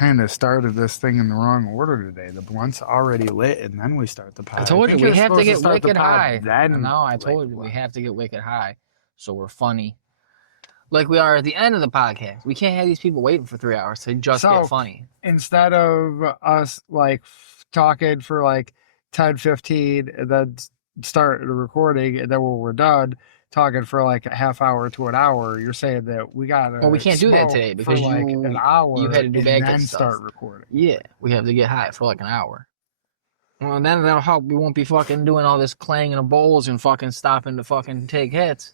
kind of started this thing in the wrong order today. The blunt's already lit, and then we start the pod. I told you we have to get wicked high. Then, no, I told you we have to get wicked high, so we're funny. Like we are at the end of the podcast. We can't have these people waiting for 3 hours to just get funny. Instead of us like talking for like 10, 15, and then start the recording, and then when we're done talking for like a half hour to an hour, you're saying that we gotta. Well, we can't do that today because like an hour. You had to do and bad then stuff. Start recording. Yeah, we have to get high for like an hour. Well, then that'll help. We won't be fucking doing all this clanging of bowls and fucking stopping to fucking take hits.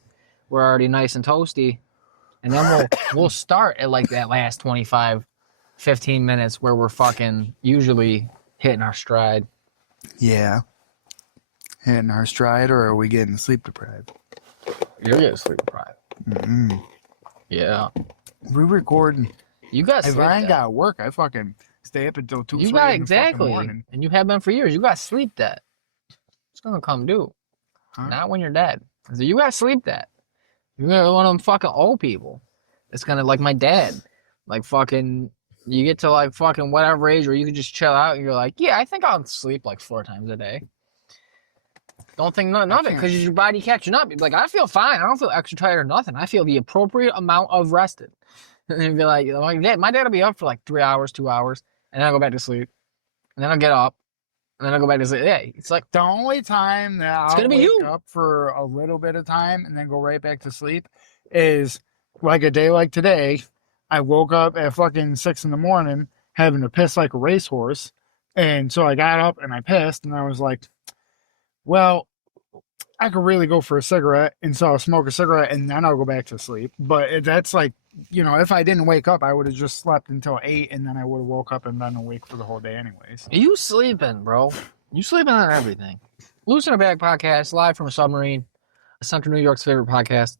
We're already nice and toasty. And then we'll start at like that last 25, 15 minutes where we're fucking usually hitting our stride. Yeah. Hitting our stride, or are we getting sleep deprived? You're getting sleep deprived. Mm-hmm. Yeah. We're recording. You got sleep. If I ain't got work, I fucking stay up until 2 You got exactly. And you have been for years. You got sleep debt. It's going to come due. Huh? Not when you're dead. So you got sleep debt. You're one of them fucking old people. It's gonna like my dad. Like fucking, you get to like fucking whatever age where you can just chill out and you're like, yeah, I think I'll sleep like 4 times a day. Don't think nothing of it because your body catching up. You're like, I feel fine. I don't feel extra tired or nothing. I feel the appropriate amount of rested. And then you'd be like, my dad will be up for like 3 hours, 2 hours, and then I'll go back to sleep. And then I'll get up. And then I'll go back to sleep. Yeah, it's like the only time that I'll wake up for a little bit of time and then go right back to sleep is like a day like today. I woke up at fucking 6 a.m. having to piss like a racehorse. And so I got up and I pissed and I was like, well, I could really go for a cigarette. And so I'll smoke a cigarette and then I'll go back to sleep. But that's like, you know, if I didn't wake up, I would have just slept until 8 and then I would have woke up and been awake for the whole day anyways. You sleeping, bro. You sleeping on everything. Loose in a Bag podcast, live from a submarine. Central New York's favorite podcast.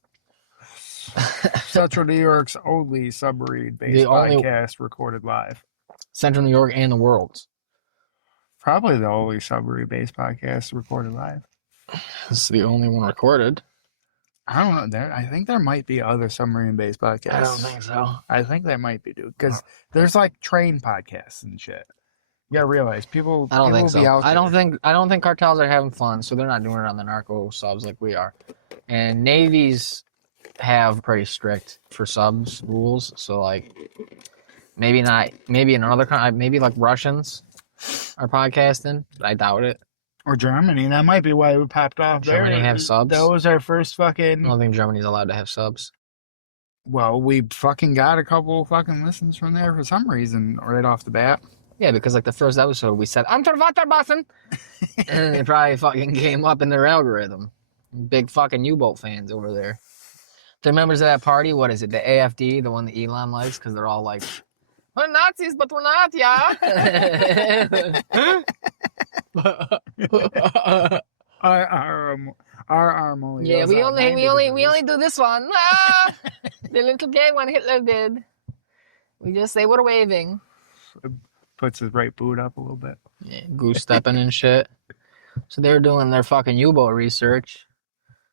Central New York's only submarine-based podcast recorded live. Central New York and the world's. Probably the only submarine-based podcast recorded live. This is the only one recorded. I don't know. I think there might be other submarine-based podcasts. I don't think so. I think that might be, dude. Because there's like train podcasts and shit. You gotta realize people. I don't think so. I don't think cartels are having fun, so they're not doing it on the narco subs like we are. And navies have pretty strict for subs rules. So like, maybe not. Maybe in another country, maybe like Russians are podcasting. But I doubt it. Or Germany. That might be why we popped off there. Germany have subs? That was our first fucking... I don't think Germany's allowed to have subs. Well, we fucking got a couple fucking listens from there for some reason right off the bat. Yeah, because like the first episode we said, I'm Waterbossen! And it probably fucking came up in their algorithm. Big fucking U-boat fans over there. The members of that party, what is it, the AFD, the one that Elon likes? Because they're all like, we're Nazis, but we're not, yeah. Our arm only. Yeah, we only do this one. Ah, the little gay one Hitler did. We just say we're waving. Puts his right boot up a little bit. Yeah, goose stepping and shit. So they're doing their fucking U-boat research.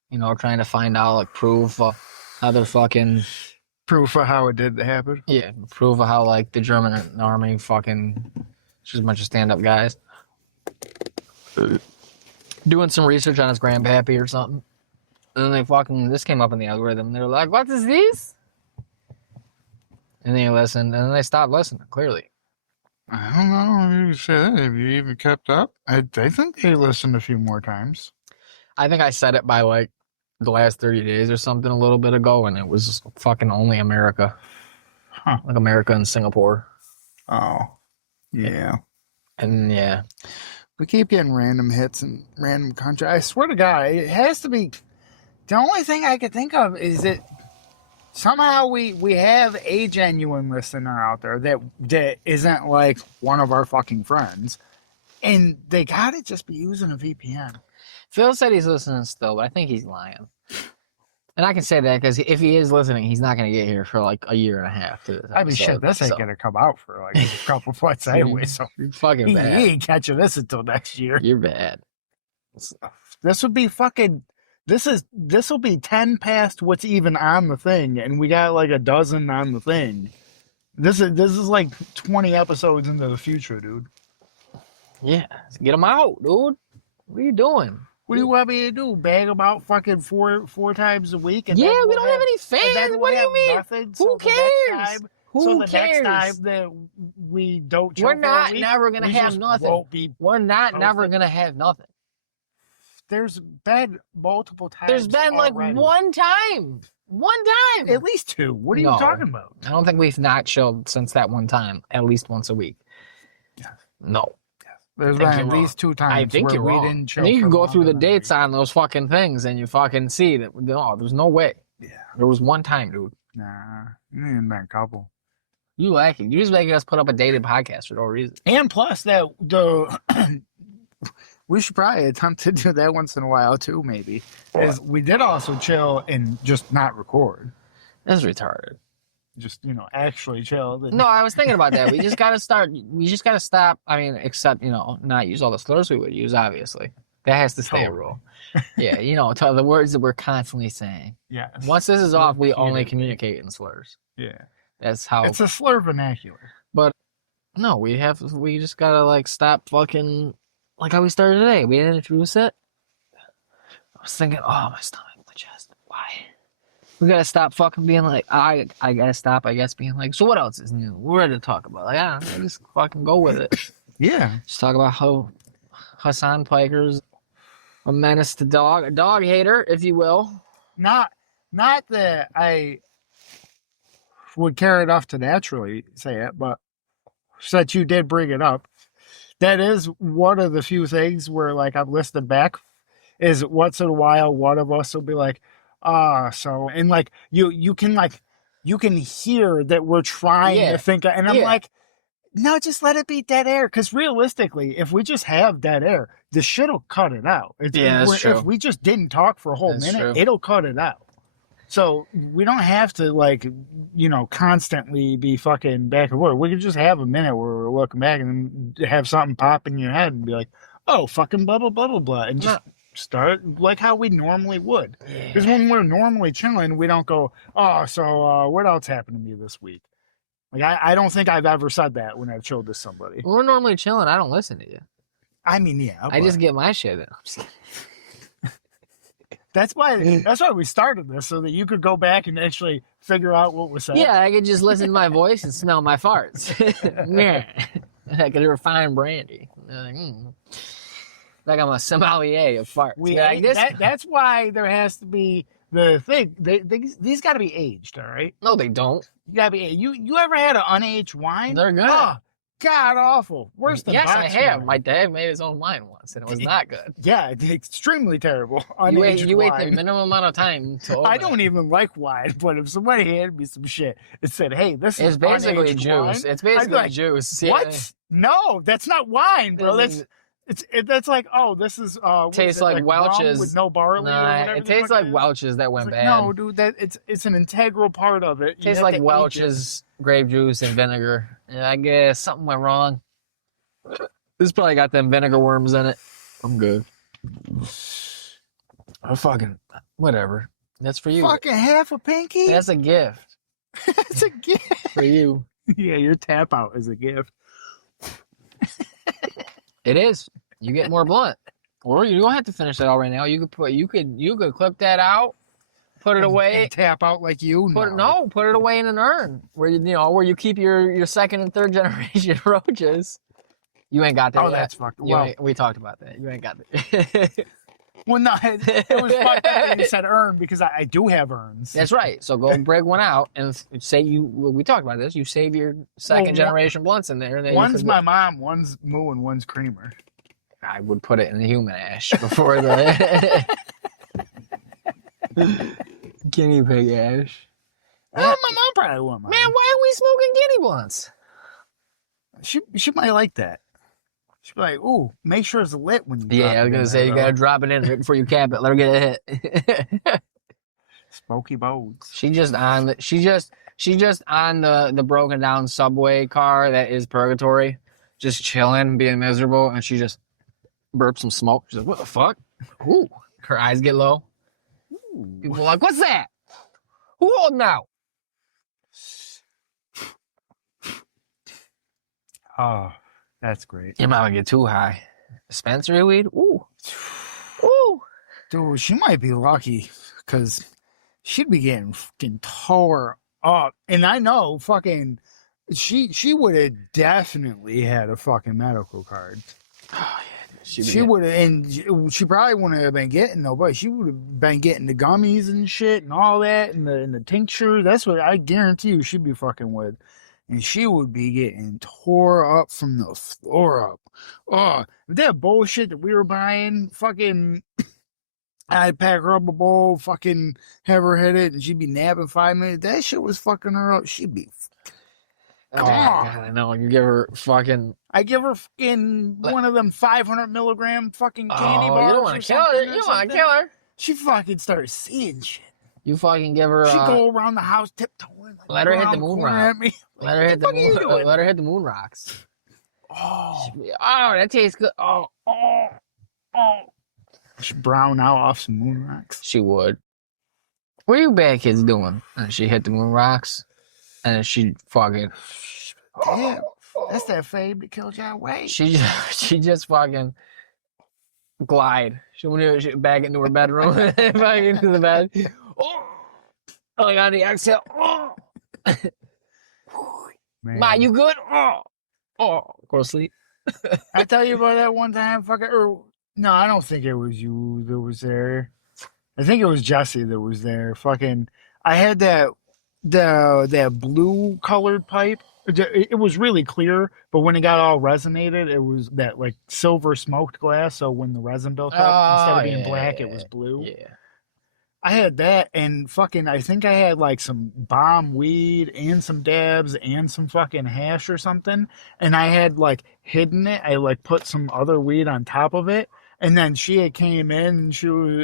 You know, trying to find out like proof of how they're fucking. Proof of how it did happen? Yeah, proof of how, like, the German army fucking... Just a bunch of stand-up guys. Doing some research on his grandpappy or something. And then they fucking... This came up in the algorithm. They're like, what is this? And then you listen, and then they stopped listening, clearly. I don't know. You said, have you even kept up? I think they listened a few more times. I think I said it by, like, the last 30 days or something a little bit ago, and it was fucking only America. Huh. Like America and Singapore. Oh. Yeah. And yeah. We keep getting random hits in random countries. I swear to God, it has to be... The only thing I could think of is that somehow we have a genuine listener out there that isn't like one of our fucking friends. And they gotta just be using a VPN. Phil said he's listening still, but I think he's lying. And I can say that because if he is listening, he's not going to get here for like a year and a half. I mean, shit, this ain't going to come out for like a couple months anyway. So you're fucking bad. He ain't catching this until next year. You're bad. This would be fucking... This will be 10 past what's even on the thing, and we got like a dozen on the thing. This is like 20 episodes into the future, dude. Yeah, get them out, dude. What are you doing? What do you want me to do? Bag them out fucking four times a week? And yeah, then we don't have any fans. What do you mean? Nothing, Who cares? Next time that we don't chill we're not for a week, never going to have nothing. We're not never going to have nothing. There's been multiple times. There's been already. Like one time. One time. At least two. What are you talking about? I don't think we've not chilled since that one time, at least once a week. Yes. No. There's been at least 2 times I think where you're we wrong. didn't chill. And you can go through the dates on those fucking things and you fucking see that, no, there's no way. Yeah. There was one time, dude. Nah, even been a couple. You like it. You just making us put up a dated podcast for no reason. And plus that we should probably attempt to do that once in a while too, maybe. Is we did also chill and just not record. That's retarded. Just, actually chill. No, I was thinking about that. We just gotta stop. I mean, except, not use all the slurs we would use, obviously. That has to stay a rule. Yeah, the words that we're constantly saying. Yes. Once this is off, we only communicate in slurs. Yeah. That's how it's a slur vernacular. But no, we just gotta stop fucking like how we started today. We didn't introduce it. I was thinking, oh, my stomach, my chest. Why? We gotta stop fucking being like, I gotta stop, I guess, being like, so what else is new? We're ready to talk about. Like, I don't know, just fucking go with it. Yeah. Just talk about how Hassan Piker's a menace to a dog hater, if you will. Not that I would care enough to naturally say it, but since you did bring it up, that is one of the few things where, I've listed back, is once in a while one of us will be like, so, and you can hear that we're trying to think, and I'm like, no, just let it be dead air. Because realistically, if we just have dead air, the shit will cut it out. That's true. If we just didn't talk for a whole minute, it'll cut it out. So we don't have to constantly be fucking back and forth. We could just have a minute where we're looking back and have something pop in your head and be like, oh, fucking blah, blah, blah, blah, blah. And just start like how we normally would. Because when we're normally chilling, we don't go, oh, so what else happened to me this week? I don't think I've ever said that when I've chilled with somebody. When we're normally chilling, I don't listen to you. I mean, yeah. I just get my shit in. That's why we started this, so that you could go back and actually figure out what was said. Yeah, I could just listen to my voice and smell my farts. Yeah. I could refine brandy. Like I'm a sommelier of farts. That's why there has to be the thing. These got to be aged, all right? No, they don't. You got to be. You ever had an unaged wine? They're good. Oh, God awful. Worse than yes, I have. Wine. My dad made his own wine once, and it was not good. Yeah, extremely terrible. You wait the minimum amount of time to open I don't even like wine, but if somebody handed me some shit and said, "Hey, this is basically juice," wine, it's basically juice. What? Yeah. No, that's not wine, bro. That's like, oh, this is tastes like Welch's with no barley. Nah, or whatever it tastes like Welch's that went bad. No, dude, it's an integral part of it. It tastes like Welch's grape juice and vinegar. Yeah, I guess something went wrong. This probably got them vinegar worms in it. I'm good. Oh, fucking whatever. That's for you. Fucking half a pinky. That's a gift. That's a gift for you. Yeah, your tap out is a gift. It is. You get more blunt, or you don't have to finish that all right now. You could clip that out, put it away, and tap out like you. Put it away in an urn where you keep your second and third generation roaches. You ain't got that. Oh, that's fucked. Well, we talked about that. You ain't got that. Well, no, it was fucked up that you said urn because I do have urns. That's right. So go break one out and say we talked about this. You save your second generation blunts in there. And one's my mom, one's moo, and one's creamer. I would put it in the human ash before the guinea pig ash. My mom probably won't mind. Man, why are we smoking guinea blunts? She might like that. She'd be like, ooh, make sure it's lit when you drop it. Yeah, I was going to say, you got to drop it in right before you cap it. Let her get a hit. Smoky bones. She just on the broken down subway car that is purgatory, just chilling, being miserable, and she just burps some smoke. She's like, what the fuck? Ooh. Her eyes get low. Ooh. People are like, what's that? Who holding out? Oh, that's great. You might get too high. Dispensary weed? Ooh. Ooh. Dude, she might be lucky because she'd be getting fucking tore up. And I know fucking she would have definitely had a fucking medical card. Oh, yeah. She would have, and she probably wouldn't have been getting no, but she would have been getting the gummies and shit and all that and the tincture. That's what I guarantee you she'd be fucking with. And she would be getting tore up from the floor up. Oh, that bullshit that we were buying, fucking, I'd pack her up a bowl, fucking have her hit it, and she'd be napping 5 minutes. That shit was fucking her up. She'd be God, I know. You give her fucking... I give her fucking one of them 500 milligram fucking candy bars. You don't want to kill her. You want to kill her. She fucking started seeing shit. You fucking give her... She go around the house tiptoeing. Let her hit the moon rock. Let her hit the moon. Let her hit the moon rocks. Oh, that tastes good. Oh. She brown out off some moon rocks. She would. What are you bad kids doing? And she hit the moon rocks, and she fucking... Damn, that's that fade that killed John Wayne. She just fucking glide. She went back into her bedroom, back into the bed. Oh, like on the exhale. Oh, Ma, you good? Oh, go to sleep. I tell you about that one time, no, I don't think it was you that was there. I think it was Jesse that was there. Fucking, I had that blue colored pipe. It was really clear, but when it got all resonated, it was that like silver smoked glass. So when the resin built up, instead of being black, it was blue. Yeah. I had that, and fucking, I think I had like some bomb weed and some dabs and some fucking hash or something. And I had like hidden it. I like put some other weed on top of it. And then she had came in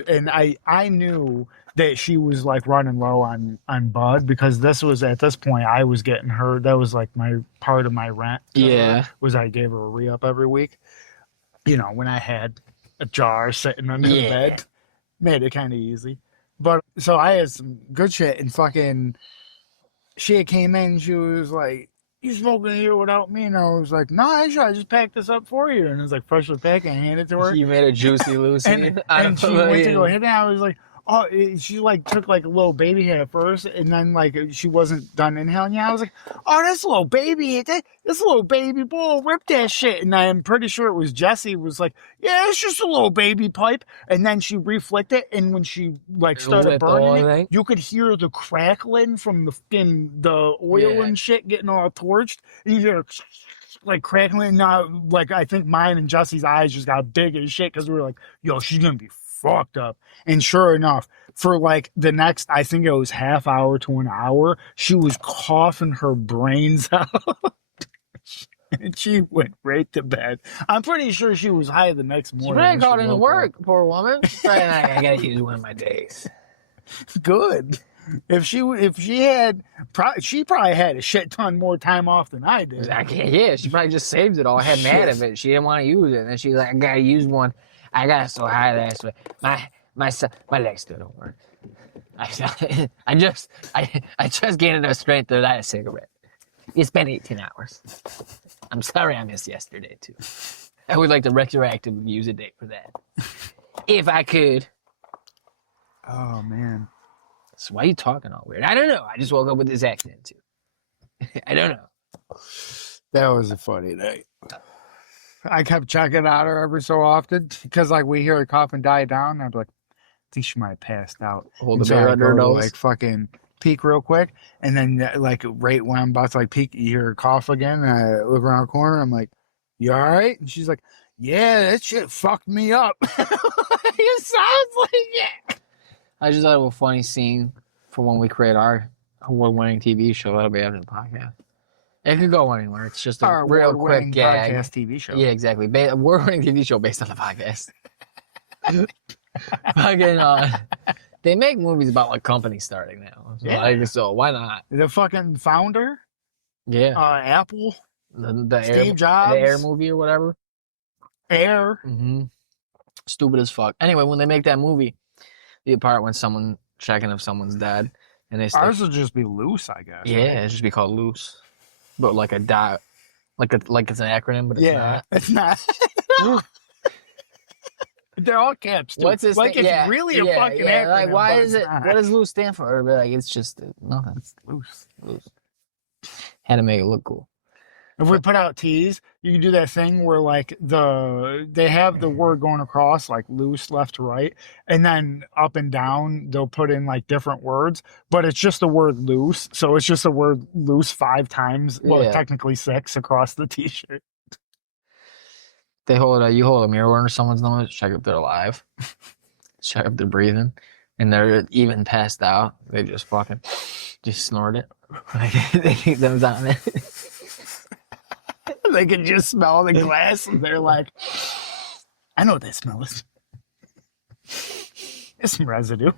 and I knew that she was like running low on bud because this point I was getting her. That was like my part of my rent. Yeah. Was I gave her a re-up every week. You know, when I had a jar sitting under the bed. Made it kind of easy. But so I had some good shit and fucking she had came in and she was like, "You smoking here without me?" And I was like, "No, actually, I just packed this up for you." And it was like freshly packed and I handed it to her. You made a juicy Lucy. and she went to go hit it. And I was like, oh, she like took like a little baby hit at first, and then like she wasn't done inhaling yet. I was like, oh, this little baby, this little baby boy ripped that shit. And I'm pretty sure it was Jesse was like, yeah, it's just a little baby pipe. And then she reflicked it, and when she like started burning it, you could hear the crackling from the oil and shit getting all torched. And you hear like crackling. Now, like I think mine and Jesse's eyes just got big as shit because we were like, yo, she's gonna be fucked up. And sure enough, for like the next, I think it was half hour to an hour, she was coughing her brains out. And she went right to bed. I'm pretty sure she was high the next morning. She probably called into work, poor woman. I gotta use one of my days. Good. If she had, she probably had a shit ton more time off than I did. Yeah, she probably just saved it all. Had mad of it. She didn't want to use it, and then she's like, I gotta use one. I got so high last week. My legs still don't work. I just gained enough strength to light a cigarette. It's been 18 hours. I'm sorry I missed yesterday too. I would like to retroactively use a date for that, if I could. Oh man. So why are you talking all weird? I don't know. I just woke up with this accent too. I don't know. That was a funny night. I kept checking on her every so often because, like, we hear her cough and die down. I'd be like, I think she might have passed out. Hold the bear under her nose. Like, fucking peek real quick. And then, like, right when I'm about to, like, peek, you hear her cough again. And I look around the corner. I'm like, you all right? And she's like, yeah, that shit fucked me up. It sounds like it. I just thought of a funny scene for when we create our award-winning TV show. That'll be after the podcast. It could go anywhere. It's just a real quick gag. Podcast TV show. Yeah, exactly. Award-winning TV show based on the podcast. Fucking, they make movies about like companies starting now. So, yeah. So why not? The fucking founder. Yeah. Apple. The Steve Jobs. The Air movie or whatever. Air. Mm-hmm. Stupid as fuck. Anyway, when they make that movie, the part when someone checking if someone's dead, and they ours will just be Loose, I guess. Yeah, right? It'll just be called Loose. But like a Like it's an acronym, but it's not. They're all caps. Too. What's this? Like it's really a fucking acronym. Like why is it? Not. What does loose stand for? Or like it's just nothing. It's Loose. Had to make it look cool. If we put out T's, you can do that thing where like they have the word going across like loose left to right, and then up and down they'll put in like different words, but it's just the word loose. So it's just the word loose 5 times. Well, technically 6 across the T-shirt. You hold a mirror under someone's nose, check if they're alive, check if they're breathing, and they're even passed out. They just fucking snort it. They keep those on it. They can just smell the glass, and they're like, "I know what that smell is. There's some residue.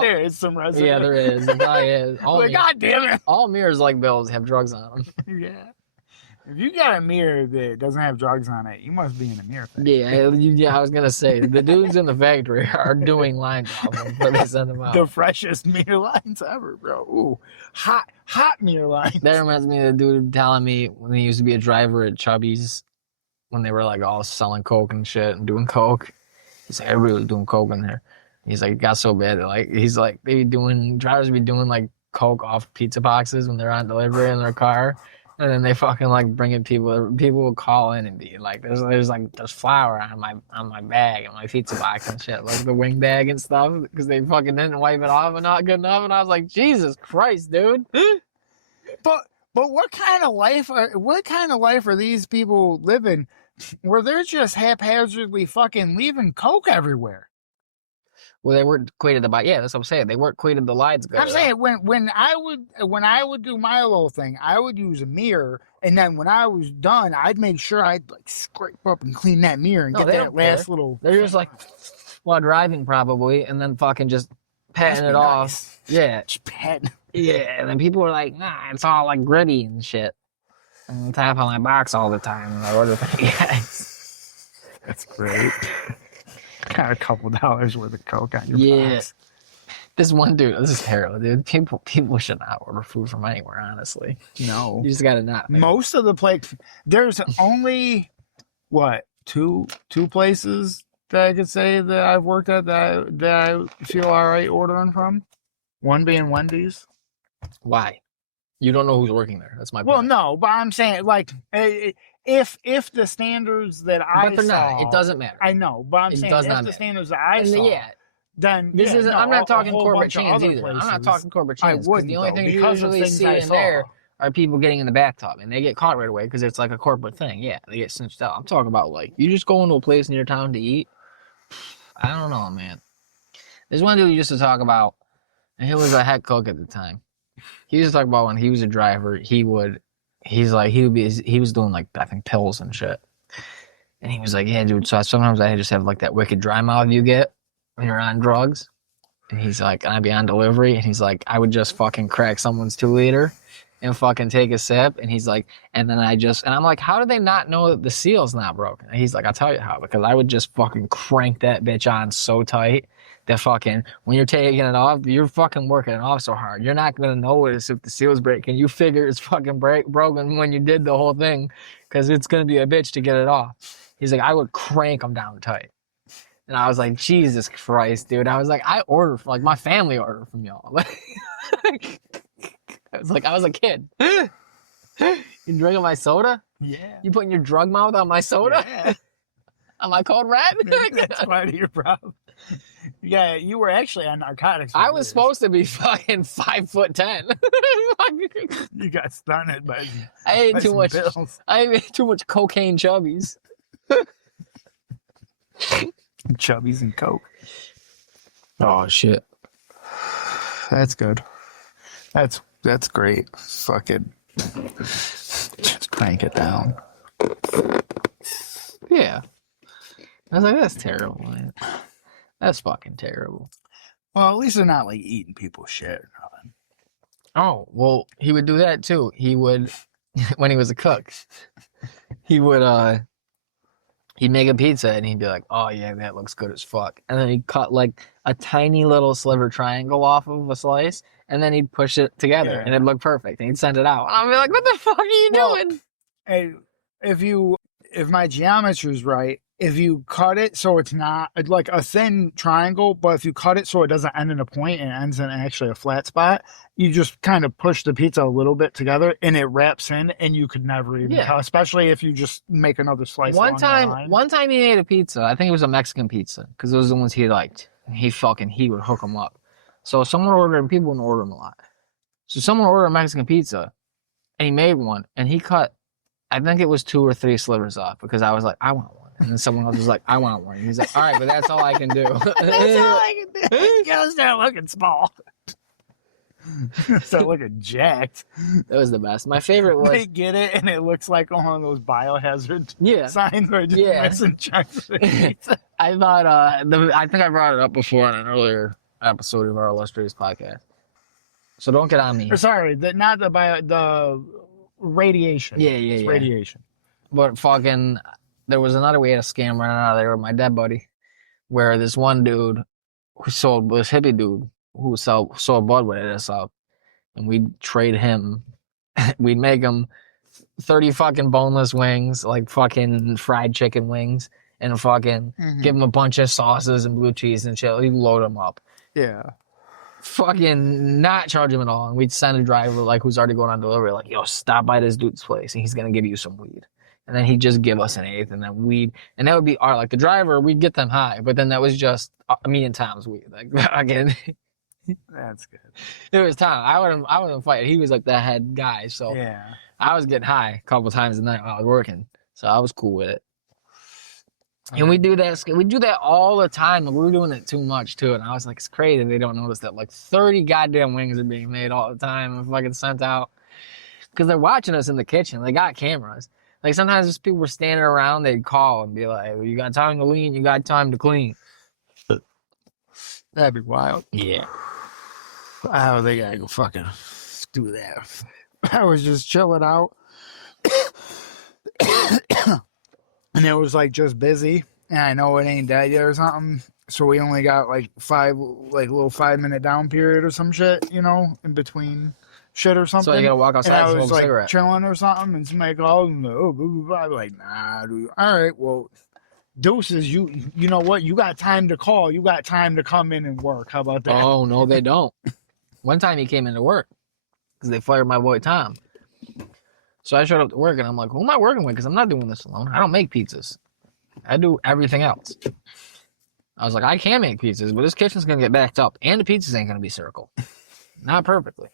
There is some residue. Yeah, there is. It probably is. God damn it! All mirrors like Bill's have drugs on them. Yeah. If you got a mirror that doesn't have drugs on it, you must be in a mirror factory. Yeah, I was gonna say the dudes in the factory are doing lines off them before they send them out. The freshest mirror lines ever, bro. Ooh, hot mirror lines. That reminds me of the dude telling me when he used to be a driver at Chubby's, when they were like all selling coke and shit and doing coke. He's like, everybody was doing coke in there. He's like, it got so bad that like drivers be doing like coke off pizza boxes when they're on delivery in their car. And then they fucking like bring in people will call in and be like, there's flour on my bag and my pizza box and shit, like the wing bag and stuff, because they fucking didn't wipe it off and not good enough. And I was like, Jesus Christ, dude. But what kind of life are these people living where they're just haphazardly fucking leaving coke everywhere? Well, they weren't equated the yeah, that's what I'm saying. They weren't equated the lines good. I'm saying when I would do my little thing, I would use a mirror, and then when I was done, I'd make sure I'd like scrape up and clean that mirror and get that last little. They're just like while driving probably, and then fucking just patting it off. Nice. Yeah, just patting. Yeah, and then people were like, nah, it's all like gritty and shit. And I tap on my box all the time, and I order things. That's great. Got a couple dollars worth of coke on your box. This one dude, this is terrible, dude. People should not order food from anywhere, honestly. No. You just gotta not. Most of the places, there's only, two places that I could say that I've worked at that I feel all right ordering from. One being Wendy's. Why? You don't know who's working there. That's my point. Well, no, but I'm saying, like, if the standards that I saw... not. It doesn't matter. I know, but I'm saying if the standards that I saw... Then this isn't. I'm not talking corporate chains either. I'm not talking corporate chains. The only thing you usually see in there are people getting in the bathtub, and they get caught right away because it's like a corporate thing. Yeah, they get snitched out. I'm talking about like you just go into a place in your town to eat. I don't know, man. There's one dude who used to talk about, and he was a head cook at the time. He used to talk about when he was a driver, he was doing like I think pills and shit. And he was like, yeah, dude. So sometimes I just have like that wicked dry mouth you get when you're on drugs. And he's like, I'd be on delivery, and he's like, I would just fucking crack someone's 2-liter and fucking take a sip. And he's like, and I'm like, how do they not know that the seal's not broken? And he's like, I'll tell you how, because I would just fucking crank that bitch on so tight that fucking, when you're taking it off, you're fucking working it off so hard. You're not going to notice if the seal's breaking. You figure it's fucking broken when you did the whole thing, because it's going to be a bitch to get it off. He's like, I would crank them down tight. And I was like, Jesus Christ, dude. I was like, I order from, like, my family ordered from y'all. I was a kid. You drinking my soda? Yeah. You putting your drug mouth on my soda? Yeah. On my cold rat? That's part of your problem. Yeah, you were actually on narcotics. I was supposed to be fucking 5'10". You got stunted by I ate too much. Pills. I ate too much cocaine chubbies. Chubbies and coke. Oh shit. That's good. That's great. Fucking just crank it down. Yeah. I was like, that's terrible, man. That's fucking terrible. Well, at least they're not like eating people's shit or nothing. Oh, well, he would do that too. He would, when he was a cook, he would, he'd make a pizza and he'd be like, oh yeah, that looks good as fuck. And then he'd cut like a tiny little sliver triangle off of a slice, and then he'd push it together and it'd look perfect. And he'd send it out. And I'd be like, what the fuck are you doing? if my geometry is right, if you cut it so it's not like a thin triangle, but if you cut it so it doesn't end in a point and ends in actually a flat spot, you just kind of push the pizza a little bit together and it wraps in, and you could never even tell, especially if you just make another slice. One time he made a pizza. I think it was a Mexican pizza because those are the ones he liked. He would hook them up. So someone ordered, and people wouldn't order them a lot. So someone ordered a Mexican pizza, and he made one, and he cut, I think it was 2 or 3 slivers off because I was like, I want one. And then someone else was like, I want one. And he's like, all right, but that's all I can do. That's all I can do. You gotta start looking small. Start looking jacked. That was the best. My favorite was... They get it, and it looks like one of those biohazard signs where it's just missing chunks of pizza. I thought, I think I brought it up before on an earlier episode of our illustrious podcast. So don't get on me. Or sorry, the radiation. Yeah. Radiation. But fucking... There was another way to scam running out of there with my dead buddy, where this one dude this hippie dude who sold bud would hit us up, and we'd trade him. We'd make him 30 fucking boneless wings, like fucking fried chicken wings, and fucking give him a bunch of sauces and blue cheese and shit. We'd load him up. Yeah. Fucking not charge him at all. And we'd send a driver like who's already going on delivery, like, yo, stop by this dude's place, and he's gonna give you some weed. And then he'd just give us an eighth, and then weed, and that would be our, like the driver, we'd get them high, but then that was just me and Tom's weed. Like, again, that's good. It was Tom. I wouldn't fight. He was like the head guy, so yeah. I was getting high a couple times a night while I was working, so I was cool with it. And we do that all the time. We were doing it too much too, and I was like, it's crazy they don't notice that like 30 goddamn wings are being made all the time and fucking sent out because they're watching us in the kitchen. They got cameras. Like, sometimes if people were standing around, they'd call and be like, you got time to lean, you got time to clean. That'd be wild. Yeah. Oh, they gotta go fucking do that. I was just chilling out. And it was, like, just busy. And I know it ain't dead yet or something. So we only got, like, little 5-minute down period or some shit, you know, in between shit or something. So you gotta walk outside and smoke a cigarette. Chilling or something, and somebody called and I'm like, nah, dude. All right, well, deuces. You know what? You got time to call. You got time to come in and work. How about that? Oh no, they don't. One time he came into work because they fired my boy Tom. So I showed up to work and I'm like, who am I working with? Because I'm not doing this alone. I don't make pizzas. I do everything else. I was like, I can make pizzas, but this kitchen's gonna get backed up, and the pizzas ain't gonna be circle. Not perfectly.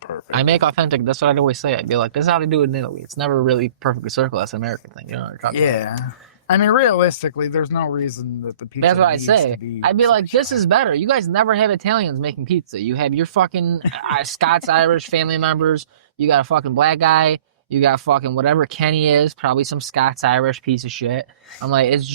Perfect. I make authentic. That's what I'd always say. I'd be like, this is how they do it in Italy. It's never really perfectly circle. That's an American thing. You know what I'm talking about? I mean, realistically, there's no reason that the pizza. That's what I say. I'd be like, this is better. You guys never have Italians making pizza. You have your fucking Scots Irish family members. You got a fucking black guy. You got fucking whatever Kenny is. Probably some Scots Irish piece of shit. I'm like, it's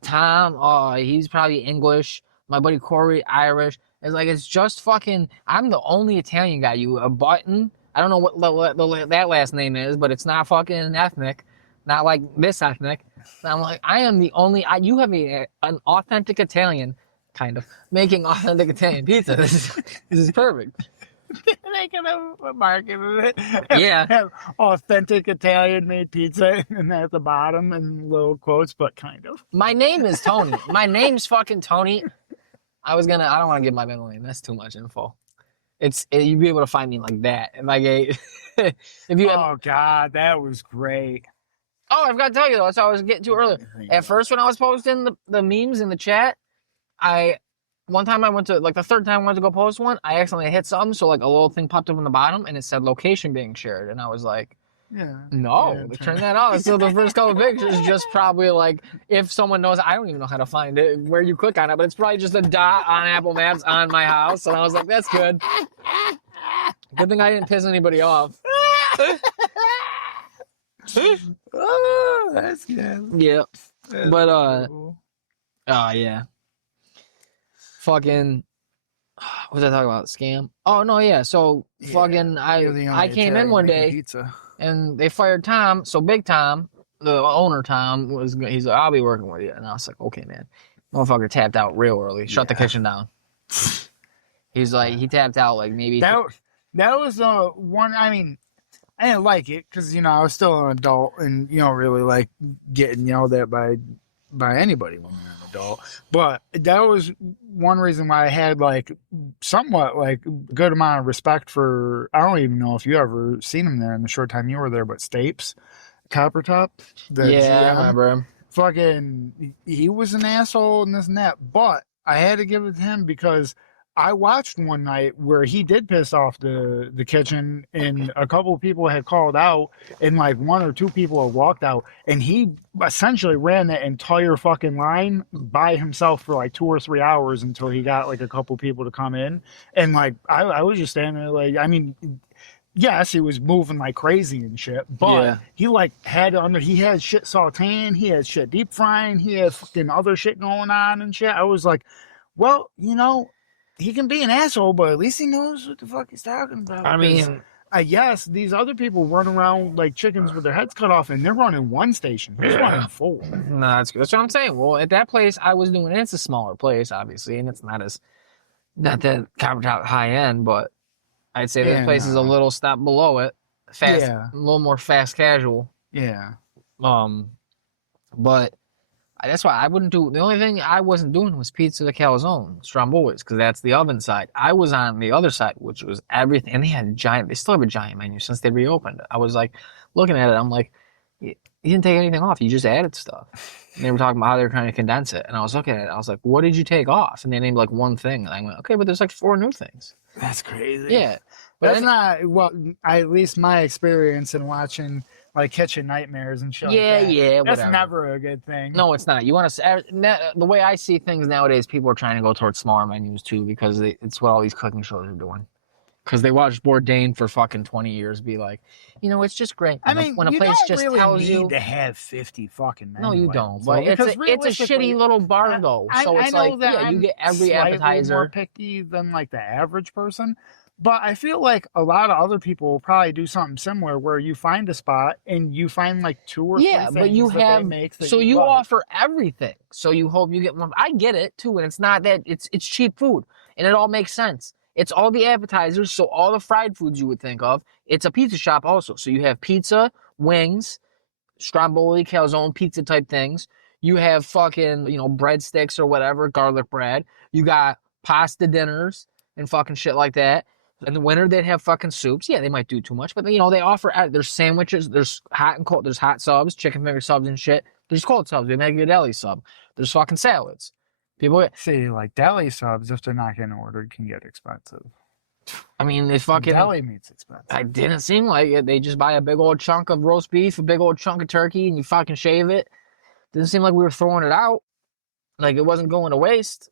Tom. Oh, he's probably English. My buddy Corey, Irish. It's just fucking, I'm the only Italian guy. You a button. I don't know what that last name is, but it's not fucking ethnic. Not like this ethnic. I'm like, I am the only, you have an authentic Italian, kind of, making authentic Italian pizza. This is perfect. They can have a market of it. Yeah. Have authentic Italian made pizza, and at the bottom in little quotes, but kind of. My name is Tony. My name's fucking Tony. I don't want to give my middle name. That's too much info. You'd be able to find me like that. Oh, God, that was great. Oh, I forgot to tell you, though. That's what I was getting to earlier. At first, when I was posting the memes in the chat, one time I went to, like the third time I went to go post one, I accidentally hit something, so like a little thing popped up in the bottom, and it said location being shared. And I was like, turn that off. So the first couple of pictures is just probably like, if someone knows, I don't even know how to find it, where you click on it, but it's probably just a dot on Apple Maps on my house. And I was like, that's good. Good thing I didn't piss anybody off. Oh, that's good. Yeah. That's but, cool. Oh, yeah. Fucking, what was I talking about? Scam? Oh, no, yeah. So, fucking, I came in one day, and they fired Tom. So, Big Tom, the owner Tom, he's like, I'll be working with you. And I was like, okay, man. Motherfucker tapped out real early. Shut the kitchen down. He's like, he tapped out like maybe. That was the one, I mean, I didn't like it because I was still an adult, and you don't really like getting yelled at by anybody when you're an adult. But that was one reason why I had like somewhat like a good amount of respect for. I don't even know if you ever seen him there in the short time you were there, but Stapes, Copper Top, the Yeah, I GM, remember him. fucking, he was an asshole and this and that. But I had to give it to him because I watched one night where he did piss off the kitchen, and a couple of people had called out, and like one or two people had walked out, and he essentially ran that entire fucking line by himself for like 2 or 3 hours until he got like a couple people to come in, and like I was just standing there like, I mean, yes, he was moving like crazy and shit, but he like he had shit sauteing, he had shit deep frying, he had fucking other shit going on and shit. I was like, well, he can be an asshole, but at least he knows what the fuck he's talking about. I mean, yes, these other people run around like chickens with their heads cut off, and they're running one station. He's running 4. No, that's good. That's what I'm saying. Well, at that place I was doing, it's a smaller place, obviously, and it's not that Copper Top high end, but I'd say this place is a little step below it. Fast, a little more fast casual. Yeah. But that's why I wouldn't do. The only thing I wasn't doing was pizza de calzone, Stromboli's, because that's the oven side. I was on the other side, which was everything, and they had a giant. They still have a giant menu since they reopened. I was like, looking at it, I'm like, you didn't take anything off. You just added stuff. And they were talking about how they were trying to condense it, and I was looking at it. I was like, what did you take off? And they named like one thing, and I went, okay, but there's like 4 new things. That's crazy. Yeah, but that's not well. At least my experience in watching like Kitchen Nightmares and shit. Yeah, like that, yeah. That's whatever. never a good thing. No, it's not. You want to the way I see things nowadays. People are trying to go towards smaller menus too because it's what all these cooking shows are doing. Because they watched Bourdain for fucking 20 years, be like, it's just great. I mean, when a you place don't just really tells need you to have 50 fucking menus. No, you don't. But it's a shitty little bar though. So it's like, you get every appetizer. More picky than like the average person. But I feel like a lot of other people will probably do something similar where you find a spot and you find like 2 or 3 things but you that have, they make that so you like. offer everything. So you hope you get one. I get it too, and it's not that it's cheap food, and it all makes sense. It's all the appetizers, so all the fried foods you would think of. It's a pizza shop also, so you have pizza, wings, stromboli, calzone, pizza type things. You have fucking breadsticks or whatever, garlic bread. You got pasta dinners and fucking shit like that. In the winter, they'd have fucking soups. Yeah, they might do too much, but they offer. There's sandwiches. There's hot and cold. There's hot subs, chicken finger subs and shit. There's cold subs. They make you a deli sub. There's fucking salads. People see like deli subs if they're not getting ordered can get expensive. I mean, they fucking deli meat's expensive. It didn't seem like it. They just buy a big old chunk of roast beef, a big old chunk of turkey, and you fucking shave it. Didn't seem like we were throwing it out. Like it wasn't going to waste.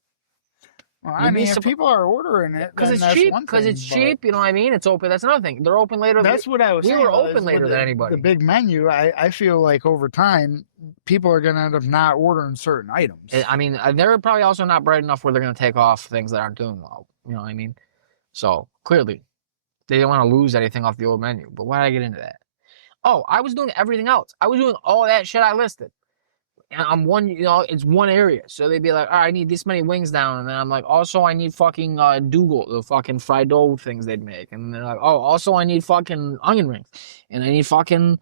Well, I mean, if people are ordering it, because it's cheap. Because it's cheap, you know what I mean? It's open. That's another thing. They're open later. That's what I was saying. We were open later than anybody. The big menu, I feel like over time, people are going to end up not ordering certain items. I mean, they're probably also not bright enough where they're going to take off things that aren't doing well. You know what I mean? So, clearly, they don't want to lose anything off the old menu. But why did I get into that? Oh, I was doing everything else. I was doing all that shit I listed. And I'm one, it's one area. So they'd be like, all right, I need this many wings down. And then I'm like, also, I need fucking Dougal, the fucking fried dough things they'd make. And they're like, oh, also, I need fucking onion rings. And I need fucking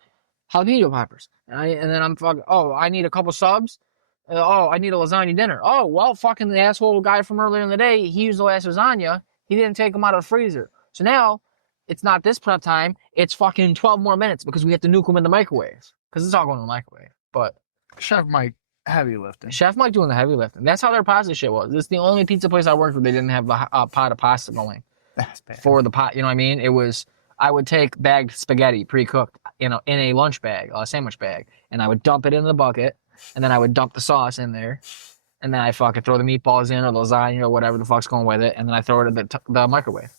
jalapeno poppers. And then I'm fucking, oh, I need a couple subs. I need a lasagna dinner. Oh, well, fucking the asshole guy from earlier in the day, he used the last lasagna. He didn't take them out of the freezer. So now, it's not this prep time. It's fucking 12 more minutes because we have to nuke them in the microwave. Because it's all going in the microwave. But Chef Mike, heavy lifting. Chef Mike doing the heavy lifting. That's how their pasta shit was. This is the only pizza place I worked with. They didn't have a pot of pasta going. That's bad. For the pot, you know what I mean? It was, I would take bagged spaghetti, pre-cooked, in a lunch bag, a sandwich bag, and I would dump it in the bucket, and then I would dump the sauce in there, and then I fucking throw the meatballs in, or lasagna, or whatever the fuck's going with it, and then I throw it in the microwave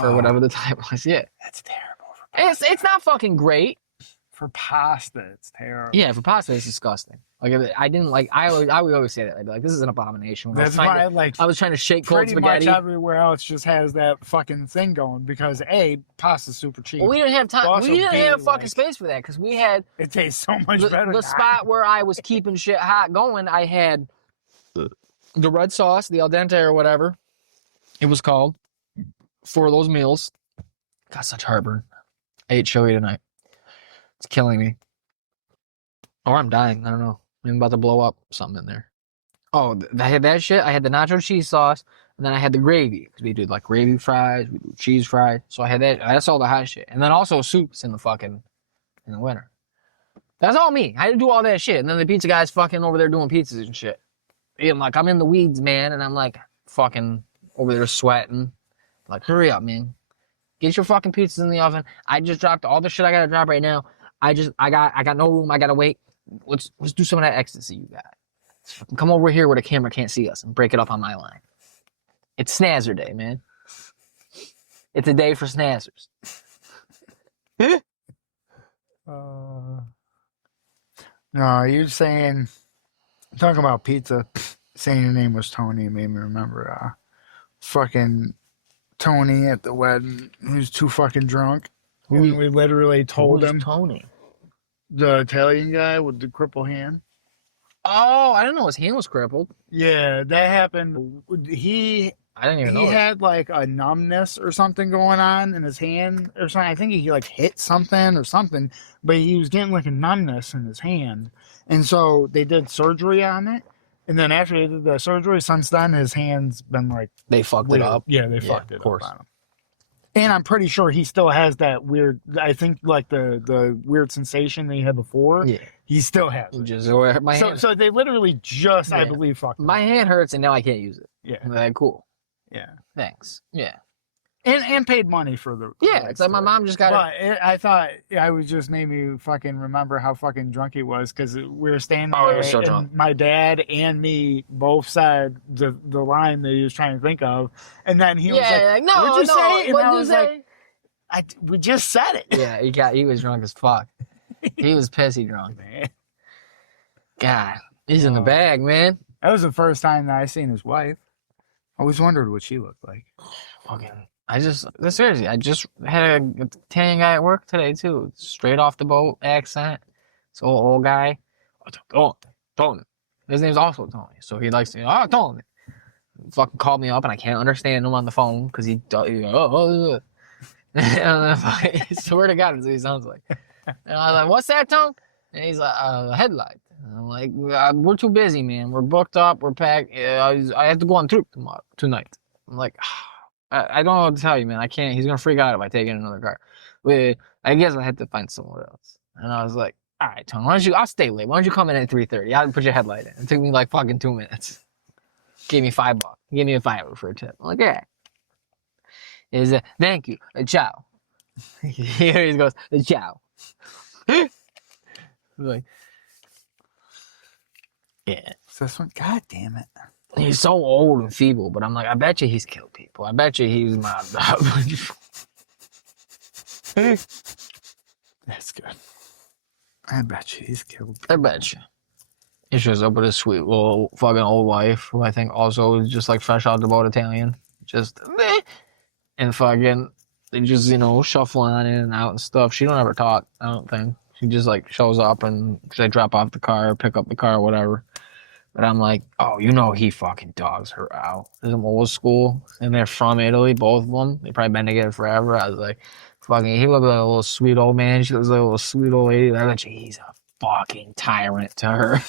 for whatever the time was. Yeah. That's terrible. It's not fucking great. For pasta, it's terrible. Yeah, for pasta, it's disgusting. Like I didn't like. I would always say that. I'd be like, "This is an abomination." That's why I was trying to shake cold spaghetti. Pretty much everywhere else just has that fucking thing going because pasta's super cheap. Well, we didn't have time. We didn't have fucking space for that because we had. It tastes so much better. The spot where I was keeping shit hot going, I had the red sauce, the al dente or whatever it was called, for those meals. Got such heartburn. I ate chili tonight. It's killing me. Or I'm dying. I don't know. I'm about to blow up something in there. Oh, I had that shit. I had the nacho cheese sauce, and then I had the gravy. Because we do like gravy fries, we do cheese fries. So I had that. That's all the hot shit. And then also soups in the winter. That's all me. I had to do all that shit. And then the pizza guy's fucking over there doing pizzas and shit. And like, I'm in the weeds, man. And I'm like, fucking over there sweating. Like, hurry up, man. Get your fucking pizzas in the oven. I just dropped all the shit I gotta drop right now. I got no room. I gotta wait. Let's do some of that ecstasy you got. Come over here where the camera can't see us and break it up on my line. It's Snazzer Day, man. It's a day for Snazzers. No, you're saying, talking about pizza, saying your name was Tony made me remember fucking Tony at the wedding who's too fucking drunk. And we literally told him. Tony? The Italian guy with the crippled hand. Oh, I didn't know his hand was crippled. Yeah, that happened. I didn't even know. He had like a numbness or something going on in his hand or something. I think he like hit something or something, but he was getting like a numbness in his hand. And so they did surgery on it. And then after they did the surgery, since then his hand's been like... They fucked it up. Yeah, they fucked it up on him. And I'm pretty sure he still has that weird, I think like the weird sensation that he had before. Yeah. He still has it. So they literally just, I believe, fucked him. My hand hurts and now I can't use it. Yeah. I'm like, cool. Yeah. Thanks. Yeah. And paid money for the... Yeah, it's like my mom just got I thought I was just made me fucking remember how fucking drunk he was because we were standing there he was so and drunk. My dad and me both said the line that he was trying to think of. And then he was like, no, what'd you say? And I was say? like, we just said it. Yeah, he was drunk as fuck. He was pissy drunk. Man. God, he's in the bag, man. That was the first time that I seen his wife. I always wondered what she looked like. Fucking... seriously, I just had a Italian guy at work today, too. Straight off the boat accent. This old guy. Tony. His name's also Tony. So he likes to, Tony. He fucking called me up and I can't understand him on the phone because I swear to God, that's what he sounds like. And I was like, what's that, Tone? And he's like, headlight. And I'm like, we're too busy, man. We're booked up. We're packed. I have to go on trip tonight. I'm like, I don't know what to tell you, man. I can't. He's gonna freak out if I take in another car. But I guess I had to find somewhere else. And I was like, all right, Tony, I'll stay late. Why don't you come in at 3:30? I'll put your headlight in. It took me like fucking 2 minutes. Gave me $5. Gave me a $5 for a tip. I'm like, yeah. Is thank you. Ciao. Here he goes. Ciao. Like, yeah. So this one, God damn it. He's so old and feeble, but I'm like, I bet you he's killed people. I bet you he's mobbed up. That's good. I bet you he's killed people. I bet you. He shows up with his sweet little fucking old wife, who I think also is just like fresh out the boat Italian. Just, and fucking, they just, shuffling in and out and stuff. She don't ever talk, I don't think. She just like shows up and they drop off the car, pick up the car, whatever. But I'm like, he fucking dogs her out. They're old school, and they're from Italy, both of them. They probably been together forever. I was like, fucking, he looked like a little sweet old man. She looks like a little sweet old lady. I bet you he's a fucking tyrant to her.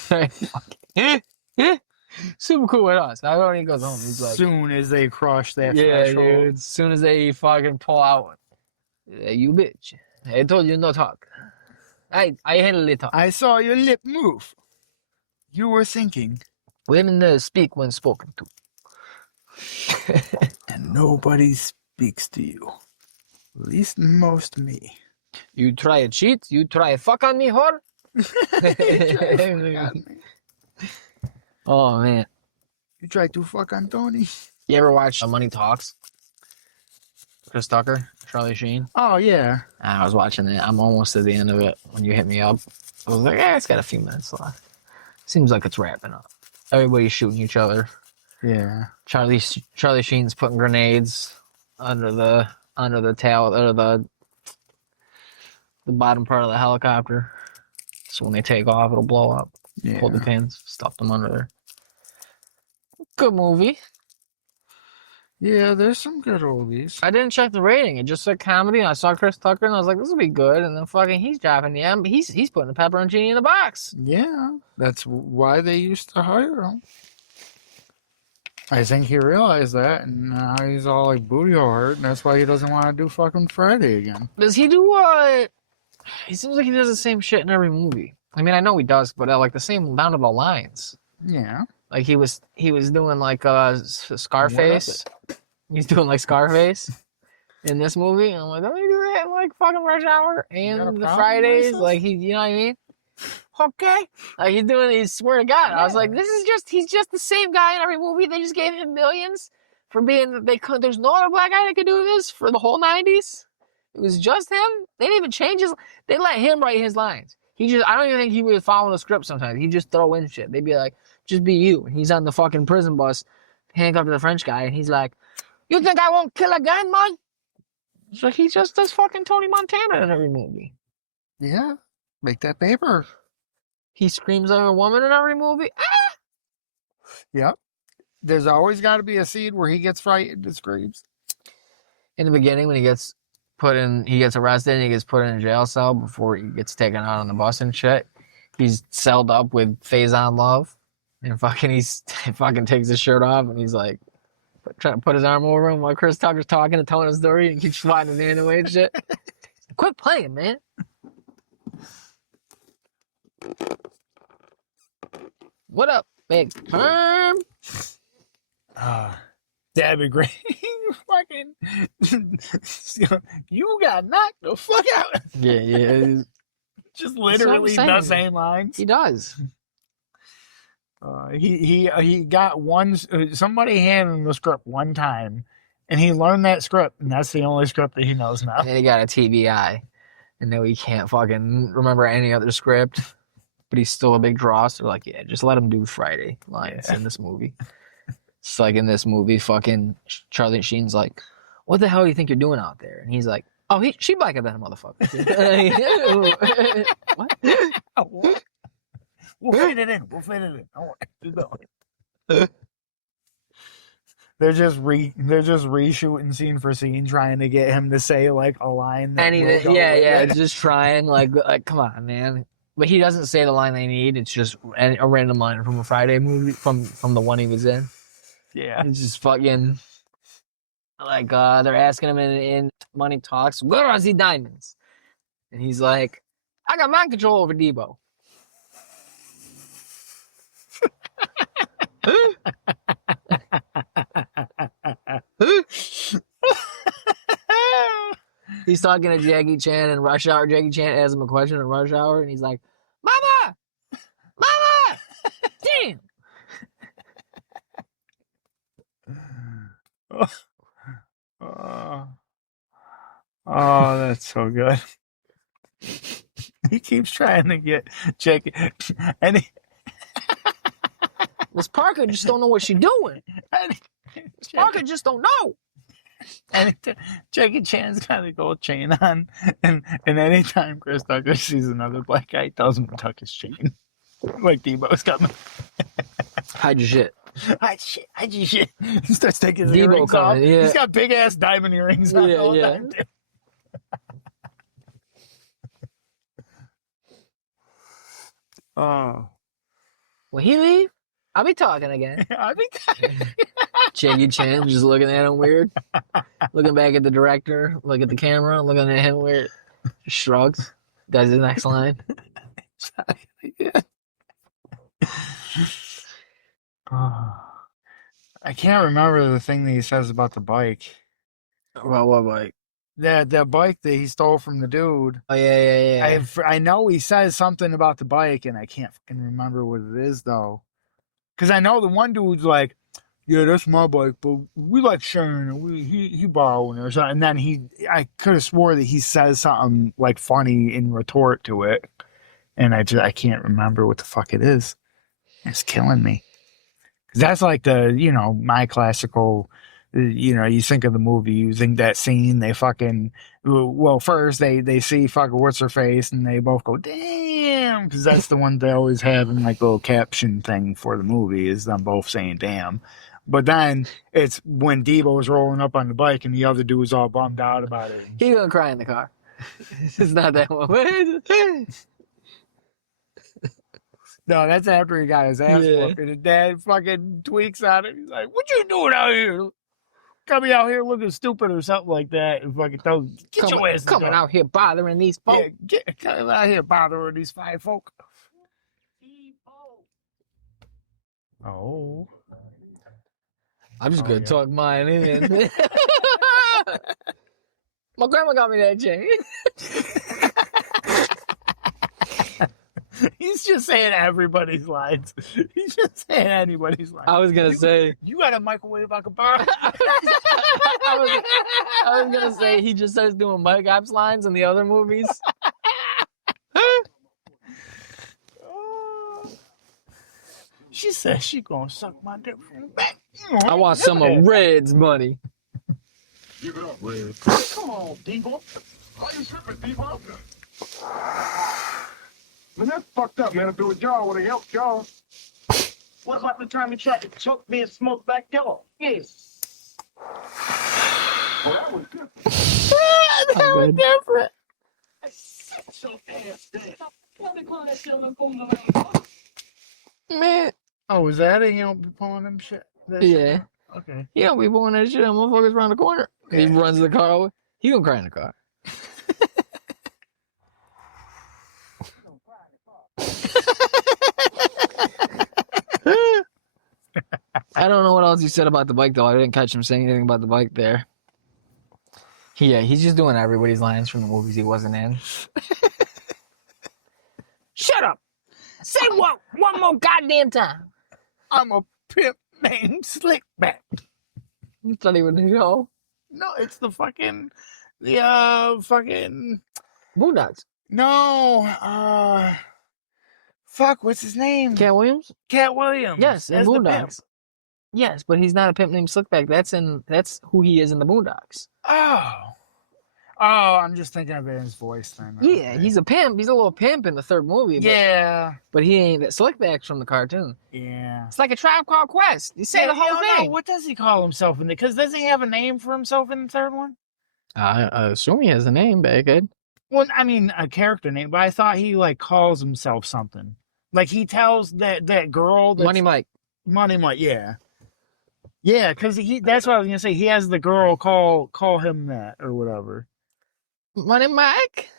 Super cool with us. I when he goes home, he's like, soon as they cross that threshold. Dude, as soon as they fucking pull out, you bitch. I told you no talk. I handle it talk. I saw your lip move. You were thinking. Women speak when spoken to. And nobody speaks to you. At least most me. You try to cheat? You try to fuck on me, whore? Oh, man. You try to fuck on Tony? You ever watch Money Talks? Chris Tucker, Charlie Sheen? Oh, yeah. I was watching it. I'm almost at the end of it when you hit me up. I was like, it's got a few minutes left. Seems like it's wrapping up. Everybody's shooting each other. Yeah. Charlie Sheen's putting grenades under the tail, or the bottom part of the helicopter. So when they take off, it'll blow up. Yeah. Pull the pins, stuff them under there. Good movie. Yeah, there's some good oldies. I didn't check the rating. It just said comedy. And I saw Chris Tucker, and I was like, this will be good. And then fucking he's dropping the M. He's putting the pepperoncini in the box. Yeah, that's why they used to hire him. I think he realized that, and now he's all like booty hard, and that's why he doesn't want to do fucking Friday again. Does he do he seems like he does the same shit in every movie. I mean, I know he does, but like the same down to the lines. Yeah. Like he was doing like Scarface. He's doing like Scarface in this movie. And I'm like, don't he do that in like fucking Rush Hour and the Fridays? Like you know what I mean? Okay. Like he swear to God. I was like, he's just the same guy in every movie. They just gave him millions for being, there's no other black guy that could do this for the whole 90s. It was just him. They didn't even change they let him write his lines. I don't even think he would follow the script sometimes. He'd just throw in shit. They'd be like, just be you. And he's on the fucking prison bus, handcuffed to the French guy, and he's like, you think I won't kill again, man? So he just does fucking Tony Montana in every movie. Yeah. Make that paper. He screams like a woman in every movie. Ah! Yep. There's always got to be a scene where he gets frightened and screams. In the beginning, when he gets arrested and he gets put in a jail cell before he gets taken out on the bus and shit, he's celled up with Faison Love, and fucking he fucking takes his shirt off and he's like trying to put his arm over him while Chris Tucker's talking and telling a story and keeps swatting his hand away and shit. Quit playing, man. What up, big perm? That'd be great. Fucking, you got knocked the fuck out. Yeah. Just literally the same lines. He does. He got somebody handed him the script one time, and he learned that script, and that's the only script that he knows now. And then he got a TBI, and now he can't fucking remember any other script. But he's still a big draw, so like, yeah, just let him do Friday lines in this movie. It's like in this movie, fucking Charlie Sheen's like, what the hell do you think you're doing out there? And he's like, oh, she blacker than a motherfucker. What? We'll fit it in. They're just reshooting scene for scene, trying to get him to say like a line. Just trying like come on, man. But he doesn't say the line they need. It's just a random line from a Friday movie from the one he was in. Yeah, it's just fucking like they're asking him in Money Talks, where are the diamonds? And he's like, I got mind control over Debo. He's talking to Jackie Chan in Rush Hour. Jackie Chan asks him a question in Rush Hour, and he's like, Mama! Damn! Oh, that's so good. He keeps trying to get Jackie, and Miss Parker just don't know what she's doing. Miss Parker just don't know. And Jackie Chan's got a gold chain on, and anytime Chris Tucker sees another black guy, he tells him to tuck his chain. Like Debo's coming. Hide your shit. Hide your shit. He starts taking his Debo earrings off. Yeah. He's got big ass diamond earrings on all the time. Oh. When he leave, I'll be talking again. Jackie Chan just looking at him weird. Looking back at the director, look at the camera, looking at him weird. Just shrugs. Does his next line. I can't remember the thing that he says about the bike. About what bike? That bike that he stole from the dude. Oh, yeah. I know he says something about the bike, and I can't fucking remember what it is, though. Because I know the one dude's like, yeah, that's my bike, but we like sharing it. He borrowing it or something. And then I could have swore that he says something like funny in retort to it. And I can't remember what the fuck it is. It's killing me. Because that's like my classical, you think of the movie, you think that scene, they fucking, well, first they see fucking what's her face and they both go, damn, because that's the one they always have in like little caption thing for the movie is them both saying damn. But then it's when Debo's rolling up on the bike and the other dude was all bummed out about it. He's gonna cry in the car. It's not that one. No, that's after he got his ass whooped. And his dad fucking tweaks on it. He's like, "What you doing out here? Coming out here looking stupid or something like that." And fucking tells him, "Get your ass coming out here bothering these folk. Yeah, coming out here bothering these fine folk." Oh. I'm just gonna tuck mine in. My grandma got me that chain. He's just saying everybody's lines. He's just saying anybody's lines. I was gonna say you got a microwave I can borrow. I was gonna say he just starts doing Mike Epps lines in the other movies. She said she gonna suck my dick from the back. I want some of Red's money. Give it up, Red. Come on, Debo. Are you tripping, Debo? Man, that's fucked up, man. If it was y'all, would have helped y'all. What about the time you tried to choke me and smoke back there? Yes. Well, that was good. That was different. I said so fast there. Man. Oh, is that it? You don't be pulling them shit? Yeah. Shit? Okay. He don't be pulling that shit. Motherfuckers around the corner. He runs the car over. He gonna cry in the car. I don't know what else you said about the bike though. I didn't catch him saying anything about the bike there. Yeah, he's just doing everybody's lines from the movies he wasn't in. Shut up! Say what one more goddamn time. I'm a pimp named Slickback. It's not even the show. No, it's the fucking Boondocks. No, fuck, what's his name? Cat Williams? Cat Williams. Yes, in as the pimp. Boondocks. Yes, but he's not a pimp named Slickback. That's who he is in the Boondocks. Oh, I'm just thinking of it in his voice then. Yeah, he's a pimp. He's a little pimp in the third movie. But he ain't that Slickback's from the cartoon. Yeah. It's like a Tribe Called Quest. You say the whole thing. What does he call himself in the? Because doesn't he have a name for himself in the third one? I assume he has a name, Baghead. Well, I mean a character name, but I thought he like calls himself something. Like he tells that girl that's, Money Mike. Money Mike, yeah. Yeah, because that's what I was gonna say. He has the girl call him that or whatever. Money Mike.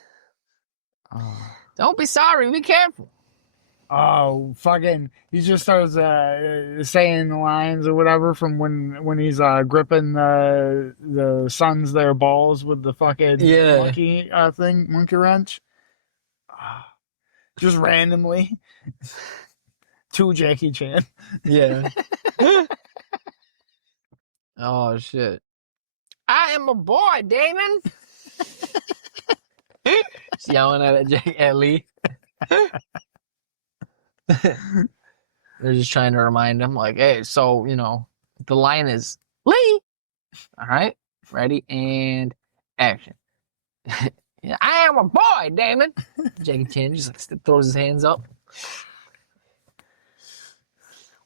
Oh. Don't be sorry. Be careful. Oh, fucking! He just starts saying the lines or whatever from when he's gripping the sons their balls with the fucking monkey monkey wrench. Just randomly to Jackie Chan. Yeah. Oh shit! I am a boy, Damon. He's yelling at Lee. They're just trying to remind him, like, hey, so the line is Lee. All right, ready and action. Yeah, I am a boy, Damon. Jackie Chan just like throws his hands up.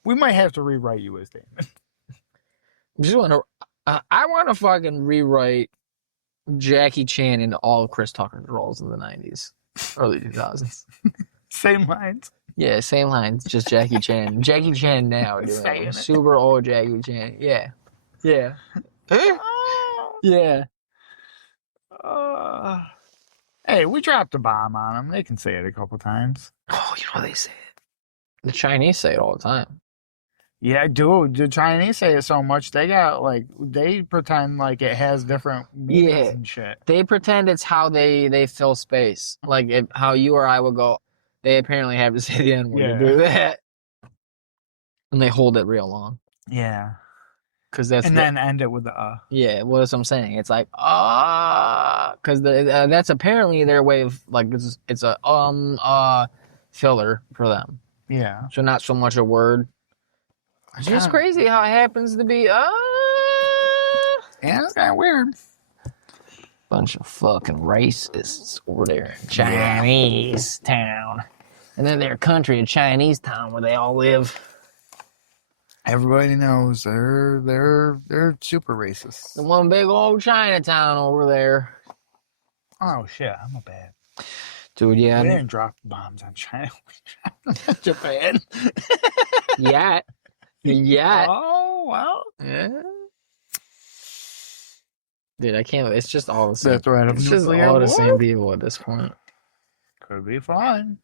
We might have to rewrite you as Damon. I want to fucking rewrite Jackie Chan into all Chris Tucker's roles in the 90s, early 2000s. Same lines. Yeah, same lines, just Jackie Chan. Jackie Chan now, dude. Super old Jackie Chan. Yeah. Yeah. Yeah. Hey, we dropped a bomb on them. They can say it a couple times. Oh, you know they say it. The Chinese say it all the time. Yeah, dude. The Chinese say it so much. They got they pretend like it has different meanings and shit. They pretend it's how they fill space. Like how you or I would go. They apparently have to say the N-word to do that, and they hold it real long. Yeah, because then end it with the Yeah, well, that's what I'm saying. It's like because that's apparently their way of like it's a filler for them. Yeah. So not so much a word. It's just crazy how it happens to be yeah, it's kind of weird. Bunch of fucking racists over there in Chinese town. And then their country, a Chinese town where they all live. Everybody knows they're super racist. The one big old Chinatown over there. Oh shit, I'm a bad. Dude, yeah. We didn't drop bombs on China. Japan. Yeah. Yeah. Oh well. Yeah. Dude, I can't. It's just all the same. The threat of It's just nuclear all war? the same people at this point. Could be fun.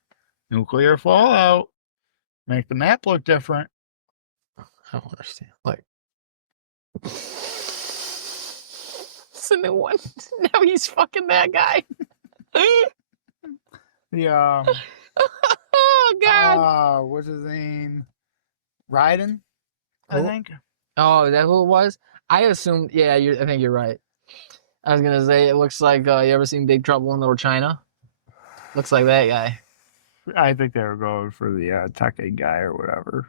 Nuclear fallout. Make the map look different. I don't understand. Like, it's a new one. Now he's fucking that guy. The Oh God. what's his name? Raiden, I Who? think. Oh, is that who it was? I assumed. Yeah, I think you're right. I was gonna say it looks like. You ever seen Big Trouble in Little China? Looks like that guy. I think they were going for the Tekken guy or whatever,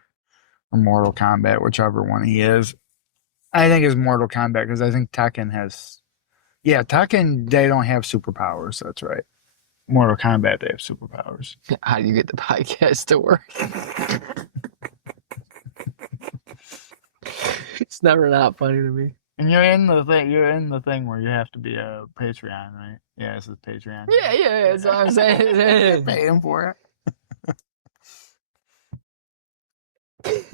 or Mortal Kombat, whichever one he is. I think it's Mortal Kombat because I think Tekken has. Yeah, Tekken, they don't have superpowers. That's right. Mortal Kombat, they have superpowers. How do you get the podcast to work? It's never not funny to me. And you're in the thing. You're in the thing where you have to be a Patreon, right? Yeah, this is Patreon. Yeah, that's what I'm saying. You're paying for it.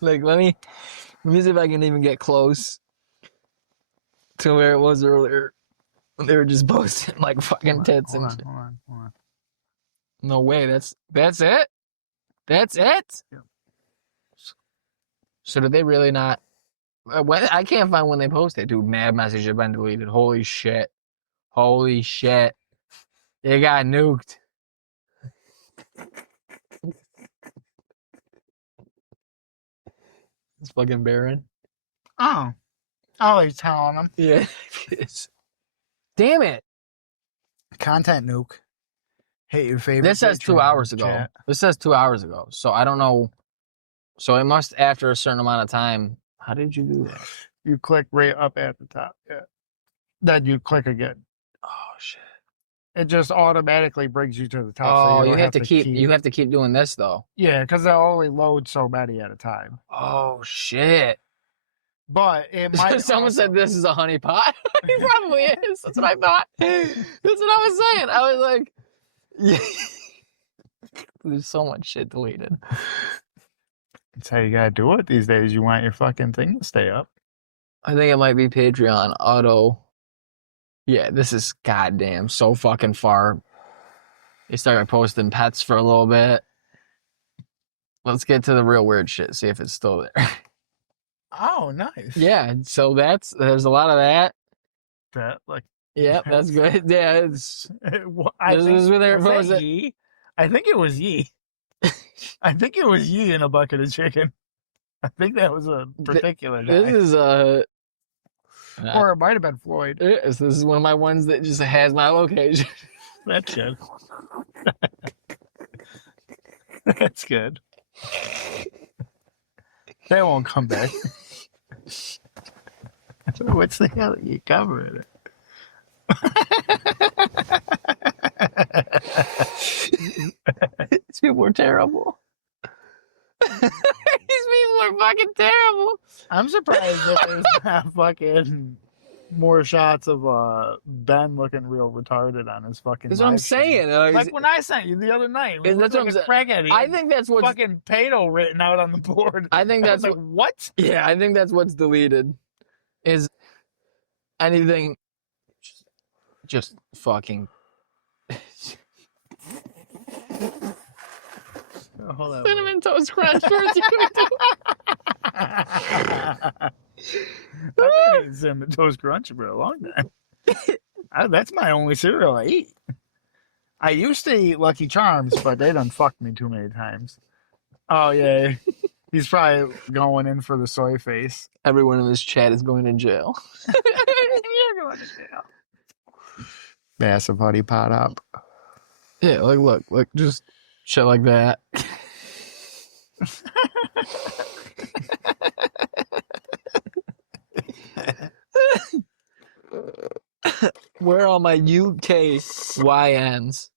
Like, let me see if I can even get close to where it was earlier. They were just posting like fucking tits and shit. Hold on. No way. That's it. That's it. Yeah. So did they really not? I can't find when they posted. Dude, mad message have been deleted. Holy shit. Holy shit. They got nuked. It's fucking Baron. Oh, he's telling them. Yeah. Damn it. Content nuke. Hate your favorite. This says 2 hours ago. Chat. This says 2 hours ago. So I don't know. So it must, after a certain amount of time. How did you do that? You click right up at the top. Yeah. Then you click again. Oh shit. It just automatically brings you to the top. Oh, so you have to keep you have to keep doing this though. Yeah, because they'll only load so many at a time. Oh shit. But it might. Someone said this is a honey pot. It probably is. That's what I thought. That's what I was saying. I was like, yeah. There's so much shit deleted. That's how you gotta do it these days. You want your fucking thing to stay up. I think it might be Patreon auto. Yeah, this is goddamn so fucking far. They started posting pets for a little bit. Let's get to the real weird shit. See if it's still there. Oh, nice. Yeah, so there's a lot of that. That like. Yep, that's good. Yeah, it's. I think, is where they're was that posting. Yee? I think it was Yee. I think it was Yee in a bucket of chicken. I think that was a particular guy. This is or it might have been Floyd. This is one of my ones that just has my location. That's good. That's good. That won't come back. What's the hell? You covered it. These people are terrible. These people are fucking terrible. I'm surprised that there's not fucking more shots of Ben looking real retarded on his fucking. That's what I'm live stream. saying. Like when I sent you the other night. And that's like what a I'm saying. crackhead. I think that's what's fucking pedo written out on the board. I think that's like, what? Yeah, I think that's what's deleted. Is anything just fucking. Oh, hold on. Cinnamon Toast Crunch first. I've been eating Cinnamon Toast Crunch for a long time. That's my only cereal I eat. I used to eat Lucky Charms, but they done fucked me too many times. Oh, yeah. He's probably going in for the soy face. Everyone in this chat is going to jail. You're going to jail. Massive honey pot up. Yeah, like, look, just shit like that. Where are all my UK YNs?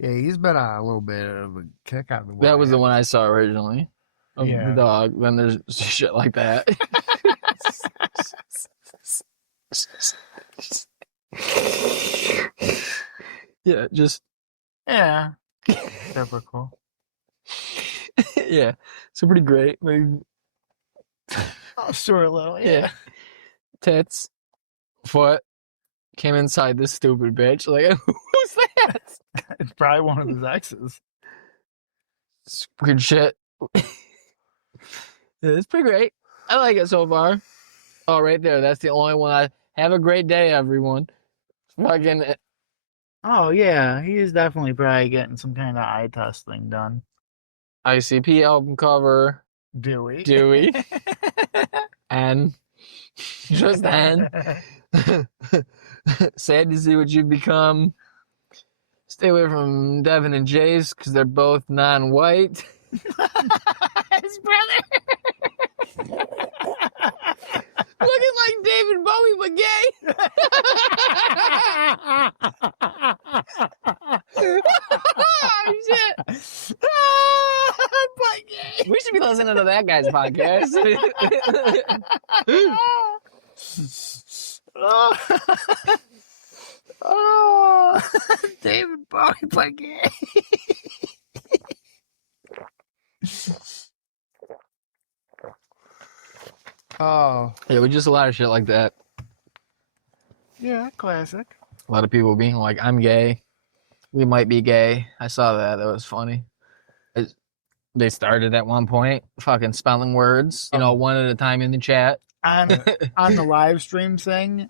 Yeah, he's been on a little bit of a kick on the That was the wire. one I saw originally. Of the dog. Then there's shit like that. Yeah, just Yeah. Typical. yeah. So pretty great. Like, Oh, short little, yeah. Tits, foot, came inside this stupid bitch. Like, who's that? It's probably one of his exes. It's weird shit. Yeah, it's pretty great. I like it so far. Oh, right there. That's the only one. Have a great day, everyone. Fucking. Oh, yeah. He is definitely probably getting some kind of eye testing done. ICP album cover. Dewey. And just and. Sad to see what you've become. Stay away from Devin and Jace because they're both non-white. His brother. Looking like David Bowie, but gay. Oh, shit. But gay. We should be listening to that guy's podcast. Oh, David Bowie, but gay. Oh. Yeah, we just a lot of shit like that. Yeah, classic. A lot of people being like, I'm gay. We might be gay. I saw that. That was funny. They started at one point fucking spelling words, one at a time in the chat. On the live stream thing,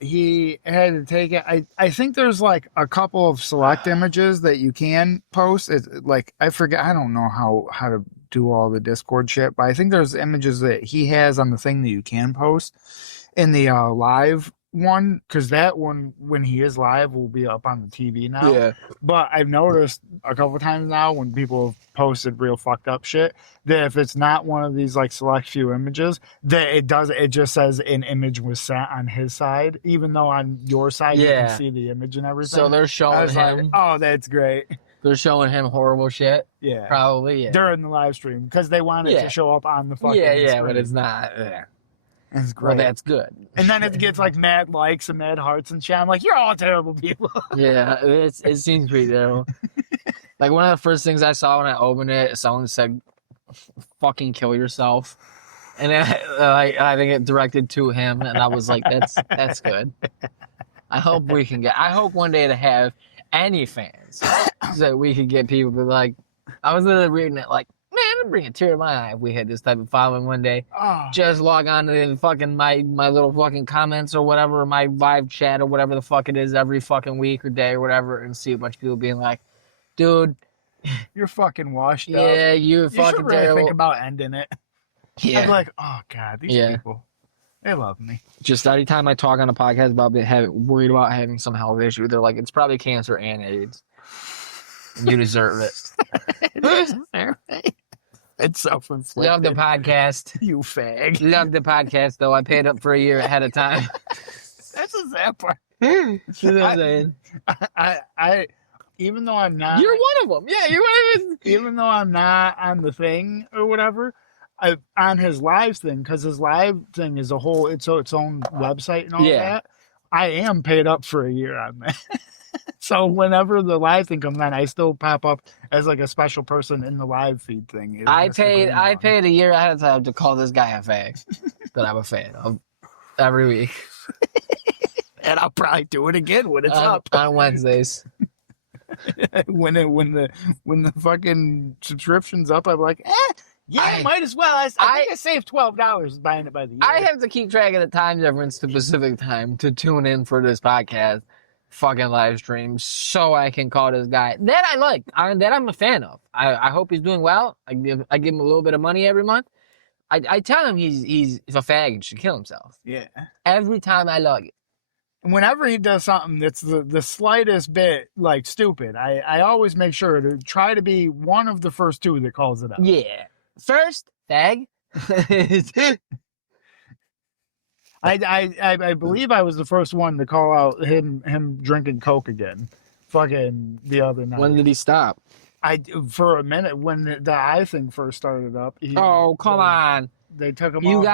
he had to take it. I think there's like a couple of select images that you can post. It's like, I forget. I don't know how to do all the Discord shit, but I think there's images that he has on the thing that you can post in the live one, because that one, when he is live, will be up on the TV now. Yeah. But I've noticed a couple times now when people have posted real fucked up shit that if it's not one of these like select few images, that it just says an image was sent on his side, even though on your side you can see the image and everything. So they're showing him. Like, oh, that's great. They're showing him horrible shit. Yeah. Probably, yeah. During the live stream, because they want it to show up on the fucking screen. But it's not. Yeah. It's great. Well, that's good. And then it gets like mad likes and mad hearts and shit. I'm like, you're all terrible people. Yeah, it seems pretty terrible. Like one of the first things I saw when I opened it, someone said, "Fucking kill yourself," and I think it directed to him, and I was like, "That's good." I hope one day to have any fans so that we could get people to like. I was literally reading it like, man, it would bring a tear to my eye if we had this type of following one day. Oh. Just log on to the fucking my little fucking comments or whatever, my live chat or whatever the fuck it is every fucking week or day or whatever, and see a bunch of people being like, dude, you're fucking washed up. Yeah, you fucking should really terrible. think about ending it. Yeah. I'd be like, oh god, these people, they love me. Just every time I talk on a podcast about worried about having some health issue, they're like, it's probably cancer and AIDS. You deserve it. It's self-inflicted. Love the podcast. You fag. Love the podcast, though. I paid up for a year ahead of time. That's a sad part. You know what I'm saying? I even though I'm not... You're one of them. Yeah, you're one of them. Even though I'm not on the thing or whatever, on his live thing, because his live thing is its own website and all that, I am paid up for a year on that. So whenever the live thing comes on, I still pop up as like a special person in the live feed thing. I paid a year ahead of time to call this guy a fag that I'm a fan of every week. And I'll probably do it again when it's up on Wednesdays. when the fucking subscription's up, I'm like, I might as well. I think I saved $12 buying it by the year. I have to keep track of the time difference to Pacific time to tune in for this podcast. Fucking live stream, so I can call this guy that I like, that I'm a fan of. I hope he's doing well. I give him a little bit of money every month. I tell him he's a fag and should kill himself. Yeah. Every time I log it. Whenever he does something that's the slightest bit like stupid, I always make sure to try to be one of the first two that calls it out. Yeah. First, fag. I believe I was the first one to call out him drinking Coke again. fucking the other night. When did he stop? For a minute when the eye thing first started up. Oh, come on. They took him You off.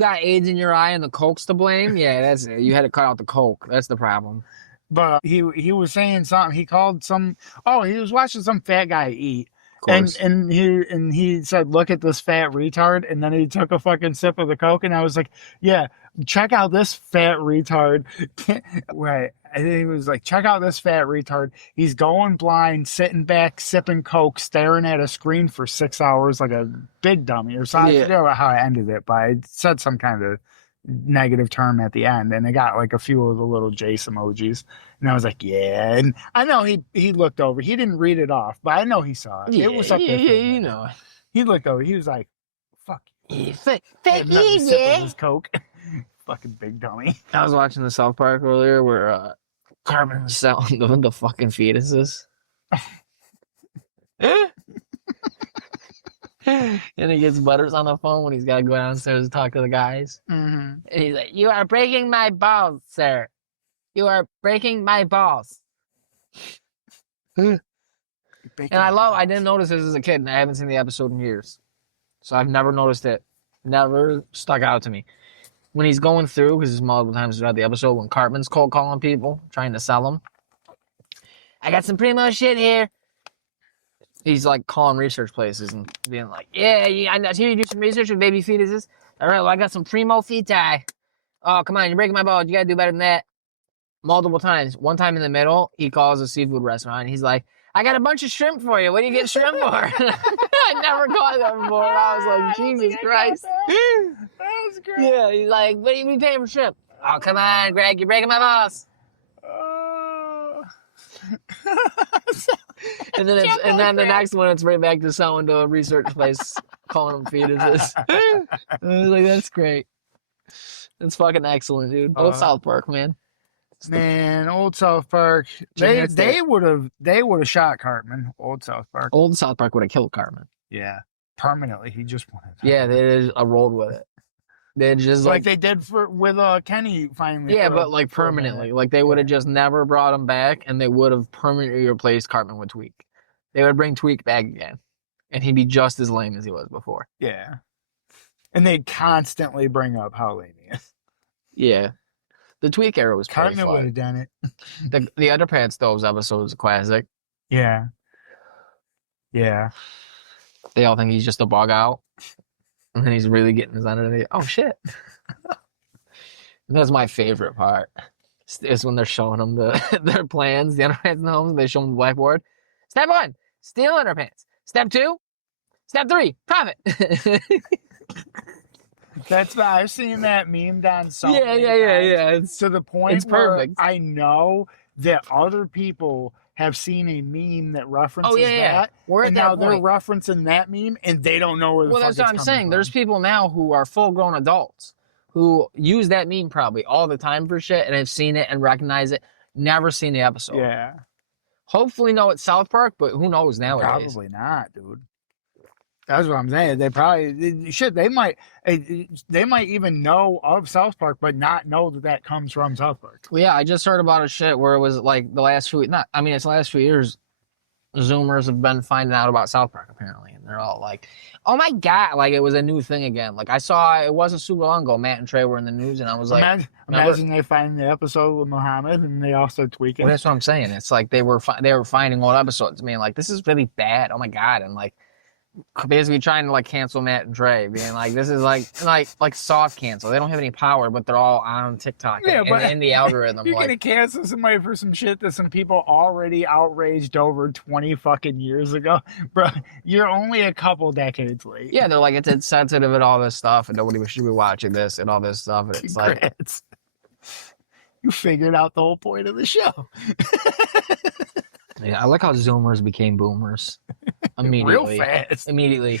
got AIDS in your eye and the coke's to blame? Yeah, that's it. You had to cut out the coke. That's the problem. But he was saying something. He called some. Oh, he was watching some fat guy eat. And he said, "Look at this fat retard," and then he took a fucking sip of the coke, and I was like, "Yeah, check out this fat retard." Right? I think he was like, "Check out this fat retard. He's going blind, sitting back, sipping coke, staring at a screen for 6 hours like a big dummy." Or something. I forget how I ended it, but I said some kind of negative term at the end, and it got like a few of the little Jace emojis, and I was like, yeah. And I know he looked over, he didn't read it off, but I know he saw it. It was up there. You know, he looked over, he was like, fuck you, his coke. Fucking big dummy. I was watching the South Park earlier where Carmen was selling the fucking fetuses. And he gets Butters on the phone when he's got to go downstairs to talk to the guys. Mm-hmm. And he's like, "You are breaking my balls, sir. You are breaking my balls." And I didn't notice this as a kid, and I haven't seen the episode in years. So I've never noticed it. Never stuck out to me. When he's going through, because there's multiple times throughout the episode, when Cartman's cold calling people, trying to sell them. "I got some primo shit here." He's like calling research places and being like, yeah, I hear you do some research with baby fetuses. All right, well, I got some primo feti. Oh, come on, you're breaking my balls. You got to do better than that. Multiple times. One time in the middle, he calls a seafood restaurant. And he's like, "I got a bunch of shrimp for you. What do you get shrimp for?" I never caught that before. I was like, Jesus Christ. That was great. Yeah, he's like, "What do you be paying for shrimp?" "Oh, come on, Greg, you're breaking my balls." And then the next one, it's right back to someone to a research place calling them fetuses. I was like, that's great. That's fucking excellent, dude. Old South Park, man. Man, old South Park. They would have shot Cartman. Old South Park. Old South Park would have killed Cartman. Yeah, permanently. He just wanted. Yeah, they just rolled with it. They just like they did with Kenny finally. Yeah, but like permanently. Like they would have just never brought him back, and they would have permanently replaced Cartman with Tweek. They would bring Tweek back again, and he'd be just as lame as he was before. Yeah, and they'd constantly bring up how lame he is. Yeah, the Tweek era was pretty Cartman fun. would have done it. The Underpants Stoves episode is a classic. Yeah. Yeah. They all think he's just a bug out. And then he's really getting his underneath. Oh, shit. That's my favorite part. Is when they're showing them their plans, the Underpants homes, and they show them the blackboard. Step 1, steal Underpants. Step 2, Step 3, profit. I've seen that memed on so many yeah. It's to the point it's where perfect. I know that other people have seen a meme that references that. We're and at now that they're point. referencing that meme and they don't know where the fuck that's what I'm saying. There's people now who are full-grown adults who use that meme probably all the time for shit and have seen it and recognize it. Never seen the episode. Yeah. Hopefully know it's South Park, but who knows nowadays? Probably not, dude. That's what I'm saying. They probably they might even know of South Park, but not know that comes from South Park. Well, yeah, I just heard about a shit where it was like the last few years, Zoomers have been finding out about South Park apparently, and they're all like, "Oh my god!" Like it was a new thing again. Like I saw it wasn't super long ago. Matt and Trey were in the news, and I was like, imagine they find the episode with Muhammad and they also tweak it. Well, that's what I'm saying. It's like they were finding old episodes, being like, "This is really bad." Oh my god, and like. Basically trying to like cancel Matt and Trey, being like, this is like soft cancel. They don't have any power, but they're all on TikTok in the algorithm. You're gonna cancel somebody for some shit that some people already outraged over 20 fucking years ago, bro. You're only a couple decades late. Yeah, they're like it's insensitive and all this stuff, and nobody should be watching this and all this stuff. And it's like you figured out the whole point of the show. Yeah, I like how Zoomers became boomers. Immediately. Real fast. Immediately.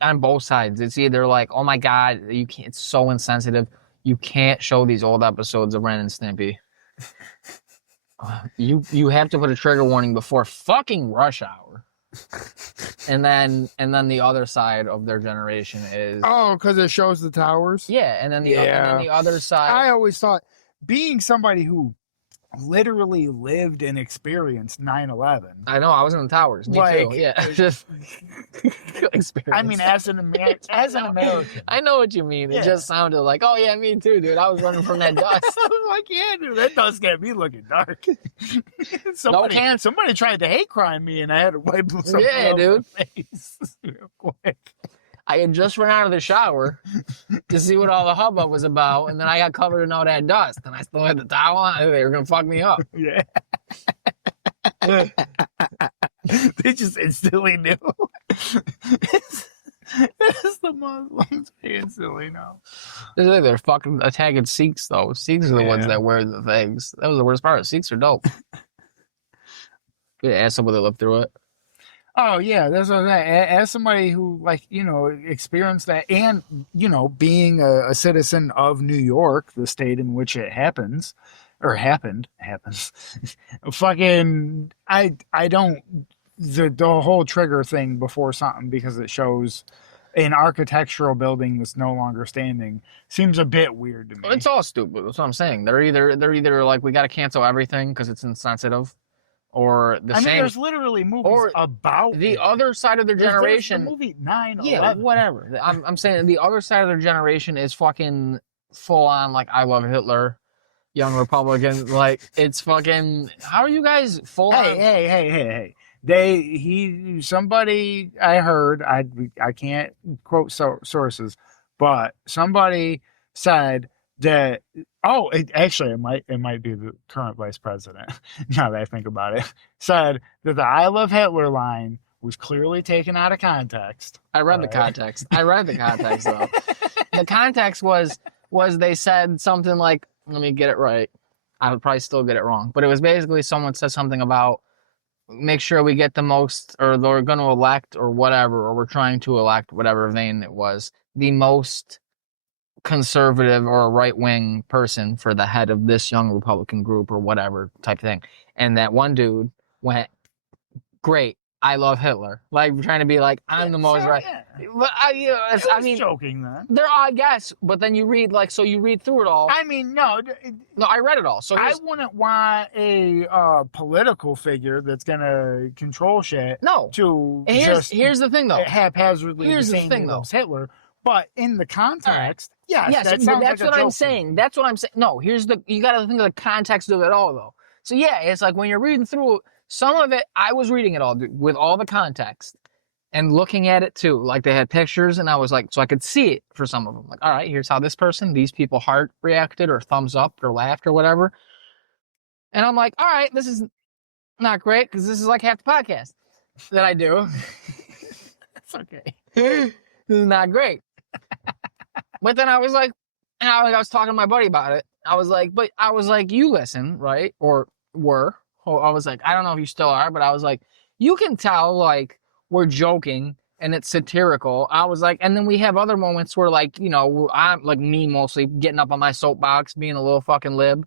On both sides. It's either like, oh my god, you can't, it's so insensitive. You can't show these old episodes of Ren and Stimpy. You have to put a trigger warning before fucking rush hour. And then the other side of their generation is because it shows the towers. Yeah, and then the other side. I always thought being somebody who literally lived and experienced 9/11. I know. I was in the towers. Me Like, too. Yeah. Just experience. I mean, as an American. I know what you mean. Yeah. It just sounded like, oh yeah, me too, dude. I was running from that dust. I was like, yeah, dude, that dust got me looking dark. Somebody tried to hate crime me, and I had to wipe some dude. face real quick. I had just run out of the shower to see what all the hubbub was about, and then I got covered in all that dust, and I still had the towel on. They were gonna fuck me up. Yeah. They just instantly knew. It's the Muslims. They instantly know. They're fucking attacking Sikhs, though. Sikhs are the ones that wear the things. That was the worst part. Sikhs are dope. Good ask somebody that lived through it. Oh yeah, that's what I'm saying. As somebody who, like, you know, experienced that, and, you know, being a citizen of New York, the state in which it happens. Fucking, I don't, the whole trigger thing before something because it shows an architectural building that's no longer standing seems a bit weird to me. It's all stupid. That's what I'm saying. They're either like, we got to cancel everything because it's insensitive. Or the same. I mean, there's literally movies about the other side of their generation. There's the movie 9/11. Yeah, whatever. I'm saying the other side of their generation is fucking full on, like, I love Hitler, young Republican. Like, it's fucking. How are you guys full on? Hey. Somebody I heard, I can't quote sources, but somebody said that. Oh, it might be the current vice president. Now that I think about it, said that the "I love Hitler" line was clearly taken out of context. I read the context. I read the context though. The context was they said something like, let me get it right. I would probably still get it wrong, but it was basically someone said something about make sure we get the most, or they're going to elect or whatever, or we're trying to elect whatever vein it was, the most conservative or a right-wing person for the head of this young Republican group or whatever type thing. And that one dude went, great, I love Hitler. Like, trying to be like, I'm the most right. Yeah. But I mean, joking then. They're, I guess, but then you read, like, so you read through it all. I mean, no, I read it all. So I wouldn't want a political figure that's gonna control shit. No. And here's the thing, though. Haphazardly. Here's the thing, though. Hitler. But in the context, yes, that's what I'm saying. That's what I'm saying. No, you got to think of the context of it all, though. So yeah, it's like when you're reading through some of it, I was reading it all with all the context and looking at it too. Like, they had pictures, and I was like, so I could see it for some of them. Like, all right, here's how these people heart reacted or thumbs up or laughed or whatever. And I'm like, all right, this is not great because this is like half the podcast that I do. It's okay. This is not great. But then I was like, and I was talking to my buddy about it. I was like, you listen, right? Or were. I was like, I don't know if you still are, but I was like, you can tell, like, we're joking and it's satirical. I was like, and then we have other moments where, like, you know, I'm like, me mostly getting up on my soapbox, being a little fucking lib.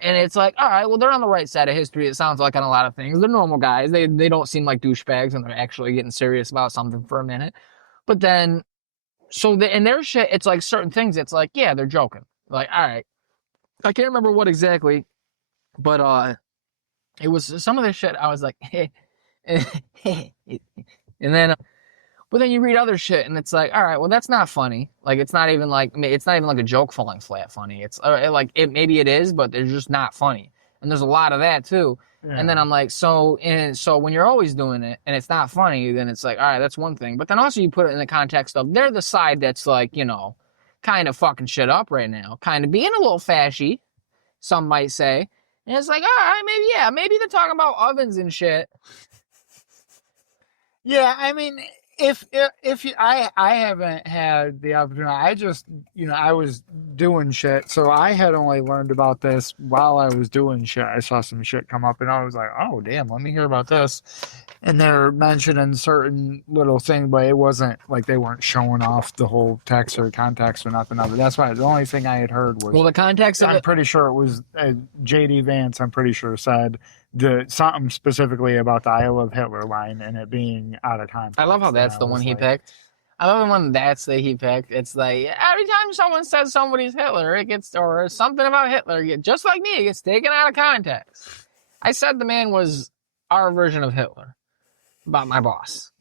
And it's like, all right, well, they're on the right side of history, it sounds like, on a lot of things. They're normal guys. They don't seem like douchebags, and they're actually getting serious about something for a minute. But then, in their shit, it's like certain things, it's like, yeah, they're joking. Like, all right. I can't remember what exactly, but it was some of this shit, I was like, hey. And then, but then you read other shit, and it's like, all right, well, that's not funny. Like, it's not even like a joke falling flat funny. It's like, maybe it is, but they're just not funny. And there's a lot of that too. Yeah. And then I'm like, so when you're always doing it and it's not funny, then it's like, all right, that's one thing. But then also you put it in the context of they're the side that's like, you know, kind of fucking shit up right now, kind of being a little fashy, some might say. And it's like, all right, maybe they're talking about ovens and shit. Yeah, I mean, I haven't had the opportunity. I just, you know, I was doing shit, so I had only learned about this while I was doing shit. I saw some shit come up, and I was like, oh damn, let me hear about this. And they're mentioning certain little thing, but it wasn't like they weren't showing off the whole text or context or nothing of it. That's why the only thing I had heard was, well, the context of I'm pretty sure it was JD Vance. I'm pretty sure said something specifically about the "I love Hitler" line and it being out of context. I love how that's the one he picked. I love the one that he picked. It's like every time someone says somebody's Hitler, it gets or something about Hitler, just like me, it gets taken out of context. I said the man was our version of Hitler about my boss.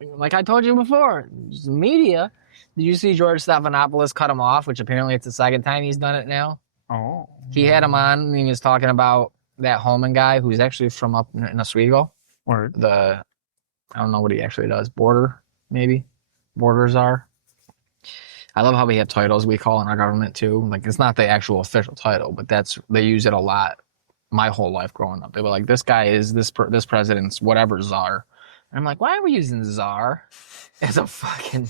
Like I told you before, media. Did you see George Stephanopoulos cut him off? Which apparently it's the second time he's done it now. Oh, he had him on. And he was talking about that Holman guy who's actually from up in Oswego, or I don't know what he actually does. Maybe borders are. I love how we have titles we call in our government too. Like it's not the actual official title, but they use it a lot. My whole life growing up, they were like, "This guy is this president's whatever czar." And I'm like, "Why are we using czar as a fucking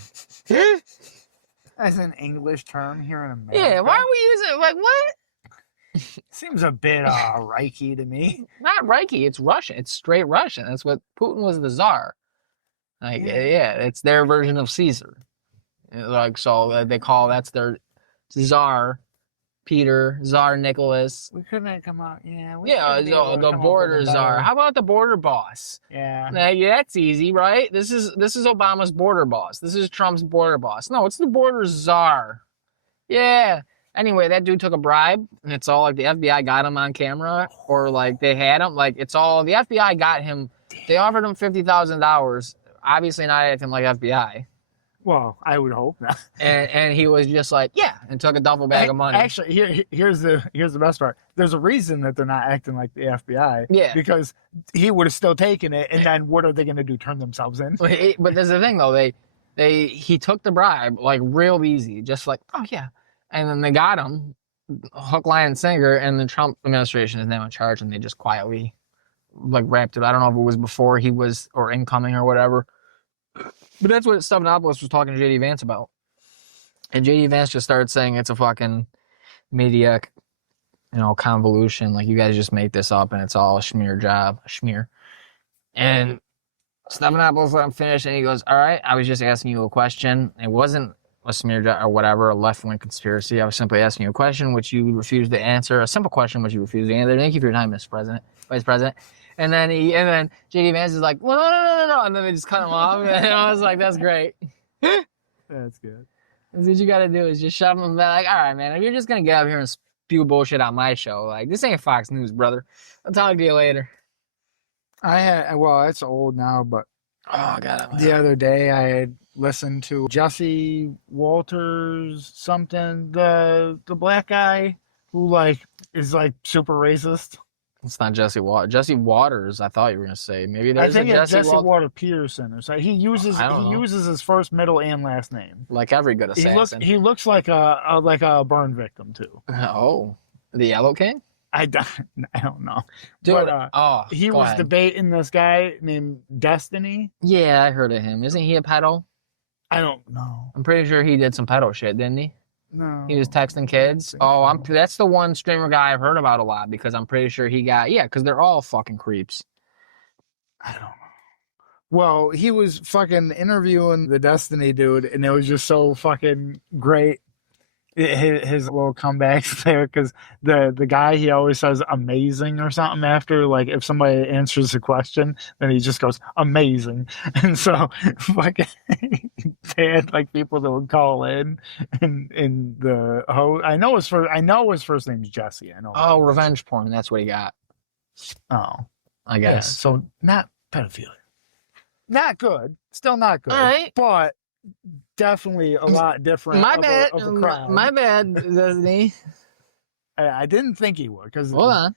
as an English term here in America?" Yeah, why are we using it? Like what? Seems a bit Reiki to me. Not Reiki. It's Russian. It's straight Russian. That's what Putin was the czar. Like yeah, it's their version of Caesar. Like so they call that's their czar. Peter, Tsar Nicholas. We couldn't come out. Yeah. The border czar. How about the border boss? Yeah. Yeah, that's easy, right? This is Obama's border boss. This is Trump's border boss. No, it's the border czar. Yeah. Anyway, that dude took a bribe, and it's all like the FBI got him on camera, or like they had him. Like it's all the FBI got him. They offered him $50,000. Obviously not acting like FBI. Well, I would hope not. And he was just like, yeah, and took a duffel bag of money. Actually, here's the best part. There's a reason that they're not acting like the FBI. Yeah. Because he would have still taken it, and then what are they going to do? Turn themselves in? But there's the thing though. He took the bribe like real easy, just like, oh yeah, and then they got him, hook, line, and sinker, and the Trump administration is now in charge, and they just quietly like wrapped it. I don't know if it was before he was or incoming or whatever. But that's what Stephanopoulos was talking to J.D. Vance about. And J.D. Vance just started saying it's a fucking media, convolution. Like, you guys just make this up and it's all a schmear job. A schmear. And Stephanopoulos let him finish and he goes, all right, I was just asking you a question. It wasn't a smear job or whatever, a left-wing conspiracy. I was simply asking you a question which you refused to answer. A simple question which you refused to answer. Thank you for your time, Vice President. And then J.D. Vance is like, well, no. And then they just cut him off. And I was like, that's great. That's good. That's what you got to do is just shove him back. Like, all right, man, if you're just going to get up here and spew bullshit on my show, like, this ain't Fox News, brother. I'll talk to you later. It's old now, but oh, God. The other day I had listened to Jesse Walters something, the black guy who, like, is, like, super racist. It's not Jesse Waters. Jesse Waters, I thought you were going to say. Maybe there's a Jesse Water Pearson or so. He uses his first, middle, and last name. Like every good assassin. He looks like a burn victim too. Oh, the Yellow King? I don't know. Dude, he was debating this guy named Destiny. Yeah, I heard of him. Isn't he a pedo? I don't know. I'm pretty sure he did some pedo shit, didn't he? No. He was texting kids. That's the one streamer guy I've heard about a lot because I'm pretty sure because they're all fucking creeps. I don't know. Well, he was fucking interviewing the Destiny dude, and it was just so fucking great. His little comebacks there, because the guy, he always says amazing or something after, like, if somebody answers a question, then he just goes amazing. And so fucking they had like people that would call in and the I know his first name's Jesse. I know. Oh, revenge porn, that's what he got. Oh, I guess. Yeah, so not pedophilia. Not good. Still not good. All right. But definitely a lot different. My bad. Of a crowd. My bad, Disney. I didn't think he would, because hold on.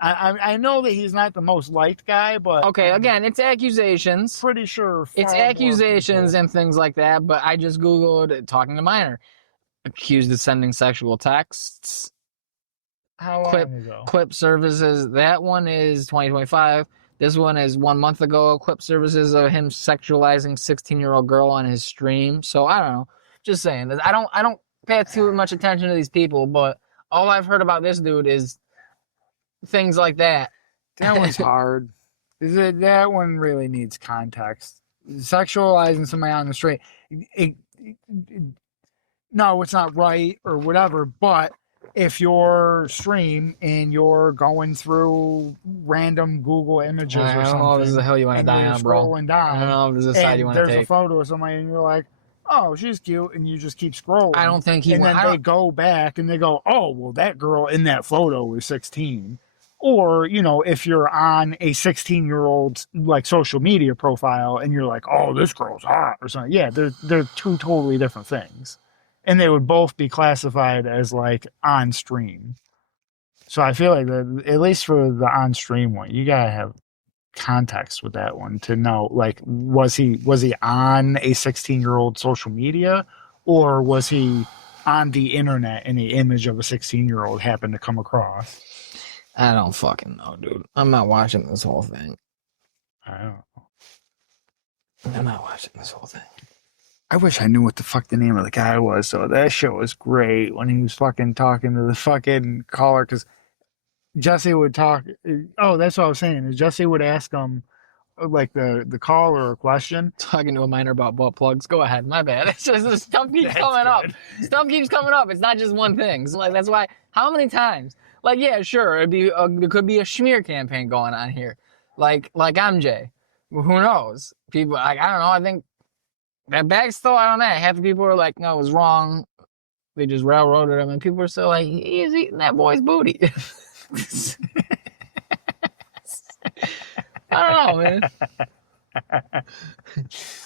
I know that he's not the most liked guy, but okay. Again, it's accusations. Pretty sure it's accusations and things like that. But I just googled talking to minor accused of sending sexual texts. How long ago? Clip services. That one is 2025. This one is 1 month ago. Clip services of him sexualizing 16-year-old girl on his stream. So I don't know. Just saying. I don't pay too much attention to these people, but all I've heard about this dude is things like that. That one's hard. That one really needs context. Sexualizing somebody on the street. No, it's not right or whatever, but if you're stream and you're going through random Google images or something, I don't know if this is the hell you want to die on, bro. scrolling down, I don't know if this is the side you want to take. There's a photo of somebody, and you're like, "Oh, she's cute," and you just keep scrolling. I don't think he. And then they go back and they go, "Oh, well, that girl in that photo was 16." Or, you know, if you're on a 16-year-old's like social media profile and you're like, "Oh, this girl's hot," or something. Yeah, they're two totally different things, and they would both be classified as like on stream. So I feel like at least for the on stream one, you gotta have context with that one to know, like, was he on a 16-year-old social media, or was he on the internet and the image of a 16-year-old happened to come across? I don't fucking know, dude. I'm not watching this whole thing. I don't know. I'm not watching this whole thing. I wish I knew what the fuck the name of the guy was. So that shit was great when he was fucking talking to the fucking caller, because Jesse would talk. Oh, that's what I was saying. Jesse would ask him, like, the caller a question. Talking to a minor about butt plugs. Go ahead. My bad. It's just the stuff keeps coming up. Stuff keeps coming up. It's not just one thing. So, like, that's why. How many times? Like, yeah, sure. There could be a smear campaign going on here. Like MJ. Who knows? People, like, I don't know. I think that bag's still out on that. Half the people are like, no, it was wrong. They just railroaded him. And people are still like, he's eating that boy's booty. I don't know, man.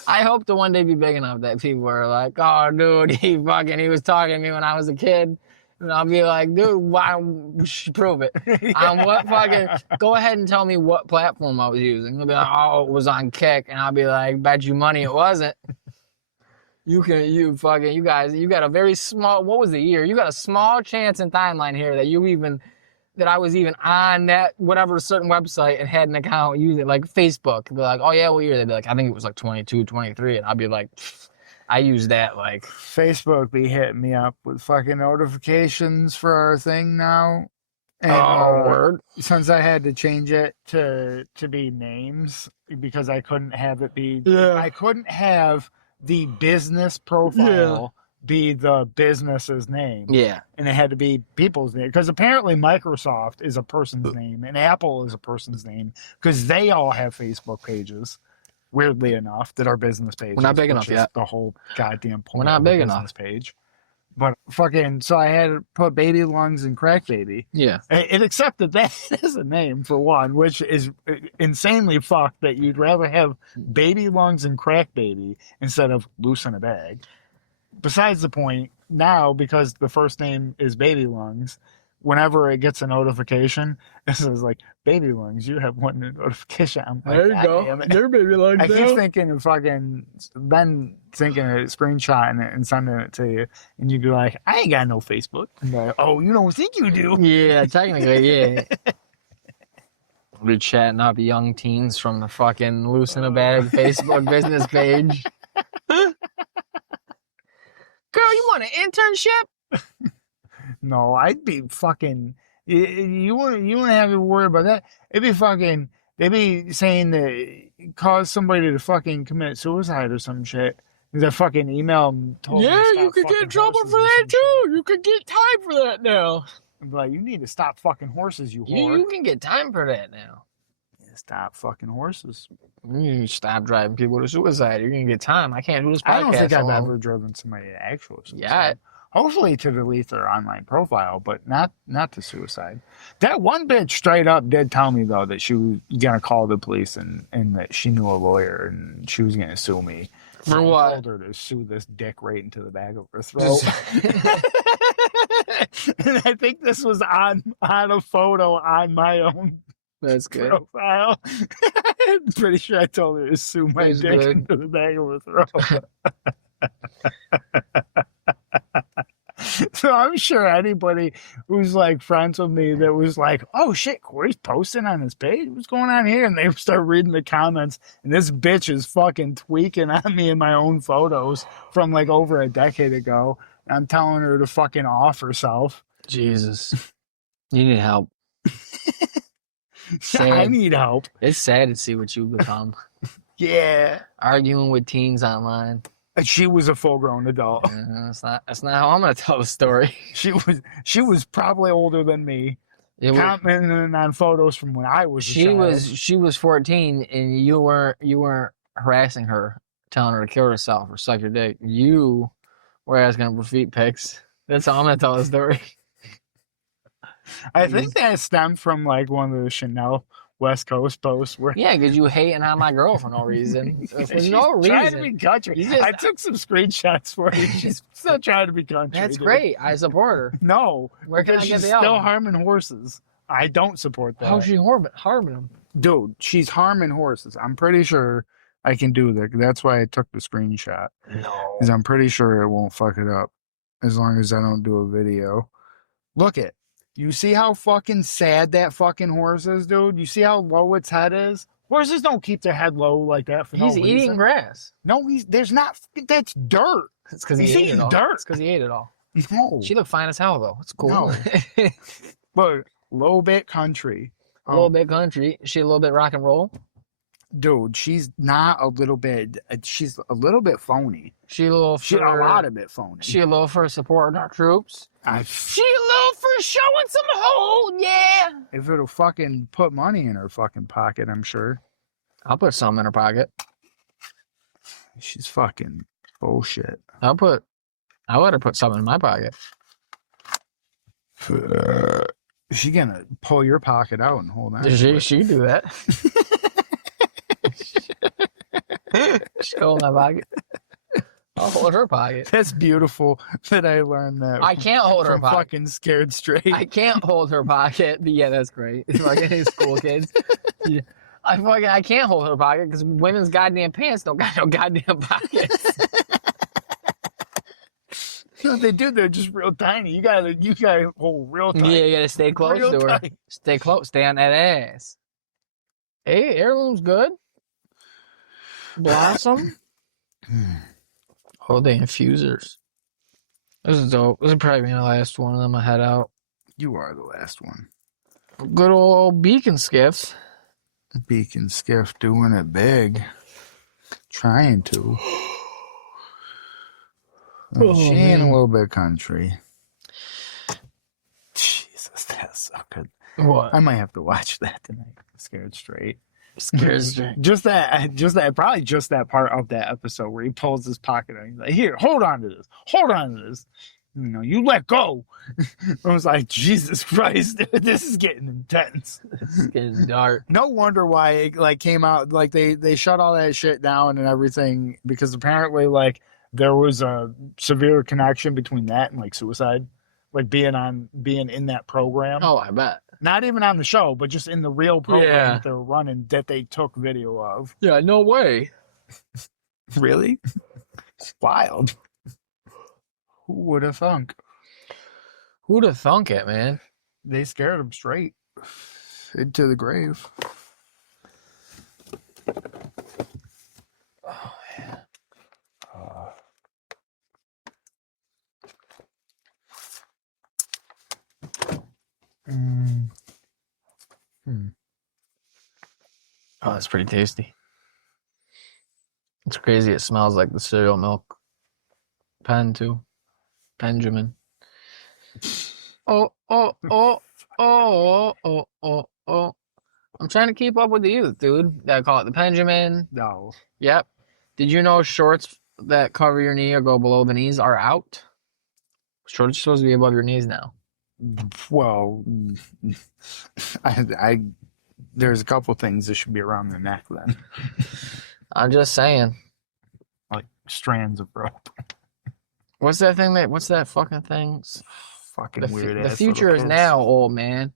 I hope to one day be big enough that people are like, oh, dude, he was talking to me when I was a kid. And I'll be like, dude, why? Prove it. On what fucking? Go ahead and tell me what platform I was using. They'll be like, oh, it was on Kick, and I'll be like, bet you money it wasn't. You guys, you got a very small. What was the year? You got a small chance in timeline here that I was even on that whatever certain website and had an account using, like Facebook. They'd be like, oh yeah, what year? They'd be like, I think it was like 22, 23, and I'd be like, I use that like. Facebook be hitting me up with fucking notifications for our thing now. And, word. Since I had to change it to be names because I couldn't have it be. Yeah. I couldn't have the business profile be the business's name. Yeah. And it had to be people's name. Because apparently Microsoft is a person's name and Apple is a person's name because they all have Facebook pages. Weirdly enough, that are business pages. We're not big enough yet. The whole goddamn point. We're not of big business enough. Page. But fucking, so I had to put baby lungs and crack baby. Yeah. It accepted that as a name for one, which is insanely fucked that you'd rather have baby lungs and crack baby instead of loose in a bag. Besides the point, now, because the first name is baby lungs, whenever it gets a notification, it says like, baby lungs, you have one notification. I'm like, there you go. Your baby lungs. I keep thinking of fucking, Ben thinking of screenshotting it and sending it to you, and you'd be like, I ain't got no Facebook. And like, oh, you don't think you do? Yeah, technically, yeah. We're chatting up young teens from the fucking Loose in a Bag Facebook business page. Girl, you want an internship? No, I'd be fucking. You wouldn't have to worry about that. It'd be fucking. They'd be saying that cause somebody to fucking commit suicide or some shit. Because I fucking email them. Yeah, you could get in trouble for that too. You could get time for that now. I'd be like, you need to stop fucking horses, you whore. You can get time for that now. Yeah, stop fucking horses. You stop driving people to suicide. You're gonna get time. I can't do this podcast. I don't think I've alone. ever driven somebody to actual suicide. Yeah. Hopefully to delete their online profile, but not to suicide. That one bitch straight up did tell me though that she was gonna call the police and that she knew a lawyer and she was gonna sue me. For and what? I told her to sue this dick right into the back of her throat. And I think this was on a photo on my own That's good. profile. I'm pretty sure I told her to sue my That's dick good. into the back of her throat. So I'm sure anybody who's like friends with me that was like, oh shit, Corey's posting on his page. What's going on here? And they start reading the comments, and this bitch is fucking tweaking on me in my own photos from like over a decade ago. And I'm telling her to fucking off herself. Jesus. You need help. I need help. It's sad to see what you've become. Yeah. Arguing with teens online. She was a full-grown adult. That's not how I'm gonna tell the story. She was probably older than me. Commenting on photos from when I was a child. She was 14, and you weren't harassing her, telling her to kill herself or suck your dick. You were asking her for feet pics. That's how I'm gonna tell the story. I think that stemmed from like one of the Chanel West Coast posts where because you hating on my girl for no reason. For no reason. Trying to be country. I took some screenshots for you. She's still trying to be country. That's great. I support her. No, where can I get the still album? harming horses. I don't support that. How's she harming them? Dude, she's harming horses. I'm pretty sure I can do that. That's why I took the screenshot. No. Because I'm pretty sure it won't fuck it up as long as I don't do a video. Look it. You see how fucking sad that fucking horse is, dude? You see how low its head is? Horses don't keep their head low like that for no reason. He's eating grass. No, there's not. That's dirt. It's because he ate it all. Dirt. It's because he ate it all. No. She looked fine as hell, though. It's cool. No. But low bit country. A little bit country. Is she a little bit rock and roll? Dude, she's not a little bit. She's a little bit phony. She a lot of bit phony. She a little for supporting our troops. She a little for showing some hold, yeah. If it'll fucking put money in her fucking pocket, I'm sure. I'll put some in her pocket. She's fucking bullshit. I'll let her put something in my pocket. Is she gonna pull your pocket out and hold on? She do that. She'll hold my pocket. I'll hold her pocket. That's beautiful that I learned that. I can't hold her pocket. Fucking Scared Straight. I can't hold her pocket. But yeah, that's great. It's like any school kids. Yeah. I can't hold her pocket because women's goddamn pants don't got no goddamn pockets. No, they do. They're just real tiny. You gotta hold real tight. Yeah, you gotta stay close to her. Tight. Stay close. Stay on that ass. Hey, heirloom's good. Blossom. Oh, the infusers. This is dope. This is probably the last one of them I head out. You are the last one. Good old beacon skiffs. Beacon skiff doing it big. Trying to. She ain't a little bit country. Jesus, that's so good. What? I might have to watch that tonight. Scared Straight. Scared Straight. Just that, probably just that part of that episode where he pulls his pocket out and he's like, here, hold on to this. Hold on to this. You know, you let go. I was like, Jesus Christ, dude, this is getting intense. It's getting dark. No wonder why it like came out, like they shut all that shit down and everything, because apparently like there was a severe connection between that and like suicide, like being in that program. Oh, I bet. Not even on the show, but just in the real program that they were running that they took video of. Yeah, no way. Really? It's wild. Who would have thunk? Who'd have thunk it, man? They scared him straight into the grave. Oh, man. Oh, that's pretty tasty. It's crazy. It smells like the cereal milk. Pen, too. Benjamin. Oh. I'm trying to keep up with the youth, dude. They call it the Benjamin. No. Yep. Did you know shorts that cover your knee or go below the knees are out? Shorts are supposed to be above your knees now. Well, I there's a couple things that should be around the neck then. I'm just saying. Like strands of rope. What's that fucking thing? Fucking weird. The future is now, old man.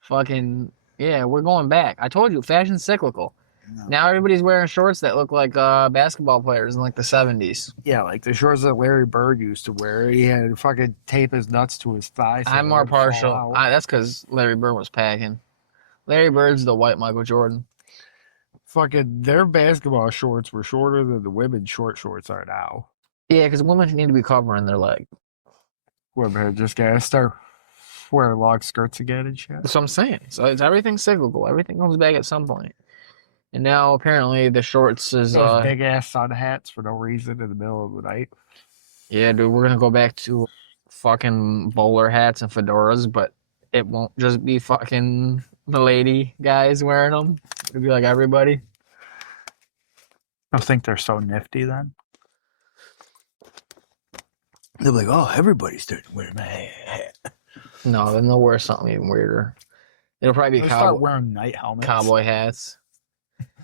Fucking, yeah, we're going back. I told you, fashion's cyclical. No. Now everybody's wearing shorts that look like basketball players in like the 70s. Yeah, like the shorts that Larry Bird used to wear. He had to fucking tape his nuts to his thighs. I'm more partial. That's because Larry Bird was packing. Larry Bird's the white Michael Jordan. Fucking, their basketball shorts were shorter than the women's shorts are now. Yeah, because women need to be covering their leg. Women just gotta start wearing long skirts again and shit. That's what I'm saying. So everything's cyclical. Everything comes back at some point. And now apparently the shorts is Those big ass sun hats for no reason in the middle of the night. Yeah, dude, we're gonna go back to fucking bowler hats and fedoras, but it won't just be fucking the lady guys wearing them. It'll be like everybody. I think they're so nifty then. They'll be like, oh, everybody's starting wearing my hat. No, then they'll wear something even weirder. It'll probably be start wearing night helmets. Cowboy hats.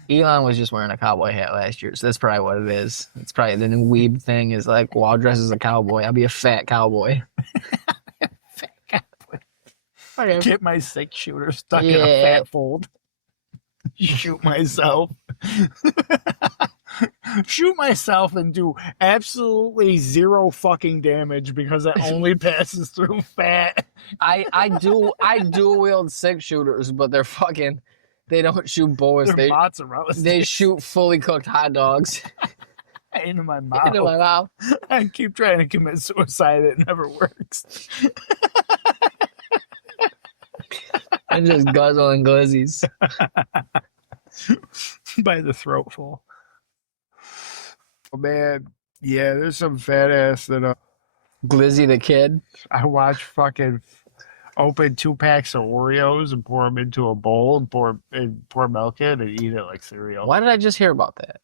Elon was just wearing a cowboy hat last year, so that's probably what it is. It's probably the new weeb thing is like, well, I'll dress as a cowboy. I'll be a fat cowboy. Fat cowboy. I get my 6-shooter stuck in a fat fold. Shoot myself. Shoot myself and do absolutely zero fucking damage because it only passes through fat. I do wield 6-shooters, but they're fucking. They don't shoot bullets. They're mozzarella sticks. They shoot fully cooked hot dogs. Into my mouth. Into my mouth. I keep trying to commit suicide. It never works. I'm just guzzling glizzies. By the throatful. Oh, man. Yeah, there's some fat ass that... Glizzy the kid. I watch fucking... Open 2 packs of Oreos and pour them into a bowl and pour milk in and eat it like cereal. Why did I just hear about that?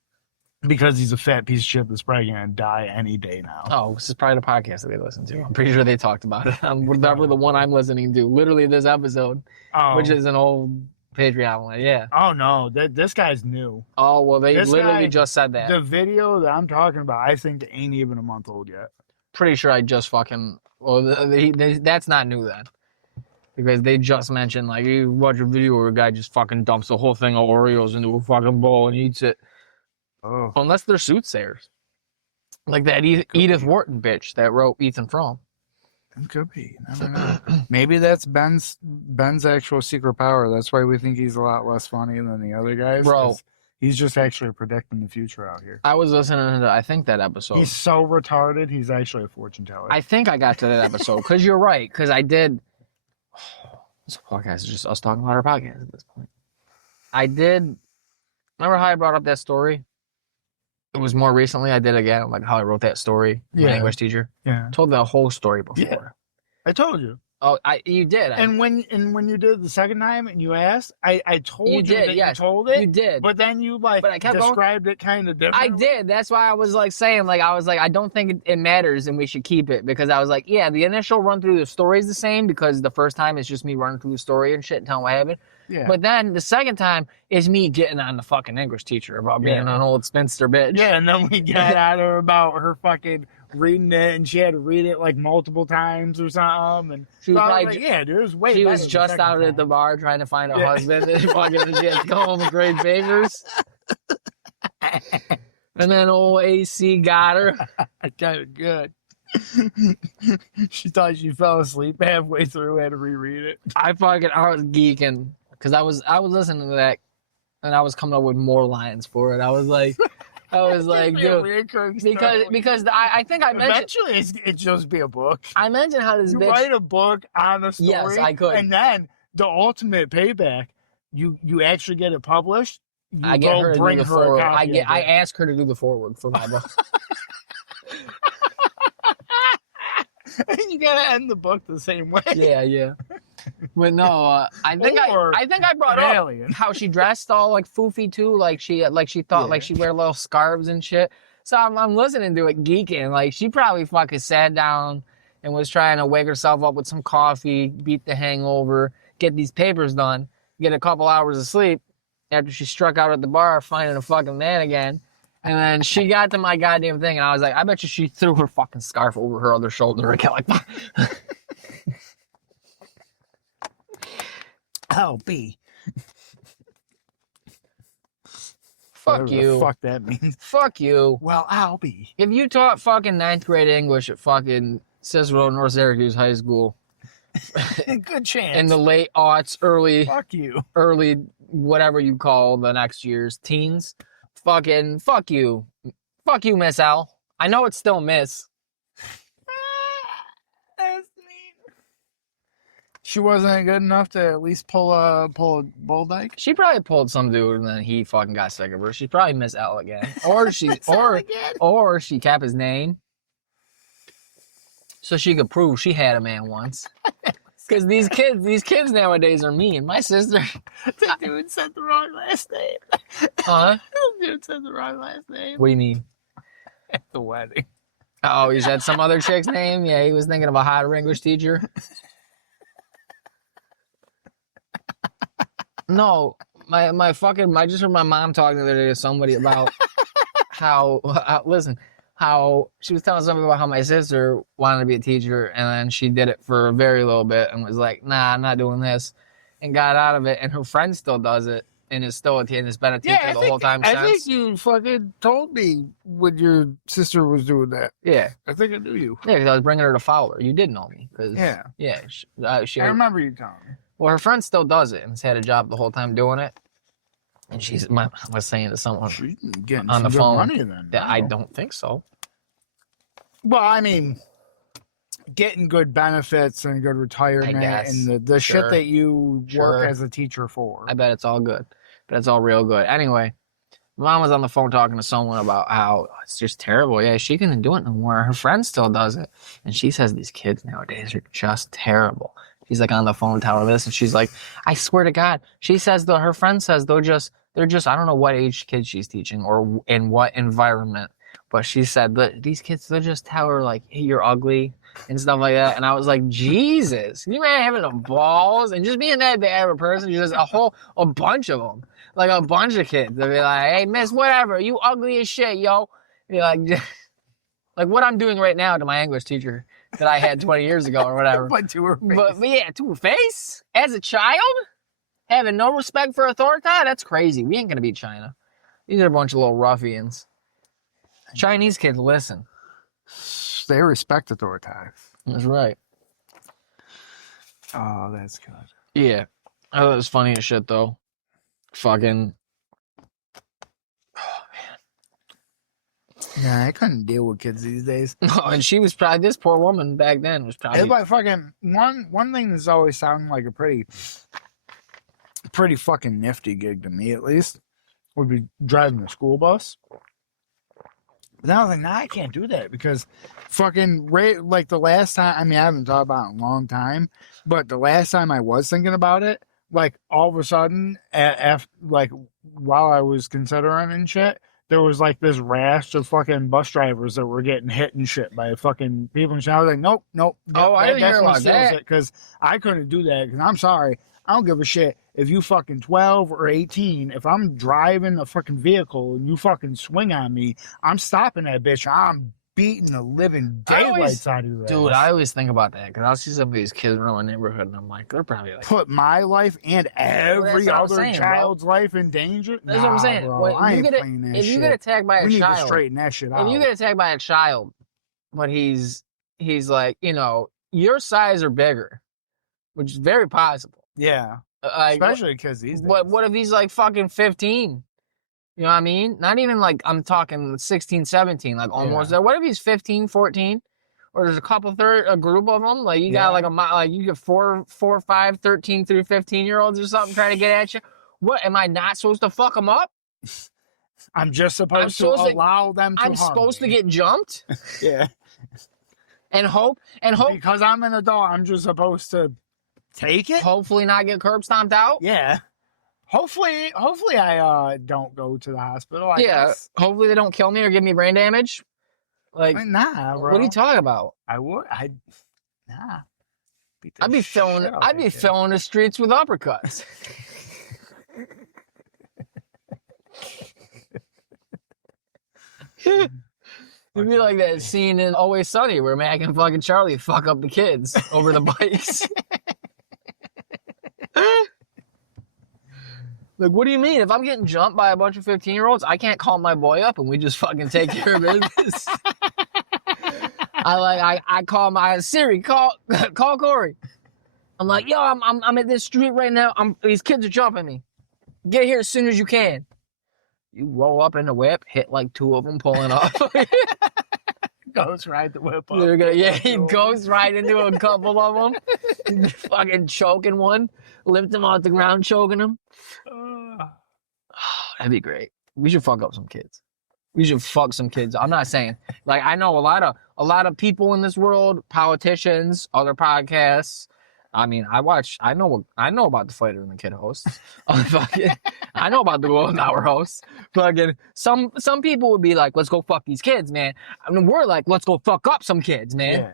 Because he's a fat piece of shit that's probably gonna die any day now. Oh, this is probably the podcast that they listen to. I'm pretty sure they talked about it. Whatever the one I'm listening to. Literally this episode, which is an old Patreon one. Yeah. Oh no, this guy's new. Oh well, they literally just said that. The video that I'm talking about, I think ain't even a month old yet. Pretty sure I just fucking. Well, that's not new then. Because they just mentioned, like, you watch a video where a guy just fucking dumps the whole thing of Oreos into a fucking bowl and eats it. Oh. Unless they're soothsayers. Like that Edith Wharton bitch that wrote Ethan Frome. It could be. I don't know. Maybe that's Ben's actual secret power. That's why we think he's a lot less funny than the other guys. Bro. He's just actually predicting the future out here. I was listening to, I think, that episode. He's so retarded, he's actually a fortune teller. I think I got to that episode. Because you're right. Because I did... This podcast is just us talking about our podcast at this point. I did. Remember how I brought up that story? It was more recently. I did again, like how I wrote that story. Yeah. My English teacher. Yeah. Told the whole story before. Yeah. I told you. Oh, you did. And when you did it the second time and you asked, I told you that yes. you told it. You did. But then you but I kept described it kind of differently. I did. That's why I was like saying, like, I don't think it matters and we should keep it because I was like, yeah, the initial run through the story is the same because the first time it's just me running through the story and shit and telling what happened. Yeah. But then the second time is me getting on the fucking English teacher about being an old spinster bitch. Yeah, and then we got at her about her fucking reading it, and she had to read it like multiple times or something. And she was like, yeah, dude, it was way. She was just out at the bar trying to find a husband, and fucking she had to go home with grade papers. And then old AC got her. Kind of good. She thought she fell asleep halfway through, had to reread it. I was geeking because I was listening to that, and I was coming up with more lines for it. I was like, dude, because I think I mentioned eventually it just be a book. I mentioned how this bitch write a book on a story. Yes, I could. And then the ultimate payback, you actually get it published. I get her to do the forward. I ask her to do the forward for my book. And you gotta end the book the same way. Yeah. But no, I think I brought up how she dressed all like foofy too, like she thought like she wear little scarves and shit. So I'm listening to it geeking. Like she probably fucking sat down and was trying to wake herself up with some coffee, beat the hangover, get these papers done, get a couple hours of sleep after she struck out at the bar finding a fucking man again. And then she got to my goddamn thing, and I was like, I bet you she threw her fucking scarf over her other shoulder. And like, I'll be. Fuck you. Fuck that means. Fuck you. Well, I'll be. If you taught fucking 9th grade English at fucking Cicero North Syracuse High School. Good chance. In the late aughts, early whatever you call the next year's teens. Fucking fuck you. Fuck you, Miss L. I know it's still Miss. That's mean. She wasn't good enough to at least pull a bull dyke. She probably pulled some dude and then he fucking got sick of her. She probably Miss L again, or she or she kept his name so she could prove she had a man once. Because these kids nowadays are mean. My sister, The dude said the wrong last name. huh? The dude said the wrong last name. What do you mean? At the wedding. Oh, he said some other chick's name. Yeah, he was thinking of a hot English teacher. No, I just heard my mom talking the other day to somebody about how she was telling somebody about how my sister wanted to be a teacher and then she did it for a very little bit and was like, nah, I'm not doing this, and got out of it, and her friend still does it and is still a teacher and has been a teacher the whole time since. I think you fucking told me when your sister was doing that. Yeah. I think I knew you. Yeah, because I was bringing her to Fowler. You did know me. Yeah. She I remember you telling me. Well, her friend still does it and has had a job the whole time doing it. And I was saying to someone on the phone money then, that I don't think so. Well, I mean, getting good benefits and good retirement and the shit that you work as a teacher for. I bet it's all good. But it's all real good. Anyway, Mom was on the phone talking to someone about how it's just terrible. Yeah, she couldn't do it no more. Her friend still does it. And she says these kids nowadays are just terrible. She's like on the phone telling her this, and she's like, I swear to God. She says though, her friend says they're just I don't know what age kids she's teaching or in what environment, but she said that these kids, they'll just tell her like, hey, you're ugly and stuff like that. And I was like, Jesus, can you imagine having the balls and just being that bad of a person? Just a bunch of them, like a bunch of kids. They'll be like, hey, miss, whatever, you ugly as shit, yo. Be like what I'm doing right now to my English teacher that I had 20 years ago or whatever. But to her face. But yeah, to her face? As a child? Having no respect for authority? That's crazy. We ain't going to beat China. These are a bunch of little ruffians. Chinese kids listen. They respect authority. That's right. Oh, that's good. Yeah. I thought it was funny as shit, though. Fucking... Yeah, I couldn't deal with kids these days. No, and she was probably, this poor woman back then was probably... It's like fucking, one thing that's always sounded like a pretty fucking nifty gig to me, at least, would be driving the school bus. But then I was like, nah, I can't do that because fucking, like the last time, I mean, I haven't thought about it in a long time, but the last time I was thinking about it, like all of a sudden, like while I was considering and shit, there was like this rash of fucking bus drivers that were getting hit and shit by fucking people and shit. I was like, nope. Oh, I didn't hear about that. Because I couldn't do that because I'm sorry. I don't give a shit if you fucking 12 or 18. If I'm driving a fucking vehicle and you fucking swing on me, I'm stopping that bitch. I'm beating the living daylights out of you. Dude, I always think about that because I'll see some of these kids around my neighborhood and I'm like, they're probably like... Put my life and every other child's life in danger? That's what I'm saying. Bro, if you get attacked by a child... We need to straighten that shit out. If you get attacked by a child, but he's like, your size or bigger, which is very possible. Yeah. Especially because these days. What if he's like fucking 15? You know what I mean? Not even like I'm talking 16, 17, like almost there. What if he's 15, 14? Or there's a group of them? Like you got you get 4, 5, 13 through 15-year-olds or something trying to get at you. What, am I not supposed to fuck them up? I'm just supposed to allow them to I'm supposed to get jumped? Yeah. And hope. Because I'm an adult, I'm just supposed to take it? Hopefully not get curb stomped out? Yeah. Hopefully I don't go to the hospital. I guess. Hopefully they don't kill me or give me brain damage. Like, nah, bro. What are you talking about? Nah. I'd be filling the streets with uppercuts. It'd be like that scene in Always Sunny where Mac and fucking Charlie fuck up the kids over the bikes. Like, what do you mean? If I'm getting jumped by a bunch of 15-year-olds, I can't call my boy up and we just fucking take care of business. I call my Siri, call Corey. I'm like, yo, I'm at this street right now. These kids are jumping me. Get here as soon as you can. You roll up in the whip, hit like 2 of them pulling off. Ghost ride the whip up. He goes right into a couple of them. Fucking choking one. Lift him off the ground, choking him. That'd be great. We should fuck up some kids. We should fuck some kids. I'm not saying, like, I know a lot of people in this world, politicians, other podcasts. I mean, I know about the fighter and the kid hosts. I know about the Golden Hour hosts. Fucking some people would be like, let's go fuck these kids, man. I mean, we're like, let's go fuck up some kids, man. Yeah.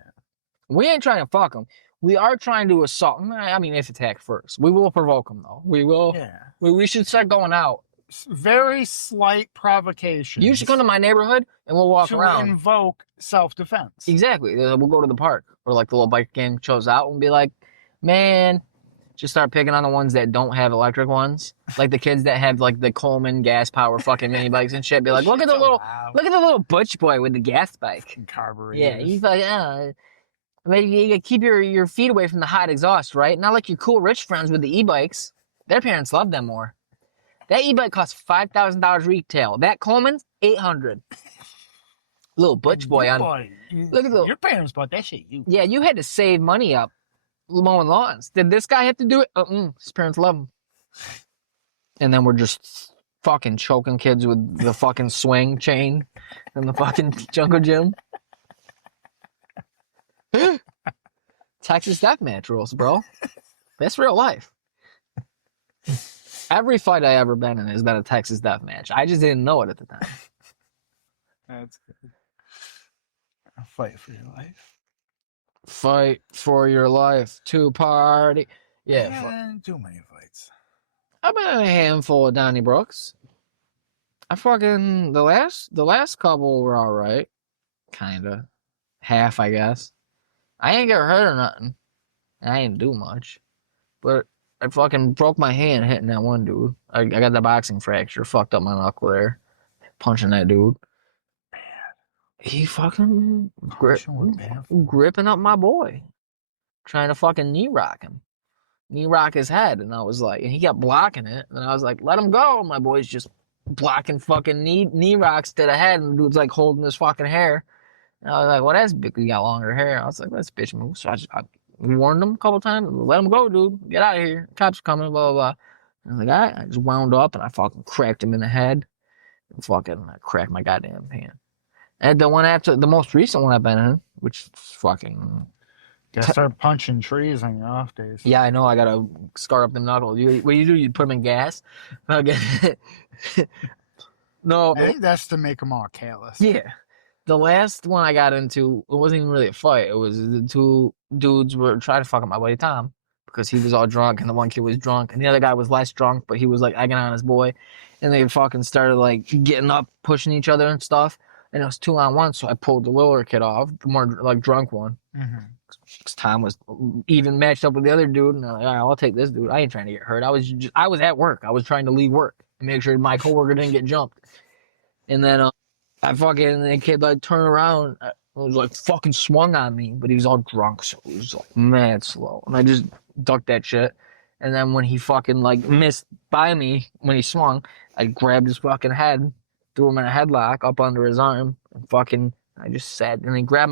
We ain't trying to fuck them. We are trying to assault. I mean, if attack first, we will provoke them though. We will. Yeah. We should start going out. Very slight provocation. You should come to my neighborhood and we'll walk around. To invoke self-defense. Exactly. We'll go to the park or like the little bike gang shows out and be like, man, just start picking on the ones that don't have electric ones. Like the kids that have like the Coleman gas power fucking mini bikes and shit. Be like, look at the little butch boy with the gas bike. Carburetors. Yeah, he's like, maybe you gotta keep your feet away from the hot exhaust, right? Not like your cool rich friends with the e-bikes. Their parents love them more. That e-bike costs $5,000 retail. That Coleman's $800. Little butch boy on. Look at your parents bought that shit. Yeah, you had to save money up mowing lawns. Did this guy have to do it? His parents love him. And then we're just fucking choking kids with the fucking swing chain in the fucking jungle gym. Texas deathmatch rules, bro. That's real life. Every fight I ever been in has been a Texas deathmatch. I just didn't know it at the time. That's good. A fight for your life. Fight for your life to party. Yeah. Too many fights. I've been in a handful of Donnybrooks. The last couple were all right. Kinda. Half, I guess. I ain't get hurt or nothing. I ain't do much. But I fucking broke my hand hitting that one dude. I got the boxing fracture. Fucked up my knuckle there. Punching that dude. He fucking gripping up my boy. Trying to fucking knee rock him. Knee rock his head. And I was like, and he kept blocking it. And I was like, let him go. And my boy's just blocking fucking knee rocks to the head. And the dude's like holding his fucking hair. And I was like, well, that's big. We got longer hair. I was like, let's bitch move. So I warned him a couple times. Let him go, dude. Get out of here. Cops are coming, blah, blah, blah. And I was like, all right. I just wound up and I fucking cracked him in the head. And fucking I cracked my goddamn hand. And the one after, the most recent one I've been in, which is fucking... Gotta start punching trees on your off days. Yeah, I know. I gotta scar up the knuckles. What do? You put them in gas? Okay. No. I think that's to make them all callous. Yeah. The last one I got into, it wasn't even really a fight. It was the two dudes were trying to fuck up my buddy Tom because he was all drunk and the one kid was drunk and the other guy was less drunk, but he was like egging on his boy. And they fucking started like getting up, pushing each other and stuff. And it was 2-on-1, so I pulled the littler kid off, the more like drunk one. Mm-hmm. Tom was even matched up with the other dude, and I'm like, all right, I'll take this dude. I ain't trying to get hurt. I was at work. I was trying to leave work and make sure my coworker didn't get jumped. And then the kid like turned around, it was like fucking swung on me, but he was all drunk, so it was like mad slow. And I just ducked that shit. And then when he fucking like missed by me when he swung, I grabbed his fucking head, threw him in a headlock up under his arm, and fucking I just sat, and he grabbed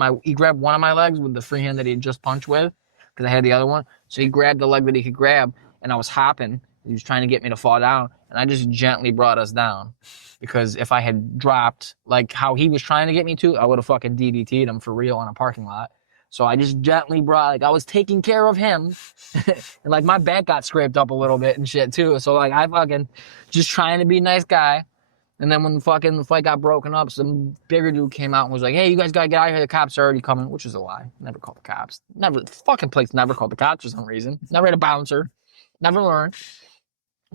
one of my legs with the free hand that he had just punched with, because I had the other one. So he grabbed the leg that he could grab, and I was hopping. He was trying to get me to fall down, and I just gently brought us down. Because if I had dropped, like how he was trying to get me to, I would have fucking DDT'd him for real in a parking lot. So I just gently brought, like I was taking care of him, and like my back got scraped up a little bit and shit too. So like I fucking just trying to be a nice guy. And then when the fight got broken up, some bigger dude came out and was like, hey, you guys gotta get out of here. The cops are already coming, which is a lie. Never called the cops. Never, the fucking place never called the cops for some reason. Never had a bouncer. Never learned.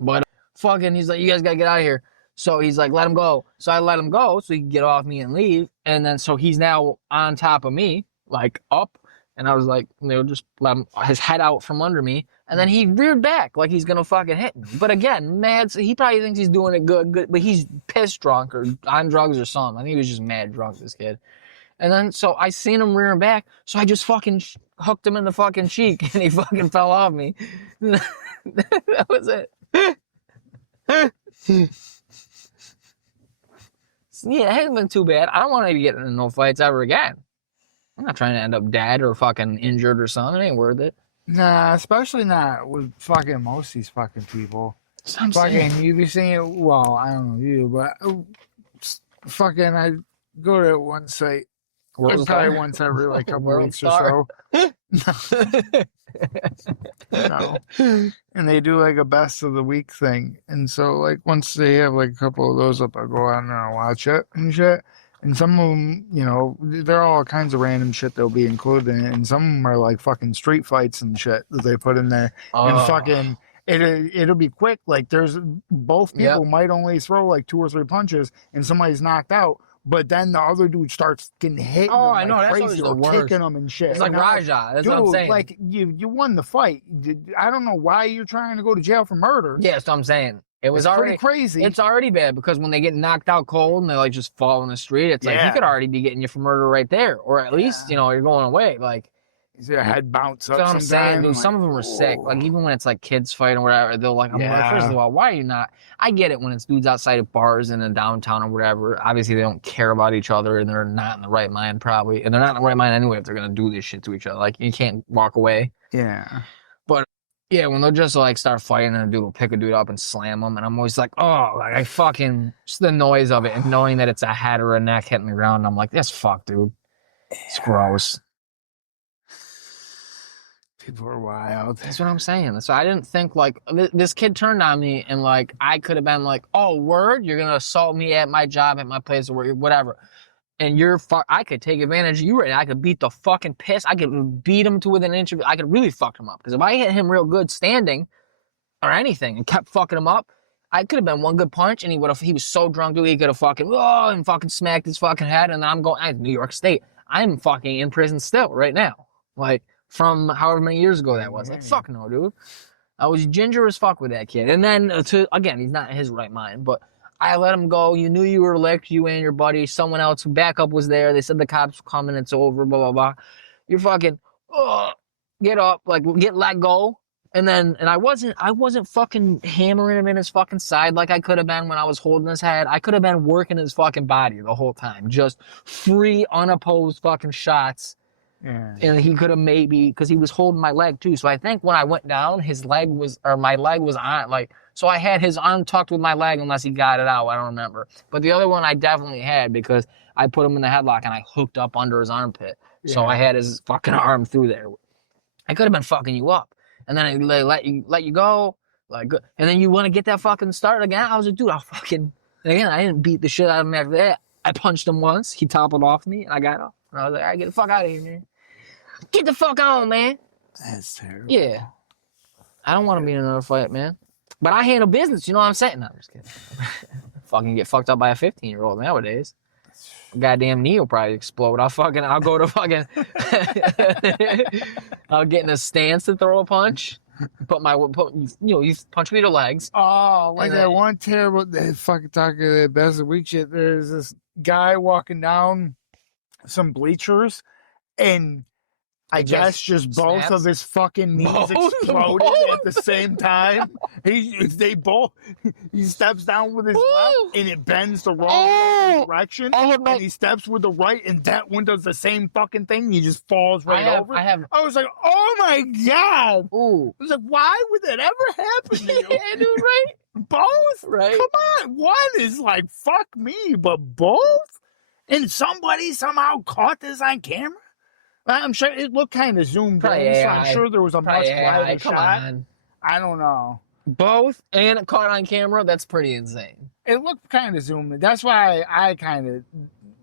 But fucking, he's like, you guys gotta get out of here. So he's like, let him go. So I let him go so he could get off me and leave. And then so he's now on top of me, like up. And I was like, just let him, his head out from under me. And then he reared back like he's gonna fucking hit me. But again, mad. So he probably thinks he's doing it good, but he's pissed drunk or on drugs or something. I think he was just mad drunk, this kid. And then so I seen him rearing back, so I just fucking hooked him in the fucking cheek, and he fucking fell off me. That was it. Yeah, it hasn't been too bad. I don't want to be getting in no fights ever again. I'm not trying to end up dead or fucking injured or something. It ain't worth it. Nah, especially not with fucking most of these fucking people. I'm fucking, you be seeing it. Well, I don't know you, but fucking, I go to one site. Probably once every like couple weeks or so. No. And they do like a best of the week thing. And so like once they have like a couple of those up, I go out and I watch it and shit. And some of them, you know, there are all kinds of random shit that'll be included in it. And some of them are like fucking street fights and shit that they put in there. And fucking, it'll be quick. Like there's both people might only throw like 2 or 3 punches and somebody's knocked out. But then the other dude starts getting hit. Oh, I know, that's crazy, or kicking them and shit. It's like Raja. That's what I'm saying. Like you won the fight. I don't know why you're trying to go to jail for murder. Yeah, that's what I'm saying. It was already crazy. It's already bad because when they get knocked out cold and they like just fall in the street, it's like he could already be getting you for murder right there, or at least you know you're going away. Like your head bounce up. That's what I'm saying, dude. Like, some of them are sick. Like even when it's like kids fighting or whatever, they're like, I'm like, first of all, why are you not? I get it when it's dudes outside of bars and in downtown or whatever. Obviously, they don't care about each other and they're not in the right mind probably, and they're not in the right mind anyway if they're gonna do this shit to each other. Like you can't walk away. Yeah. But yeah, when they'll just like start fighting and a dude will pick a dude up and slam them, and I'm always like, oh, like I fucking just the noise of it and knowing that it's a head or a neck hitting the ground. I'm like, that's fucked, dude. It's gross. People are wild. That's what I'm saying. So I didn't think like this kid turned on me and like I could have been like, oh, word, you're gonna assault me at my job, at my place of work, whatever. And I could take advantage of you right now. I could beat the fucking piss. I could beat him to within an inch of it. I could really fuck him up. Because if I hit him real good standing or anything and kept fucking him up, I could have been one good punch and he was so drunk, dude, he could have fucking smacked his fucking head. And then I'm going, New York State. I'm fucking in prison still right now. Like, from however many years ago that was. Like, fuck no, dude. I was ginger as fuck with that kid. And then, again, he's not in his right mind, but I let him go. You knew you were licked, you and your buddy. Someone else, backup was there. They said the cops were coming, it's over, blah, blah, blah. You're fucking, get up, like, get let go. And I wasn't fucking hammering him in his fucking side like I could have been when I was holding his head. I could have been working his fucking body the whole time. Just free, unopposed fucking shots. Yeah. And he could have maybe, because he was holding my leg too. So I think when I went down, my leg was on, like, so I had his arm tucked with my leg unless he got it out. I don't remember. But the other one I definitely had because I put him in the headlock and I hooked up under his armpit. Yeah. So I had his fucking arm through there. I could have been fucking you up. And then they let you go. Like, and then you want to get that fucking start again. I was like, dude, I'll fucking, and again, I didn't beat the shit out of him after that. I punched him once. He toppled off me and I got up. And I was like, all right, get the fuck out of here, man. Get the fuck on, man. That's terrible. Yeah. I don't want to be in another fight, man. But I handle business, you know what I'm saying? No, I'm just kidding. Fucking get fucked up by a 15-year-old nowadays. Goddamn knee will probably explode. I'll go to fucking, I'll get in a stance to throw a punch. You punch me to the legs. Oh, like that one terrible, they fucking talking the best of week shit. There's this guy walking down some bleachers and I guess just both of his fucking knees exploded at the same time. He steps down with his left and it bends the wrong direction. And he steps with the right and that one does the same fucking thing. He just falls over. I was like, oh my God. Ooh. I was like, why would that ever happen to you? Yeah, dude, right? Both? Right. Come on. One is like, fuck me, but both? And somebody somehow caught this on camera? I'm sure it looked kind of zoomed in, so I'm sure there was a much wider shot. On. I don't know. Both and caught on camera, that's pretty insane. It looked kind of zoomed in. That's why I kind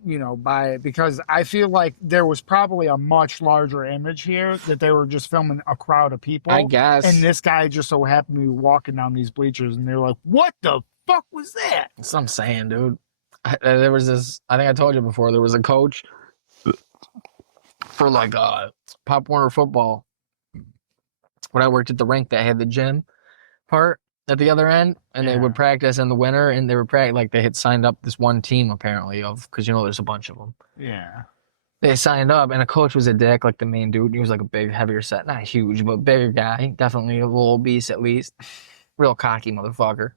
of, buy it, because I feel like there was probably a much larger image here that they were just filming a crowd of people. I guess. And this guy just so happened to be walking down these bleachers, and they're like, what the fuck was that? That's what I'm saying, dude. There was this, I think I told you before, there was a coach for like Pop Warner football when I worked at the rink that had the gym part at the other end, and they would practice in the winter, and they were like they had signed up this one team apparently because there's a bunch of them. Yeah. They signed up, and a coach was a dick, like the main dude. He was like a big, heavier set, not huge, but bigger guy, definitely a little obese at least. Real cocky motherfucker,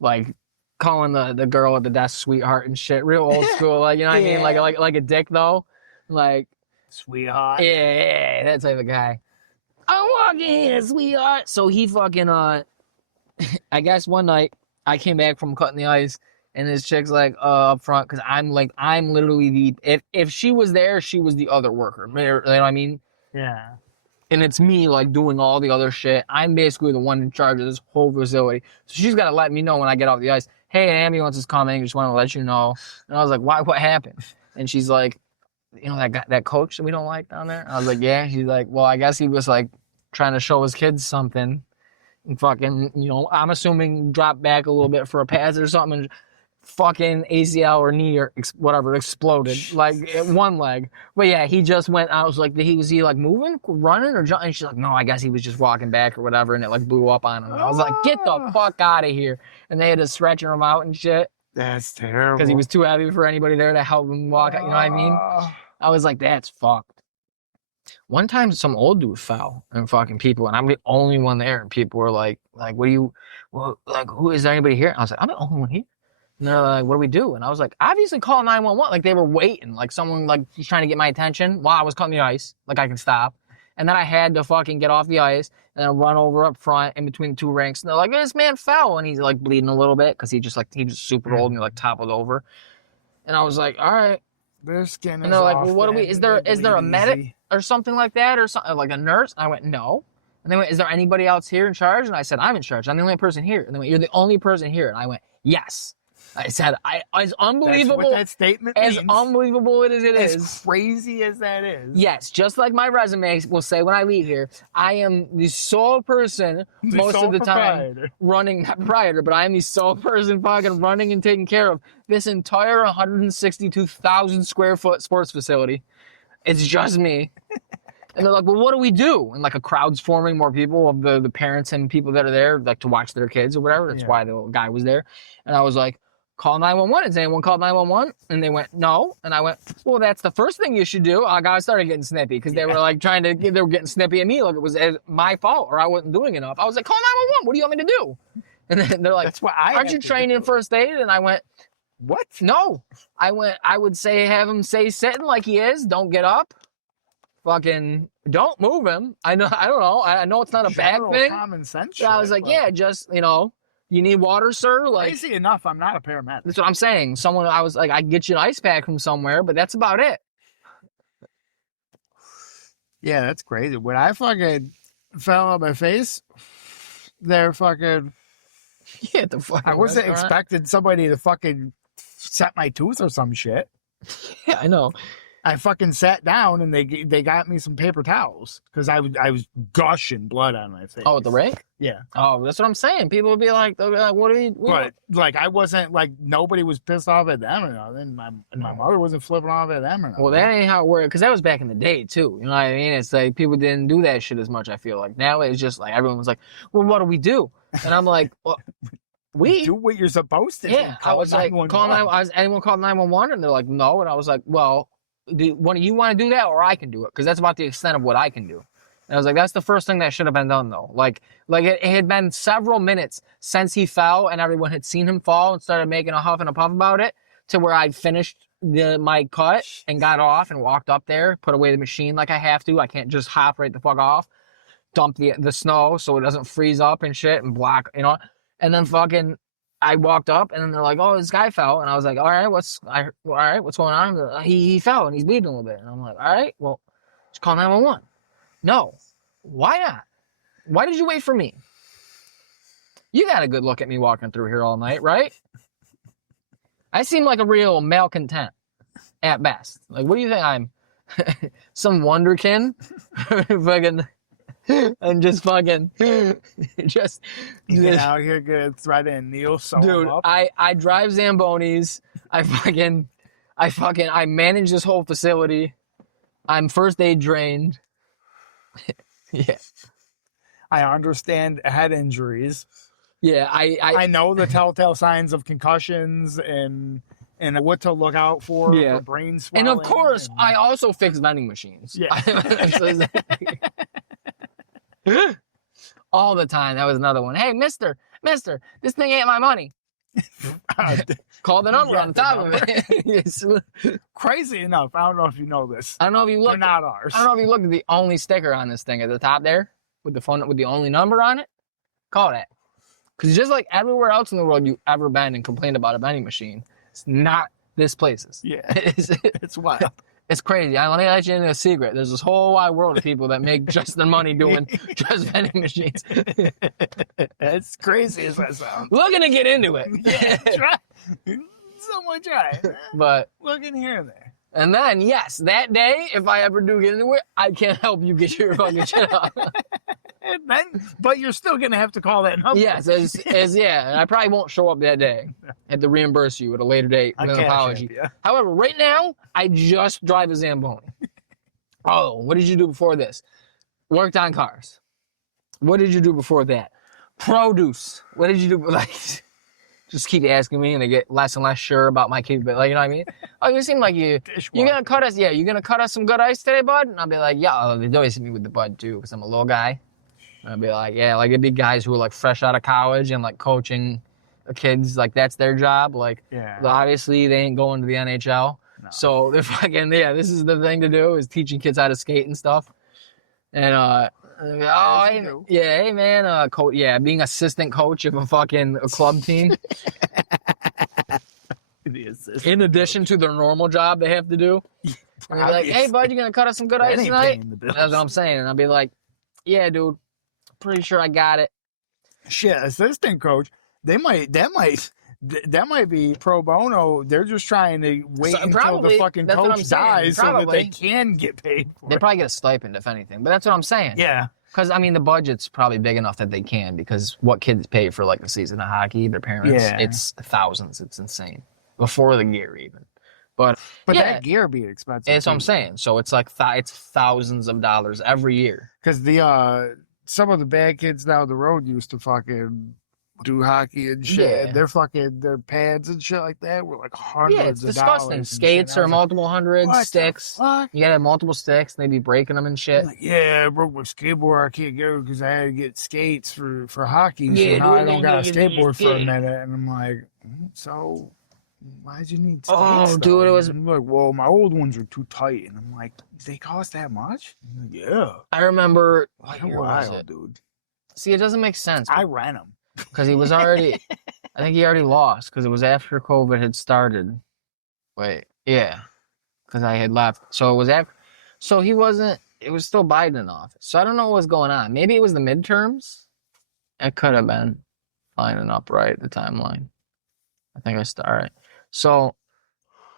like calling the girl at the desk sweetheart and shit. Real old school, like you know what I mean, like a dick though, like. Sweetheart. Yeah, that type of guy. I'm walking here, sweetheart. So he fucking I guess one night I came back from cutting the ice and this chick's like up front because I'm literally if she was there, she was the other worker. You know what I mean? Yeah. And it's me like doing all the other shit. I'm basically the one in charge of this whole facility. So she's gotta let me know when I get off the ice. Hey, an ambulance is coming. Just want to let you know. And I was like, why? What happened? And she's like, you know that coach that we don't like down there? I was like, yeah. She's like, well, I guess he was like trying to show his kids something. And fucking, you know, I'm assuming drop back a little bit for a pass or something. And fucking ACL or knee or whatever exploded like one leg. But yeah, he just went. I was like, was he like moving, running, or jumping? And she's like, no, I guess he was just walking back or whatever, and it like blew up on him. And I was like, get the fuck out of here! And they had to stretch him out and shit. That's terrible. Because he was too heavy for anybody there to help him walk. You know what I mean? I was like, that's fucked. One time, some old dude fell and fucking people, and I'm the only one there, and people were like, what do you, well, like, who is there anybody here? And I was like, I'm the only one here. And they're like, what do we do? And I was like, obviously call 911. Like they were waiting, like someone like was trying to get my attention while I was cutting the ice, like I can stop. And then I had to fucking get off the ice and then run over up front in between the two ranks. And they're like, this man fell, and he's like bleeding a little bit because he was super old and he like toppled over. And I was like, all right. Their skin is And they're like, off, well, what do we? Is there a medic or something like that, or something like a nurse? And I went, no. And they went, is there anybody else here in charge? And I said, I'm in charge. I'm the only person here. And they went, you're the only person here. And I went, yes. I said, as unbelievable. That's what that statement means. As unbelievable as it is. As crazy as that is. Yes, just like my resume will say when I leave here, I am the sole person most of the time running, not proprietor, but I am the sole person fucking running and taking care of this entire 162,000 square foot sports facility. It's just me. And they're like, well, what do we do? And like a crowd's forming, more people of the parents and people that are there, like to watch their kids or whatever. That's why the guy was there. And I was like, call 911. Has anyone called 911? And they went, no. And I went, well, that's the first thing you should do. I started getting snippy because they were like they were getting snippy at me like it was my fault or I wasn't doing enough. I was like, call 911. What do you want me to do? And then they're like, that's what aren't you trained in first aid? And I went, what? No. I would say, have him stay sitting like he is. Don't get up. Fucking don't move him. I don't know. I know it's not a bad thing. Common sense. I was like, yeah, just, you need water, sir? Like, crazy enough, I'm not a paramedic. That's what I'm saying. I was like, I can get you an ice pack from somewhere, but that's about it. Yeah, that's crazy. When I fucking fell on my face, they're fucking. Yeah, the fuck. I wasn't expecting somebody to fucking set my tooth or some shit. Yeah, I know. I fucking sat down and they got me some paper towels because I was gushing blood on my face. Oh, at the rake? Yeah. Oh, that's what I'm saying. People would be like, what are you? But like, I wasn't like nobody was pissed off at them or nothing. My mother wasn't flipping off at them or nothing. Well, that ain't how it worked because that was back in the day too. You know what I mean? It's like people didn't do that shit as much. I feel like now it's just like everyone was like, well, what do we do? And I'm like, well. We do what you're supposed to. Yeah, I was like, anyone called 911? And they're like, no. And I was like, well, do you want to do that or I can do it? Because that's about the extent of what I can do. And I was like, that's the first thing that should have been done though. Like it had been several minutes since he fell and everyone had seen him fall and started making a huff and a puff about it to where I'd finished my cut and got off and walked up there, put away the machine like I have to. I can't just hop right the fuck off, dump the snow so it doesn't freeze up and shit and block, And then fucking, I walked up and then they're like, "Oh, this guy fell," and I was like, "All right, what's going on?" He fell and he's bleeding a little bit, and I'm like, "All right, well, just call 911." No, why not? Why did you wait for me? You got a good look at me walking through here all night, right? I seem like a real malcontent at best. Like, what do you think I'm? Some wonderkin? Fucking. And just fucking, just get out here, good thread and Neil. Dude, up. I drive Zambonis. I manage this whole facility. I'm first aid trained. Yeah, I understand head injuries. Yeah, I know the telltale signs of concussions and what to look out for brain swelling. And of course, I also fix vending machines. Yeah. All the time. That was another one. Hey, mister, this thing ain't my money. Call the number on the top of it. Crazy enough, I don't know if you know this. I don't know if you looked. They're not ours. I don't know if you looked at the only sticker on this thing at the top there with the phone with the only number on it. Call that. Because just like everywhere else in the world you've ever been and complained about a vending machine, it's not this place's. Yeah. It's wild. It's crazy. Let me let you into a secret. There's this whole wide world of people that make just their money doing just vending machines. As crazy as that sounds. Looking to get into it. Yeah, try. Someone try. But looking here and there. And then, yes, that day, if I ever do get into it, I can't help you get your fucking shit off. And then, but you're still gonna have to call that number. Yes, yeah, and I probably won't show up that day. Have to reimburse you at a later date with an apology. However, right now, I just drive a Zamboni. Oh, what did you do before this? Worked on cars. What did you do before that? Produce. What did you do? Like, just keep asking me, and I get less and less sure about my capability. Like, you know what I mean? Oh, you seem like you're gonna cut us. Yeah, you're gonna cut us some good ice today, bud. And I'll be like, yeah. They always hit me with the bud too, because I'm a little guy. I'd be like, yeah, like it'd be guys who are like fresh out of college and like coaching kids, like that's their job. Like, obviously they ain't going to the NHL. No. So they're fucking, this is the thing to do is teaching kids how to skate and stuff. And, hey man, coach, being assistant coach of a club team. In addition to their normal job they have to do. And they're like, hey bud, you gonna cut us some good ice tonight? That's what I'm saying. And I'll be like, yeah, dude. Pretty sure I got it. Shit, assistant coach. That might be pro bono. They're just trying to wait until the fucking coach dies so that they can get paid for it. They probably get a stipend if anything. But that's what I'm saying. Yeah. Because I mean the budget's probably big enough that they can, because what kids pay for like a season of hockey, their parents, it's thousands. It's insane. Before the gear even. But that gear be expensive. That's what I'm saying. So it's like it's thousands of dollars every year. Because some of the bad kids down the road used to fucking do hockey and shit. Yeah. And their pads and shit like that were like hundreds of dollars. Yeah, it's disgusting. Skates are multiple hundreds, sticks. You gotta have multiple sticks, and they be breaking them and shit. Like, I broke my skateboard. I can't go because I had to get skates for hockey. So now I don't got a skateboard for a minute. And I'm like, so why'd you need skates? Oh, dude, it was like, well, my old ones are too tight. And I'm like, they cost that much? Like, yeah. I remember. Like, wild, dude. See, it doesn't make sense. I ran them. Because he was already, I think he already lost because it was after COVID had started. Wait, yeah. Because I had left. So it was after, so he wasn't, it was still Biden in office. So I don't know what was going on. Maybe it was the midterms. It could have been lining up right, the timeline. I think I started. All right. So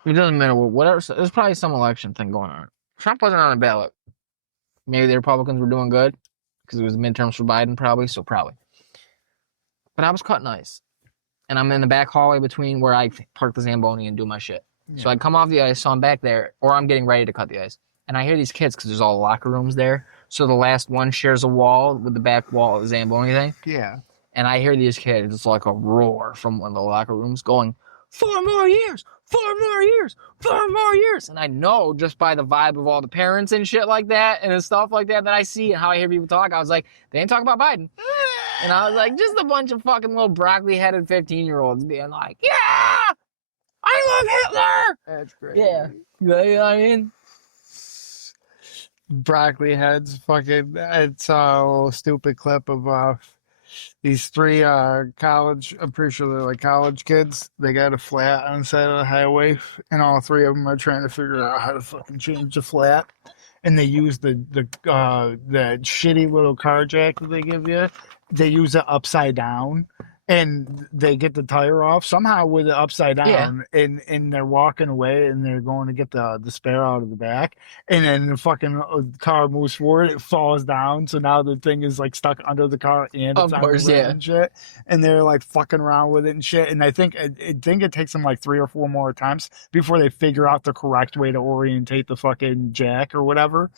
it doesn't matter whatever. There's probably some election thing going on. Trump wasn't on the ballot. Maybe the Republicans were doing good because it was the midterms for Biden, probably. So probably. But I was cutting ice. And I'm in the back hallway between where I park the Zamboni and do my shit. Yeah. So I come off the ice, so I'm back there, or I'm getting ready to cut the ice. And I hear these kids, because there's all the locker rooms there. So the last one shares a wall with the back wall of the Zamboni thing. Yeah. And I hear these kids, it's like a roar from one of the locker rooms going, 4 more years, 4 more years, 4 more years. And I know just by the vibe of all the parents and shit like that and stuff like that I see and how I hear people talk, I was like, they ain't talking about Biden. And I was like, just a bunch of fucking little broccoli-headed 15-year-olds being like, yeah, I love Hitler. That's great. Yeah. You know what I mean? Broccoli heads, fucking, it's a little stupid clip of these 3 college, I'm pretty sure they're like college kids. They got a flat on the side of the highway, and all 3 of them are trying to figure out how to fucking change the flat. And they use the shitty little car jack that they give you. They use it upside down, and they get the tire off somehow with it upside down. Yeah. And they're walking away, and they're going to get the spare out of the back. And then the fucking car moves forward, it falls down. So now the thing is like stuck under the car and it's on the rim and shit. And they're like fucking around with it and shit. And I think it takes them like 3 or 4 more attempts before they figure out the correct way to orientate the fucking jack or whatever.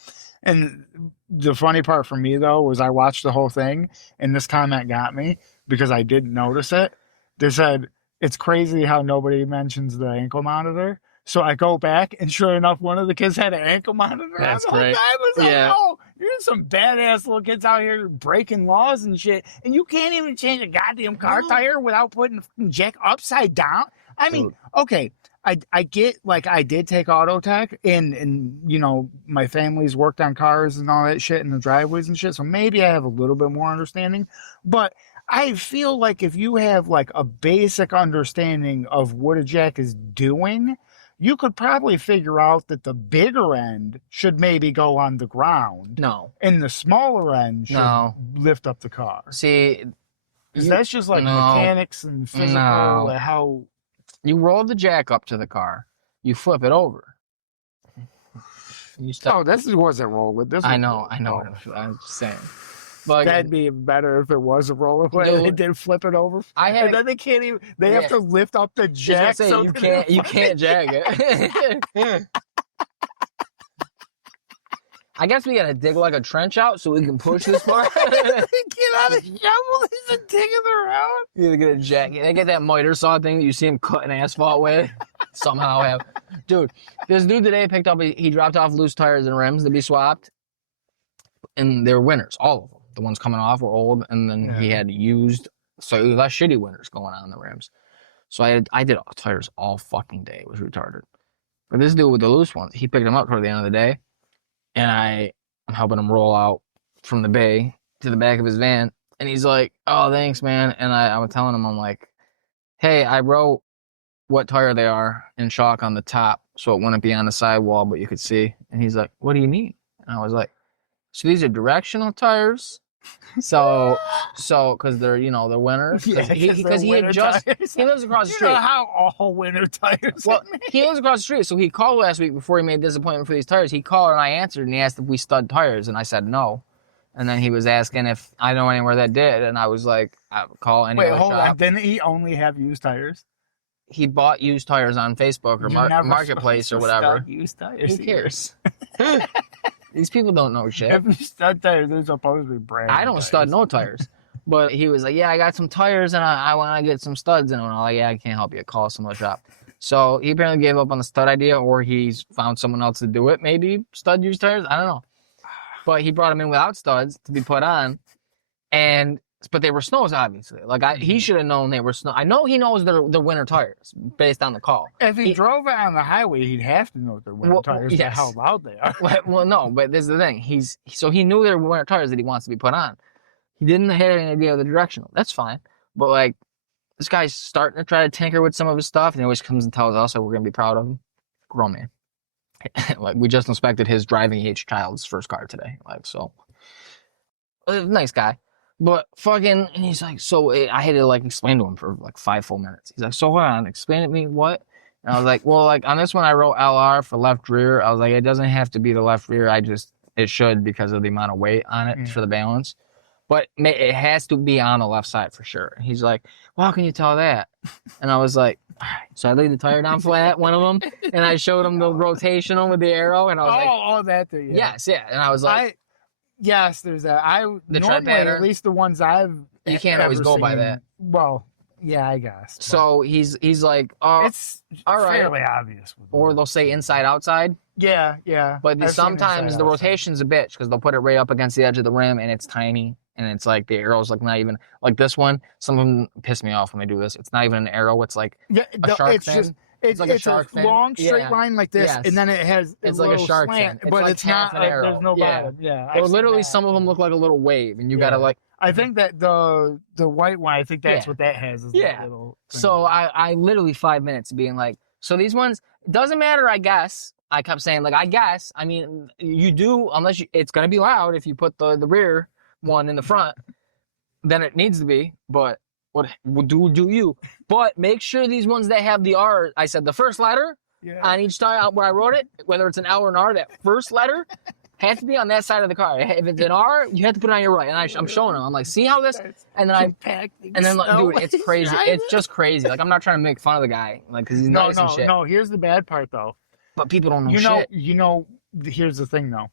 And the funny part for me, though, was I watched the whole thing, and this comment got me because I didn't notice it. They said, it's crazy how nobody mentions the ankle monitor. So I go back, and sure enough, one of the kids had an ankle monitor. That's great. Yeah. Oh, You're some badass little kids out here breaking laws and shit, and you can't even change a goddamn car tire without putting the jack upside down. I mean, okay, I get, like, I did take auto tech, and you know, my family's worked on cars and all that shit in the driveways and shit, so maybe I have a little bit more understanding. But I feel like if you have like a basic understanding of what a jack is doing, you could probably figure out that the bigger end should maybe go on the ground. No. And the smaller end should lift up the car. See, that's just like mechanics and physical, how... You roll the jack up to the car. You flip it over. This wasn't rolling. This I know. I'm just saying. But that'd be better if it was a rollerblade. They did flip it over. And then they can't even. They have to lift up the jack. Say, you can't jag it. I guess we gotta dig like a trench out so we can push this part. Get out of shovel. He's digging around. You gotta get a jack. They get that miter saw thing that you see him cutting asphalt with. Somehow have. Dude, this dude today picked up. He dropped off loose tires and rims to be swapped, and they were winners, all of them. The ones coming off were old, and then he had used, so he left shitty winners going on the rims. So I did tires all fucking day. It was retarded. But this dude with the loose ones, he picked them up toward the end of the day, and I'm helping him roll out from the bay to the back of his van, and he's like, "Oh, thanks, man." And I was telling him, I'm like, "Hey, I wrote what tire they are in chalk on the top, so it wouldn't be on the sidewall, but you could see." And he's like, "What do you mean?" And I was like, "So these are directional tires." So, because they're, they're winners. Because he lives across the street. You know how all winter tires. Well, he lives across the street, so he called last week before he made this appointment for these tires. He called and I answered, and he asked if we stud tires, and I said no. And then he was asking if I know anywhere that did, and I was like, I would call any other shop. Wait, hold on. Didn't he only have used tires? He bought used tires on Facebook or Marketplace or whatever. Used tires. Who cares? These people don't know shit. If you stud tires, they're supposed to be brand. I don't stud no tires. But he was like, "Yeah, I got some tires and I want to get some studs in them." And I'm like, "Yeah, I can't help you. Call some other shop." So he apparently gave up on the stud idea, or he's found someone else to do it. Maybe stud used tires. I don't know. But he brought them in without studs to be put on, but they were snows, obviously. Like he should have known they were snow. I know he knows they're winter tires based on the call. If he drove it on the highway, he'd have to know they're winter tires. Yes. How loud they are. Well, no, but this is the thing. So he knew they were winter tires that he wants to be put on. He didn't have any idea of the directional. That's fine. But like, this guy's starting to try to tinker with some of his stuff, and he always comes and tells us that we're gonna be proud of him. Grown man. Like, we just inspected his driving age child's first car today. Like, so nice guy. But fucking, and he's like, so I had to like explain to him for like 5 full minutes. He's like, so hold on, explain to me what? And I was like, well, like on this one I wrote LR for left rear. I was like, it doesn't have to be the left rear. It should because of the amount of weight on it for the balance. But it has to be on the left side for sure. And he's like, well, how can you tell that? And I was like, all right. So I laid the tire down flat, one of them, and I showed him the rotational with the arrow. And I was that thing. Yeah. Yes, yeah. And I was like, yes, there's that. Normally, at least the ones you can't always go by that. Well, yeah, I guess. So he's like, oh, it's all right, fairly obvious. Or they'll say inside outside. Yeah. But sometimes the rotation's a bitch because they'll put it right up against the edge of the rim and it's tiny. And it's like the arrow's like not even like this one. Some of them piss me off when they do this. It's not even an arrow. It's like a shark fin. It's like a shark fin. Long straight line like this, and then it has it's like a shark slant, fin. But like it's not. An arrow. There's no bottom. Yeah. Or literally, some of them look like a little wave, and you gotta like. I think that the white one. I think that's what that has. Is that little thing. So I literally 5 minutes being like, so these ones, it doesn't matter. I guess I kept saying like, I guess. I mean, you do unless it's gonna be loud if you put the rear one in the front. Then it needs to be, but what do you? But make sure these ones that have the R, I said the first letter on each tire where I wrote it, whether it's an L or an R, that first letter has to be on that side of the car. If it's an R, you have to put it on your right. And I'm showing him. I'm like, see how this? And then dude, it's crazy. It's just crazy. Like I'm not trying to make fun of the guy, like because he's nice and shit. No, here's the bad part though. But people don't know shit. Here's the thing though.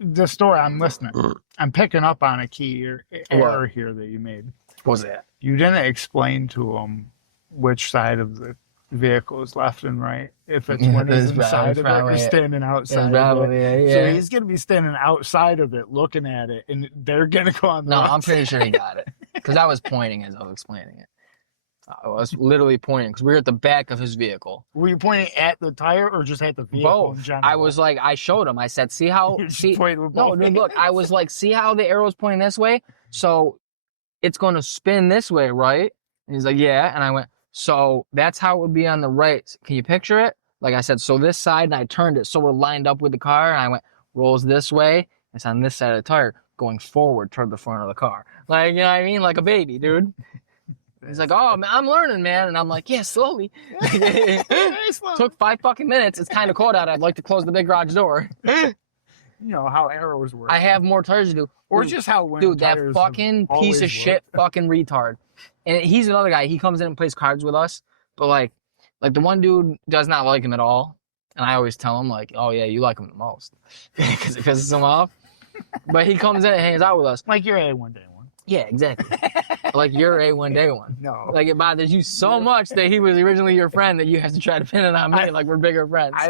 The story, I'm listening. I'm picking up on a key error here that you made. What was that? You didn't explain to them which side of the vehicles left and right. If it's when he's inside of it or standing outside of it. Yeah. So he's going to be standing outside of it looking at it, and they're going to go on the No, right I'm pretty sure he got it. Because I was pointing as I was explaining it. I was literally pointing because we were at the back of his vehicle. Were you pointing at the tire or just at the vehicle Both. in general? I was like, I showed him. I said, see how... No, dude, look, I was like, see how the arrow's pointing this way? So it's going to spin this way, right? And he's like, yeah. And I went, so that's how it would be on the right. Can you picture it? Like I said, so this side, and I turned it so we're lined up with the car, and I went, rolls this way. It's on this side of the tire, going forward toward the front of the car. Like, you know what I mean? Like a baby, dude. He's like, oh, man, I'm learning, man. And I'm like, yeah, slowly. Took 5 fucking minutes. It's kind of cold out. I'd like to close the big garage door. You know how arrows work. I have more tires to do. Or dude, just how dude, that fucking piece of shit fucking retard. And he's another guy. He comes in and plays cards with us. But, like the one dude does not like him at all. And I always tell him, like, oh, yeah, you like him the most. Because it pisses him off. But he comes in and hangs out with us. Like your A1 day one. Yeah, exactly. Like your A1 day one. No. Like it bothers you so much that he was originally your friend that you have to try to pin it on me like we're bigger friends. I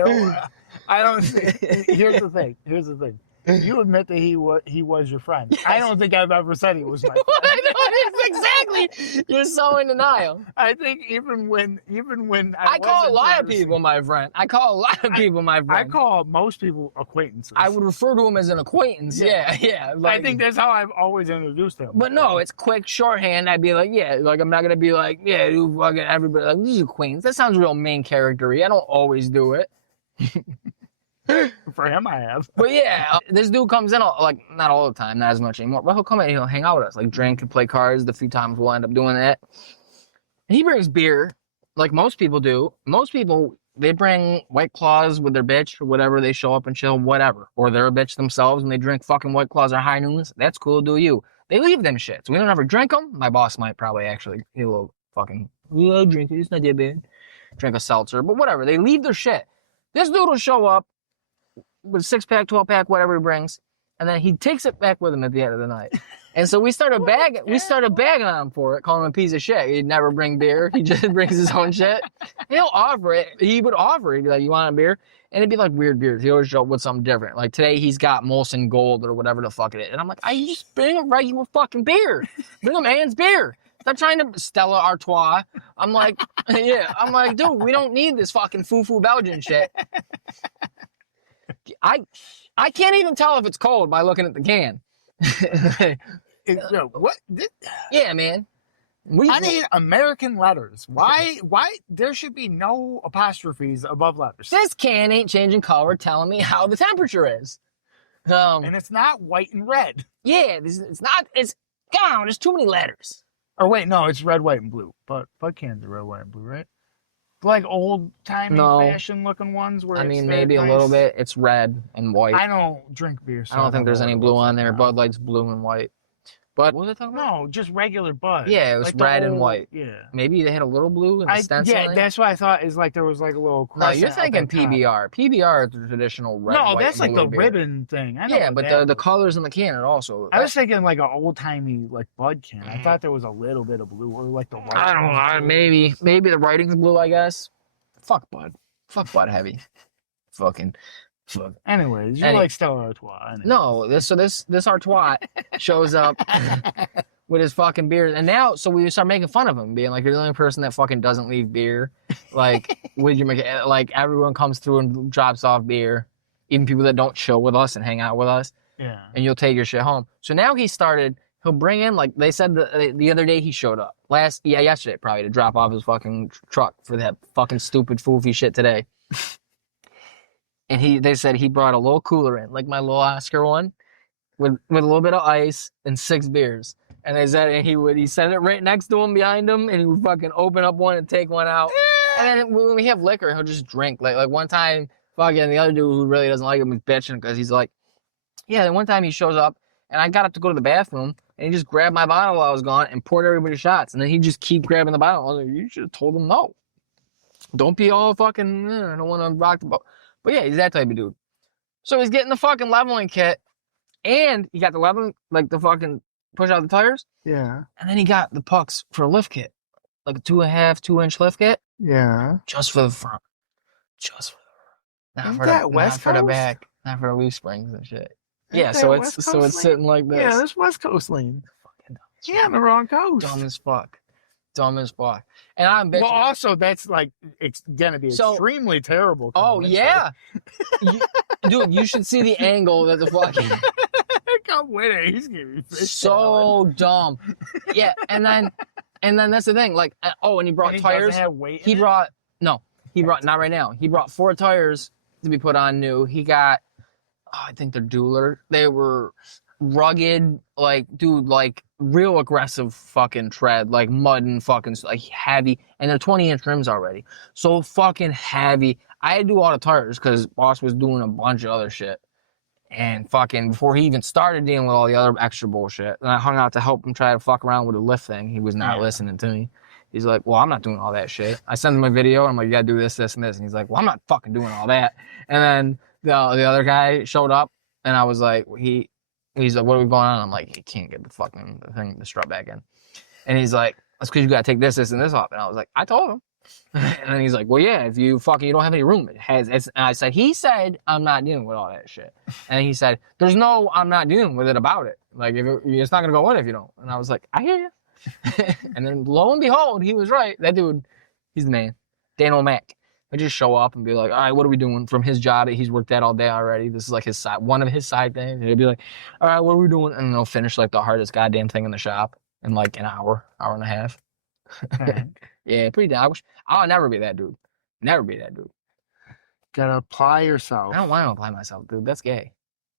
don't. Here's the thing. You admit that he was your friend. Yes. I don't think I've ever said he was my friend. I know, exactly. You're so in denial. I think even when I call a lot of people my friend. I call most people acquaintances. I would refer to him as an acquaintance. Yeah. Like, I think that's how I've always introduced him. But no, it's quick shorthand. I'd be like, yeah, like I'm not gonna be like, yeah, you fucking everybody. Like, this is acquaintance. That sounds real main character-y. I don't always do it. For him, I have. But yeah, this dude comes in, like, not all the time, not as much anymore, but he'll come in and he'll hang out with us, like, drink and play cards. The few times we'll end up doing that. And he brings beer, like most people do. Most people, they bring White Claws with their bitch or whatever. They show up and chill, whatever. Or they're a bitch themselves and they drink fucking White Claws or High Noons. That's cool, do you. They leave them shits. We don't ever drink them. My boss might probably actually, he will fucking, I'll drink it. It's not that bad. Drink a seltzer, but whatever. They leave their shit. This dude will show up with a 6-pack, 12-pack, whatever he brings, and then he takes it back with him at the end of the night. And so we started bagging on him for it, calling him a piece of shit. He'd never bring beer. He just brings his own shit. He'll offer it. He would offer it. He'd be like, you want a beer? And it'd be like weird beers. He always show up with something different. Like today he's got Molson Gold or whatever the fuck it is. And I'm like, I just bring a regular fucking beer. Bring a man's beer. Stop trying to Stella Artois. I'm like, yeah. I'm like, dude, we don't need this fucking foo-foo Belgian shit. I can't even tell if it's cold by looking at the can. What? Yeah, man. I need American letters. Why there should be no apostrophes above letters? This can ain't changing color telling me how the temperature is. And it's not white and red. Yeah, it's not. Come on, there's too many letters. Or wait, no, it's red, white, and blue. But Bud cans are red, white, and blue, right? Like old-timey fashion-looking ones where maybe a little bit. It's red and white. I don't drink beer, so I don't think there's any blue on there. Bud Light's blue and white. But what was I talking about? No, just regular Bud. Yeah, it was like red and white. Yeah. Maybe they had a little blue in the stencil. Yeah, that's what I thought is like there was like a little No, you're thinking PBR. PBR is the traditional red, no, white, that's like the beer. ribbon thing. I know yeah, but the colors in the can are also... I was thinking like an old-timey like Bud can. I thought there was a little bit of blue or like the white. I don't know. Maybe the writing's blue, I guess. Fuck Bud. Fuck Bud Heavy. Fuck. Anyways, you like Stella Artois. Anyway. No, this Artois shows up with his fucking beer, and now so we start making fun of him, being like, you're the only person that fucking doesn't leave beer. Like, would you make it? Like everyone comes through and drops off beer, even people that don't chill with us and hang out with us. Yeah. And you'll take your shit home. So now he'll bring in, like they said the other day he showed up. Yesterday probably, to drop off his fucking truck for that fucking stupid foofy shit today. And they said he brought a little cooler in, like my little Oscar one, with a little bit of ice and 6 beers. And they said he set it right next to him, behind him, and he would fucking open up one and take one out. And then when we have liquor, he'll just drink. Like one time, fucking the other dude who really doesn't like him is bitching because he's like, yeah, then one time he shows up, and I got up to go to the bathroom, and he just grabbed my bottle while I was gone and poured everybody shots. And then he just keep grabbing the bottle. I was like, you should have told him no. Don't be all fucking, I don't want to rock the boat. But yeah, he's that type of dude. So he's getting the fucking leveling kit, and he got the leveling, like the fucking push out the tires. Yeah. And then he got the pucks for a lift kit, like a 2.5, 2-inch lift kit. Yeah. Just for the front. Just for the front. Ain't that West not for the Coast? back. Not for the leaf springs and shit. Ain't Yeah, that so West it's Coast sitting lane? like this. Yeah, this West Coast lane. Fucking dumb. Yeah, on the wrong coast. Dumb as fuck. Dumb as fuck. And I'm bitching. Well, also that's like it's gonna be extremely terrible. Oh yeah, dude, you should see the angle that the fucking. Come with it. He's gonna be So dumb. Yeah, and then that's the thing. Like, and he brought tires. Have weight He brought not right now. He brought 4 tires to be put on new. He got, I think they're Dueler. They were rugged, like, dude, like real aggressive fucking tread, like mud and fucking like heavy, and they're 20-inch rims already, so fucking heavy. I had to do all the tires because boss was doing a bunch of other shit, and fucking before he even started dealing with all the other extra bullshit, and I hung out to help him try to fuck around with the lift thing. He was not listening to me. He's like, well, I'm not doing all that shit. I sent him a video, and I'm like, you gotta do this, this, and this. And he's like, well, I'm not fucking doing all that. And then the other guy showed up, and I was like, he's like, what are we going on? I'm like, he can't get the fucking thing, the strut back in. And he's like, that's because you gotta take this, this, and this off. And I was like, I told him. And then he's like, well, yeah, if you don't have any room, and I said, he said, I'm not dealing with all that shit. And he said, there's no, I'm not dealing with it about it. Like, it's not gonna go in if you don't. And I was like, I hear you. And then lo and behold, he was right. That dude, he's the man. Dan O'Mac. I just show up and be like, all right, what are we doing from his job that he's worked at all day already? This is like one of his side things. And he'd be like, all right, what are we doing? And they'll finish like the hardest goddamn thing in the shop in like an hour and a half. Okay. Yeah, pretty damn. I'll never be that dude. Never be that dude. Gotta apply yourself. I don't want to apply myself, dude. That's gay.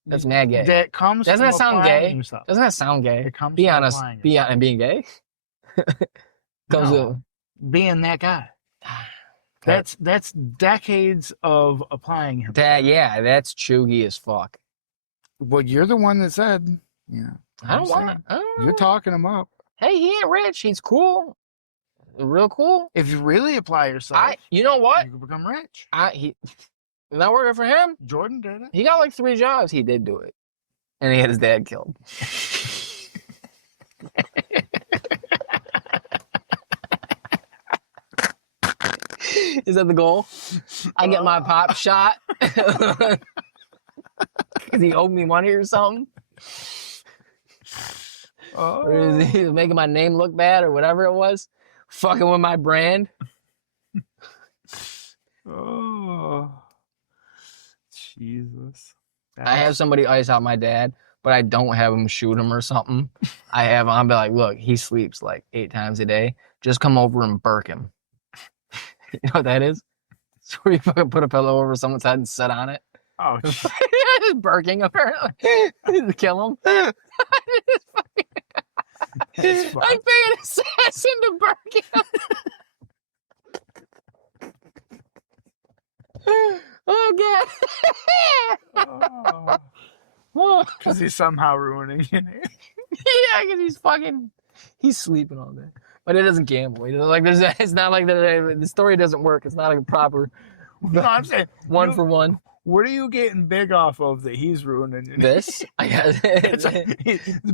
That's mad gay. That comes. Doesn't that sound gay? Yourself. Doesn't that sound gay? It comes. Be from honest. And being gay. Comes with being that guy. That's decades of applying him. That's chuggy as fuck. Well, you're the one that said, yeah. I don't want it. You're talking him up. Hey, he ain't rich. He's cool. Real cool. If you really apply yourself, you know what? You can become rich. Not working for him. Jordan did it. He got like 3 jobs. He did do it. And he had his dad killed. Is that the goal? I get my pop shot because he owed me money or something. Or is he making my name look bad or whatever it was? Fucking with my brand. Oh, Jesus. I have somebody ice out my dad, but I don't have him shoot him or something. I'm be like, look, he sleeps like 8 times a day. Just come over and burk him. You know what that is? It's where you fucking put a pillow over someone's head and sit on it. Oh, just burking apparently. To kill him. I paid an assassin to burk him. Oh God. Oh. Because he's somehow ruining it. Yeah, because he's sleeping all day. But it doesn't gamble. You know, like it's not like the story doesn't work. It's not like a proper. No, I'm saying one for one. What are you getting big off of that he's ruining? This? I guess.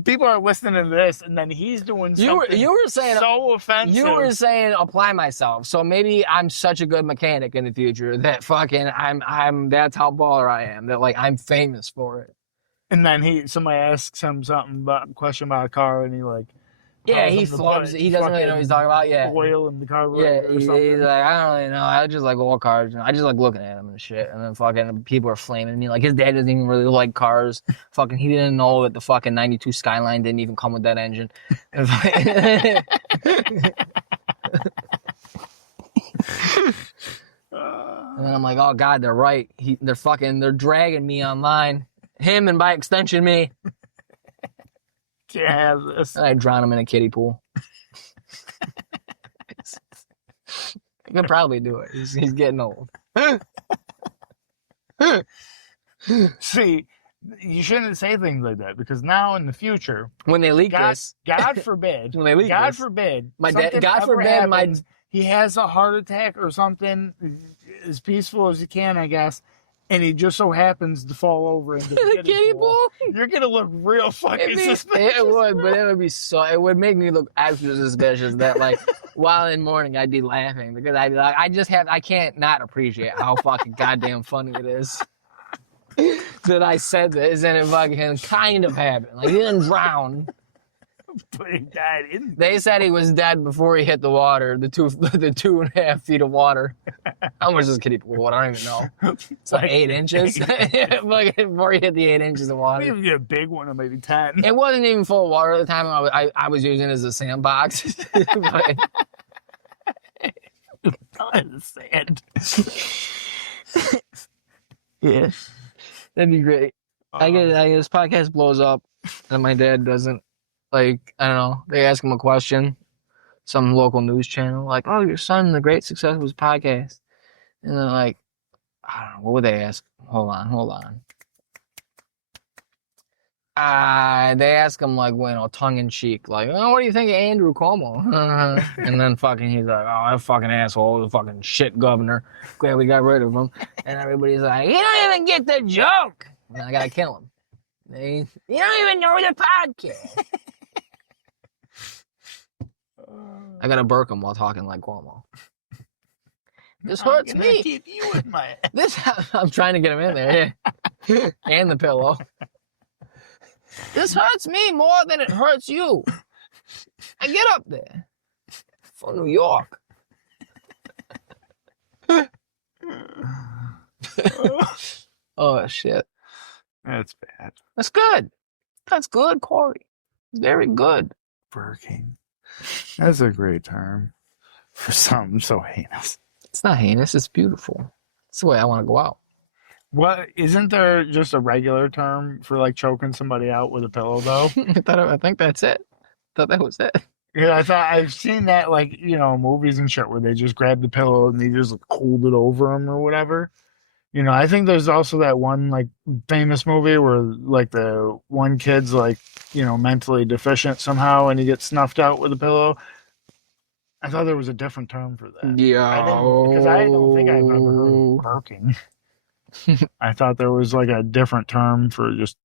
People are listening to this, and then he's doing something you were saying, so offensive. You were saying apply myself. So maybe I'm such a good mechanic in the future that fucking I'm that's how baller I am. That like I'm famous for it. And then somebody asks him something about question about a car, and he like. Yeah, he flubs. He doesn't really know what he's talking about. Yeah, oil in the car. Yeah, he's like, I don't really know. I just like old cars. I just like looking at them and shit. And then fucking people are flaming me. Like his dad doesn't even really like cars. Fucking, he didn't know that the fucking '92 Skyline didn't even come with that engine. And then I'm like, oh god, they're right. They're dragging me online. Him and by extension me. Can't have this. And I drown him in a kiddie pool. I could probably do it. He's getting old. See, you shouldn't say things like that because now in the future, when they leak this, God forbid, when they leak God this, forbid, my dad, God forbid, happens, he has a heart attack or something, as peaceful as he can, I guess. And he just so happens to fall over into the kiddie pool. You're gonna look real fucking suspicious. It would, but it would be it would make me look extra suspicious that like while in mourning, I'd be laughing because I'd be like, I can't not appreciate how fucking goddamn funny it is that I said this and it fucking kind of happened. Like, he didn't drown. But he died in. They said he was dead before he hit the water, the 2.5 feet of water. How much does Kitty water? I don't even know. It's like 8 inches. Before he hit the 8 inches of water. Maybe get a big one or maybe 10. It wasn't even full of water at the time. I was using it as a sandbox. But, Sand. yeah. That'd be great. I guess this podcast blows up and my dad doesn't. Like, I don't know, they ask him a question, some local news channel, like, oh, your son, the great success of his podcast. And they're like, I don't know, what would they ask? Hold on. They ask him, like, tongue-in-cheek, like, oh, what do you think of Andrew Cuomo? And then fucking he's like, oh, that fucking asshole, the fucking shit governor. Glad we got rid of him. And everybody's like, you don't even get the joke. And I gotta kill him. You don't even know the podcast. I gotta burk him while talking like Cuomo. This hurts me. Keep you in my I'm trying to get him in there, yeah. And the pillow. This hurts me more than it hurts you. I get up there from New York. Oh shit. That's bad. That's good. That's good, Corey. Very good. Burking. That's a great term for something so heinous. It's not heinous. It's beautiful. It's the way I want to go out. What isn't there just a regular term for like choking somebody out with a pillow though? I think that's it. I thought that was it. Yeah, I thought I've seen that like movies and shit where they just grab the pillow and they just hold it over them or whatever. I think there's also that one like famous movie where like the one kid's like mentally deficient somehow and he gets snuffed out with a pillow. I thought there was a different term for that. Yeah, because I don't think I've ever heard of burking. I thought there was like a different term for just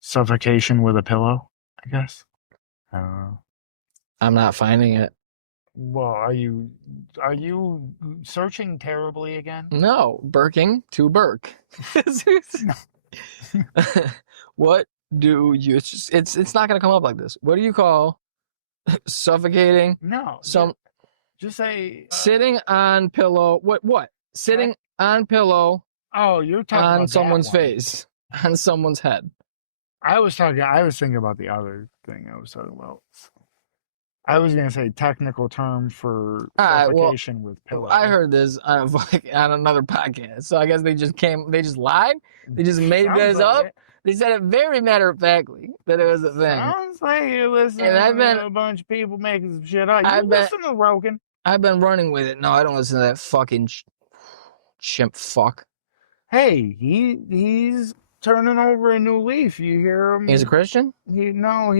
suffocation with a pillow, I guess. I don't know. I'm not finding it. Well, are you searching terribly again? No, burking to burk. What do you? It's not gonna come up like this. What do you call suffocating? No. Just say sitting on pillow. What? Sitting on pillow. Oh, you're talking on about someone's face, on someone's head. I was thinking about the other thing I was talking about. I was gonna say technical term for suffocation with pillow. I heard this on another podcast, so I guess they just lied. They just made this up. They said it very matter of factly that it was a thing. Sounds like you're listening to a bunch of people making some shit up. You listen to Rogan. I've been running with it. No, I don't listen to that fucking chimp fuck. Hey, he's turning over a new leaf. You hear him? He's a Christian? He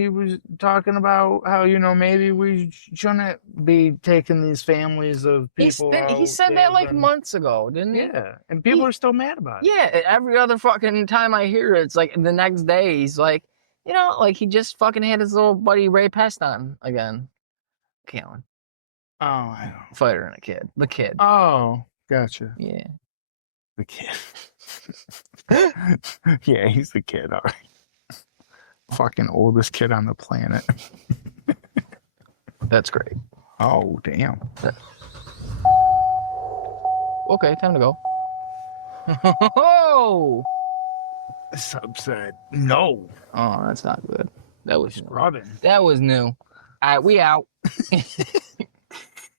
was talking about how, maybe we shouldn't be taking these families of people He said that like months ago, didn't he? Yeah, and people are still mad about it. Yeah, every other fucking time I hear it, it's like the next day he's like, like he just fucking had his little buddy Ray Pest on again. Killing. Oh, I don't know. Fighter and a kid. The kid. Oh, gotcha. Yeah. The kid. Yeah, he's the kid, all right. Fucking oldest kid on the planet. That's great. Oh, damn. Okay, time to go. Oh! Sub said no. Oh, that's not good. That was Robin. That was new. All right, we out.